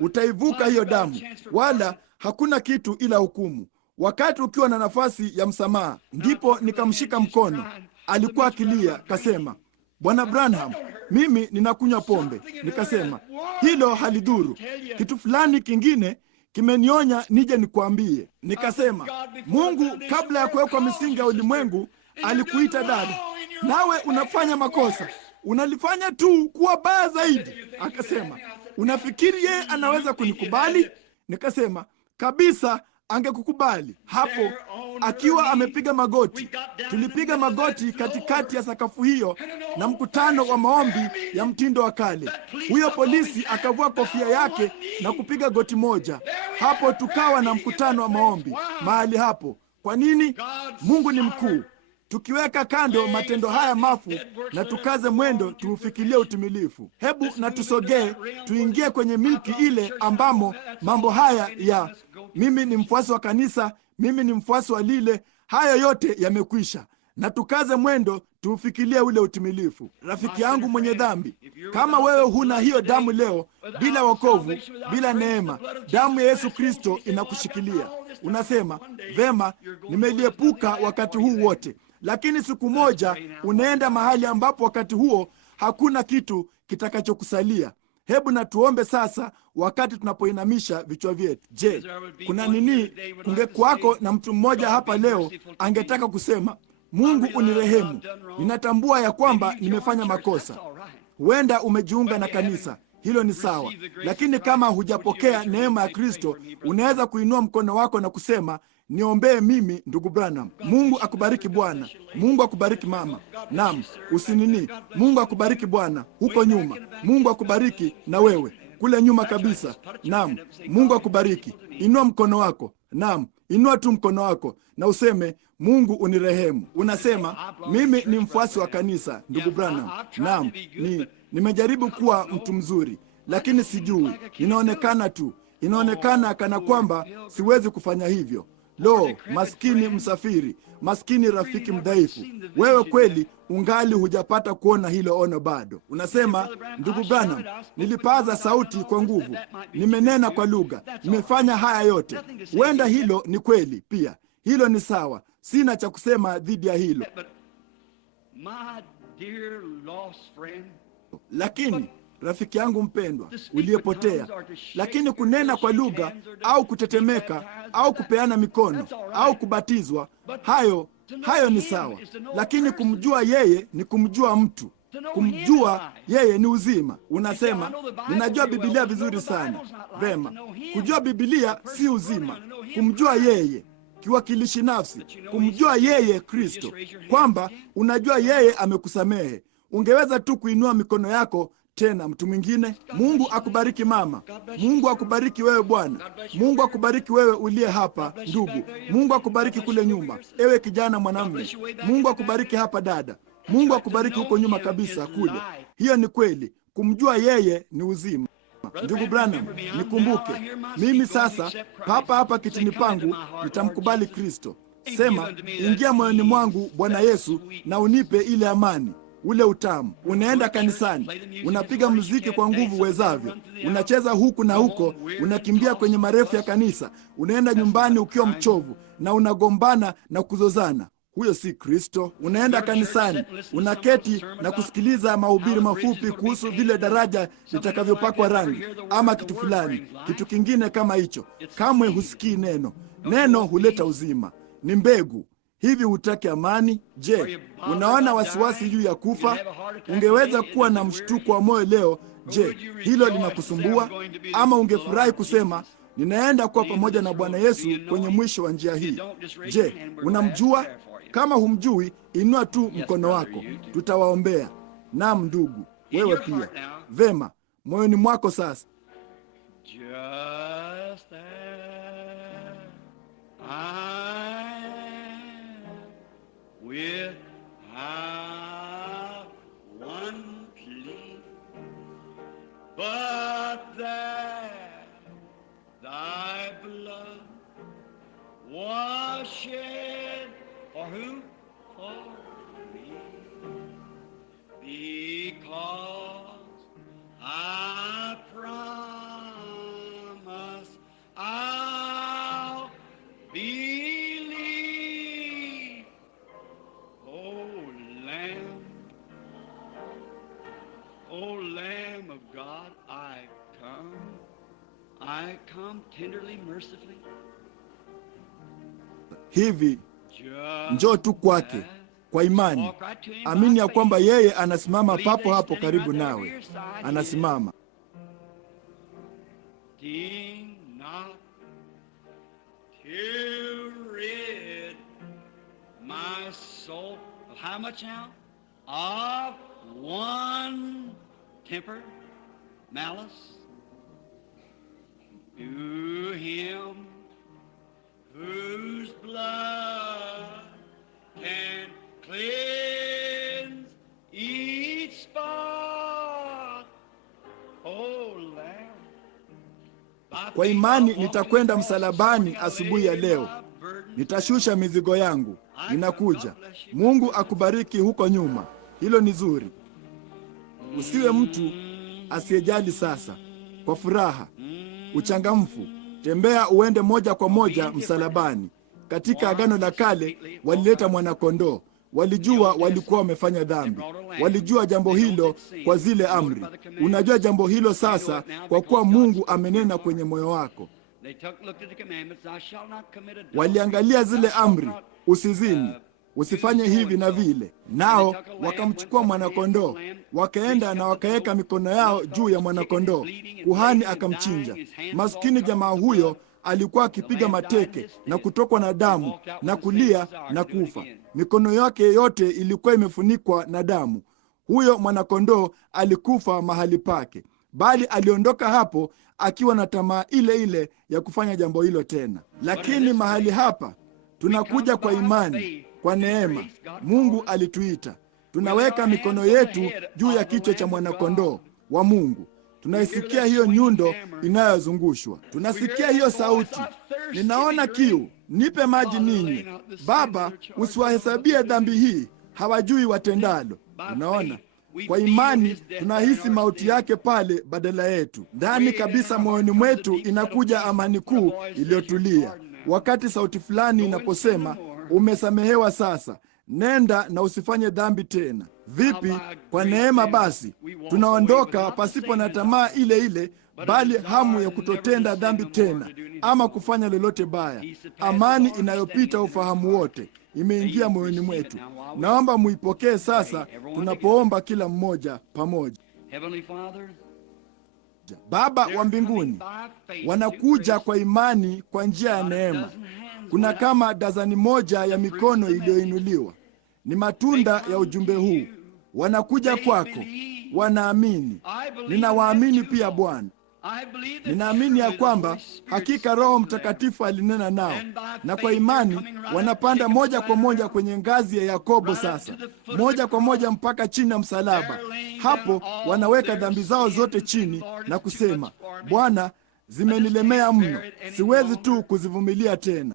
Utaivuka hiyo damu, wala hakuna kitu ila hukumu. Wakati ukiwa na nafasi ya msamaha. Ndipo nikamshika mkono. Alikuwa akilia, kasema, Bwana Branham, mimi ninakunywa pombe. Nikasema, hilo halidhuru. Kitu fulani kingine kimenionya nije nikuambie. Nikasema, Mungu kabla ya kuwekwa misingi ya ulimwengu alikuita dada, nawe unafanya makosa, unalifanya tu kuwa baya zaidi. Akasema, unafikiri yeye anaweza kunikubali? Nikasema, kabisa angekukubali hapo akiwa amepiga magoti. Tulipiga magoti katikati ya sakafu hiyo na mkutano wa maombi ya mtindo wa kale. Huyo polisi akavua kofia yake na kupiga goti moja. Hapo tukawa na mkutano wa maombi mahali hapo. Kwa nini? Mungu ni mkuu. Tukiweka kando matendo haya mafu na tukaze mwendo tuufikirie utimilifu. Hebu na tusogee tuingie kwenye milki ile ambamo mambo haya ya mimi ni mfuasi wa kanisa, mimi ni mfuasi wa lile, haya yote yamekwisha, na tukaze mwendo tuufikirie ule utimilifu. Rafiki yangu mwenye dhambi, kama wewe huna hiyo damu leo, bila wokovu, bila neema, damu ya Yesu Kristo inakushikilia. Unasema, vema, nimeliepuka wakati huu wote. Lakini siku moja unaenda mahali ambapo wakati huo hakuna kitu kitakachokusalia. Hebu na tuombe sasa wakati tunapoinamisha vichwa vyetu. Je, kuna nini? Kungekuwako na mtu mmoja hapa leo angetaka kusema, Mungu unirehemu, ninatambua ya kwamba nimefanya makosa. Huenda umejiunga na kanisa, hilo ni sawa. Lakini kama hujapokea neema ya Kristo, unaweza kuinua mkono wako na kusema, niombee mimi ndugu Branham. Mungu akubariki bwana. Mungu akubariki mama. Naam, usinini. Mungu akubariki bwana huko nyuma. Mungu akubariki na wewe kule nyuma kabisa. Naam, Mungu akubariki. Inua mkono wako. Naam, inua tu mkono wako na useme, Mungu unirehemu. Unasema, mimi ni mfuasi wa kanisa ndugu Branham. Naam, nimejaribu kuwa mtu mzuri, lakini sijui. Inaonekana kana kwamba siwezi kufanya hivyo. Lo, maskini msafiri, maskini rafiki mdhaifu, wewe kweli ungali hujapata kuona hilo ono bado. Unasema, ndugu Branham, nilipaza sauti kwa nguvu, nimenena kwa lugha, nimefanya haya yote. Huenda hilo ni kweli pia, hilo ni sawa, sina cha kusema dhidi ya hilo. Lakini rafiki yangu mpendwa uliyepotea, lakini kunena kwa lugha au kutetemeka au kupeana mikono au kubatizwa, hayo ni sawa. Lakini kumjua yeye ni kumjua mtu. Kumjua yeye ni uzima. Unasema, ninajua Biblia vizuri sana. Vema, kujua Biblia si uzima. Kumjua yeye kiwakilishi nafsi, kumjua yeye Kristo, kwamba unajua yeye amekusamehe. Ungeweza tu kuinua mikono yako tena. Mtu mwingine. Mungu akubariki mama. Mungu akubariki wewe bwana. Mungu akubariki wewe uliye hapa ndugu. Mungu akubariki kule nyuma, ewe kijana mwanamume. Mungu akubariki hapa dada. Mungu akubariki huko nyuma kabisa kule. Hiyo ni kweli. Kumjua yeye ni uzima. Ndugu Branham, nikumbuke mimi sasa hapa kitini pangu nitamkubali Kristo. Sema, ingia moyoni mwangu Bwana Yesu na unipe ile amani, ule utamu. Unaenda kanisani, unapiga muziki kwa nguvu uwezavyo, unacheza huku na huko, unakimbia kwenye marefu ya kanisa, unaenda nyumbani ukiwa mchovu na unagombana na kuzozana. Huyo si Kristo. Unaenda kanisani, unaketi na kusikiliza mahubiri mafupi kuhusu vile daraja litakavyopakwa rangi ama kitu fulani, kitu kingine kama hicho. Kamwe husikii neno. Neno huleta uzima, ni mbegu. Hivi hutaki amani? Je, unaona wasiwasi juu ya kufa? Ungeweza kuwa na mshtuko wa moyo leo. Je, hilo linakusumbua? Ama ungefurahi kusema, ninaenda kuwa pamoja na Bwana Yesu kwenye mwisho wa njia hii? Je, unamjua? Kama humjui, inua tu mkono wako, tutawaombea. Naam ndugu, wewe pia. Vema, moyoni mwako sasa. Just as I without one plea, but that thy blood was shed for who? For me. Because I promise I'll believe. Oh Lamb of God, I come tenderly, mercifully. Hivi njoo tu kwake kwa imani. Amini ya kwamba yeye anasimama papo hapo karibu nawe. Anasimama. to rid my soul of how much now? Of one temper, malice. To him whose blood can cleanse each spot. Oh, Lamb. Kwa imani nitakwenda msalabani asubuhi ya leo. Nitashusha mizigo yangu. Ninakuja. Mungu akubariki huko nyuma. Hilo ni zuri. Usiwe mtu asiyejali sasa. Kwa furaha, uchangamfu, tembea uende moja kwa moja msalabani. Katika Agano la Kale walileta mwana-kondoo. Walijua walikuwa wamefanya dhambi. Walijua jambo hilo kwa zile amri. Unajua jambo hilo sasa kwa kuwa Mungu amenena kwenye moyo wako. Waliangalia zile amri, usizini, usifanye hivi na vile. Nao wakamchukua mwana-kondoo, wakaenda na wakaweka mikono yao juu ya mwana-kondoo. Kuhani akamchinja. Maskini jamaa huyo alikuwa akipiga mateke na kutokwa na damu na kulia na kufa. Mikono yake yote ilikuwa imefunikwa na damu. Huyo mwana-kondoo alikufa mahali pake, bali aliondoka hapo akiwa na tamaa ile ile ya kufanya jambo hilo tena. Lakini mahali hapa tunakuja kwa imani, kwa neema. Mungu alituita. Tunaweka mikono yetu juu ya kichwa cha mwana-kondoo wa Mungu. Tunaisikia hiyo nyundo inayozungushwa. Tunasikia hiyo sauti, ninaona kiu, nipe maji ninywe. Baba, usiwahesabie dhambi hii, hawajui watendalo. Unaona, kwa imani tunahisi mauti yake pale badala yetu. Ndani kabisa moyoni mwetu inakuja amani kuu iliyotulia, wakati sauti fulani inaposema, umesamehewa sasa, nenda na usifanye dhambi tena. Vipi? Kwa neema basi tunaondoka pasipo na tamaa ile ile, bali hamu ya kutotenda dhambi tena ama kufanya lolote baya. Amani inayopita ufahamu wote imeingia moyoni mwetu. Naomba muipokee sasa tunapoomba kila mmoja pamoja. Baba wa mbinguni, wanakuja kwa imani kwa njia ya neema. Kuna kama dazani moja ya mikono iliyoinuliwa. Ni matunda ya ujumbe huu. Wanakuja kwako, wanaamini. Ninawaamini pia Bwana. Ninaamini ya kwamba hakika Roho Mtakatifu alinena nao, na kwa imani wanapanda moja kwa moja kwenye ngazi ya Yakobo sasa, moja kwa moja mpaka chini ya msalaba. Hapo wanaweka dhambi zao zote chini na kusema, Bwana, zimenilemea mno, siwezi tu kuzivumilia tena.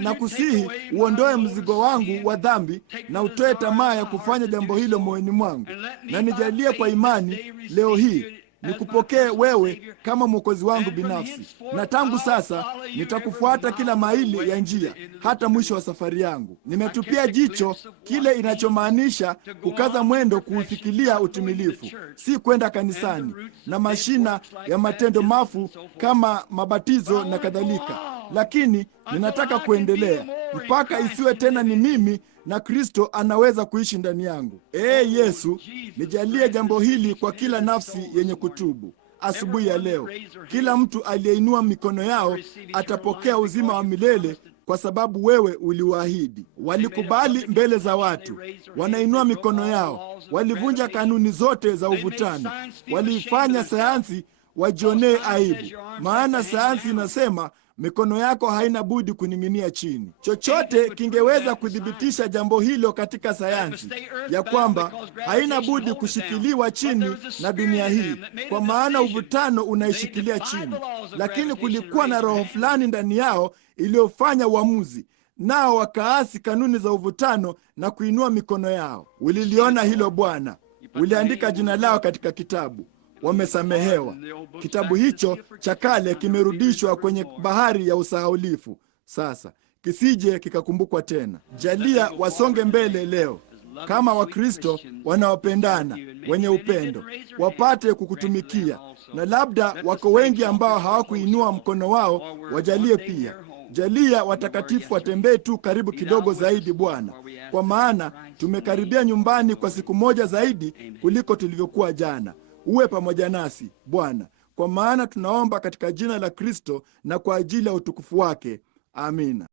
Na kusihi uondoe mzigo wangu wa dhambi na utoe tamaa ya kufanya jambo hilo moyoni mwangu, na nijalie kwa imani leo hii nikupokee wewe kama Mwokozi wangu binafsi, na tangu sasa nitakufuata kila maili ya njia hata mwisho wa safari yangu. Nimetupia jicho kile inachomaanisha kukaza mwendo kuufikilia utimilifu, si kwenda kanisani na mashina ya matendo mafu kama mabatizo na kadhalika, lakini ninataka kuendelea mpaka isiwe tena ni mimi na Kristo anaweza kuishi ndani yangu. Yesu, nijalie jambo hili kwa kila nafsi yenye kutubu asubuhi ya leo. Kila mtu aliyeinua mikono yao atapokea uzima wa milele, kwa sababu wewe uliwaahidi. Walikubali mbele za watu, wanainua mikono yao. Walivunja kanuni zote za uvutano. Waliifanya sayansi wajionee aibu, maana sayansi inasema mikono yako haina budi kuning'inia chini. Chochote kingeweza kuthibitisha jambo hilo katika sayansi, ya kwamba haina budi kushikiliwa chini na dunia hii, kwa maana uvutano unaishikilia chini. Lakini kulikuwa na roho fulani ndani yao iliyofanya uamuzi, nao wakaasi kanuni za uvutano na kuinua mikono yao. Uliliona hilo Bwana, uliandika jina lao katika kitabu. Wamesamehewa. Kitabu hicho cha kale kimerudishwa kwenye bahari ya usahaulifu sasa, kisije kikakumbukwa tena. Jalia wasonge mbele leo kama Wakristo wanaopendana, wenye upendo, wapate kukutumikia. Na labda wako wengi ambao hawakuinua mkono wao, wajalie pia. Jalia watakatifu watembee tu karibu kidogo zaidi Bwana, kwa maana tumekaribia nyumbani kwa siku moja zaidi kuliko tulivyokuwa jana. Uwe pamoja nasi Bwana, kwa maana tunaomba katika jina la Kristo na kwa ajili ya utukufu wake. Amina.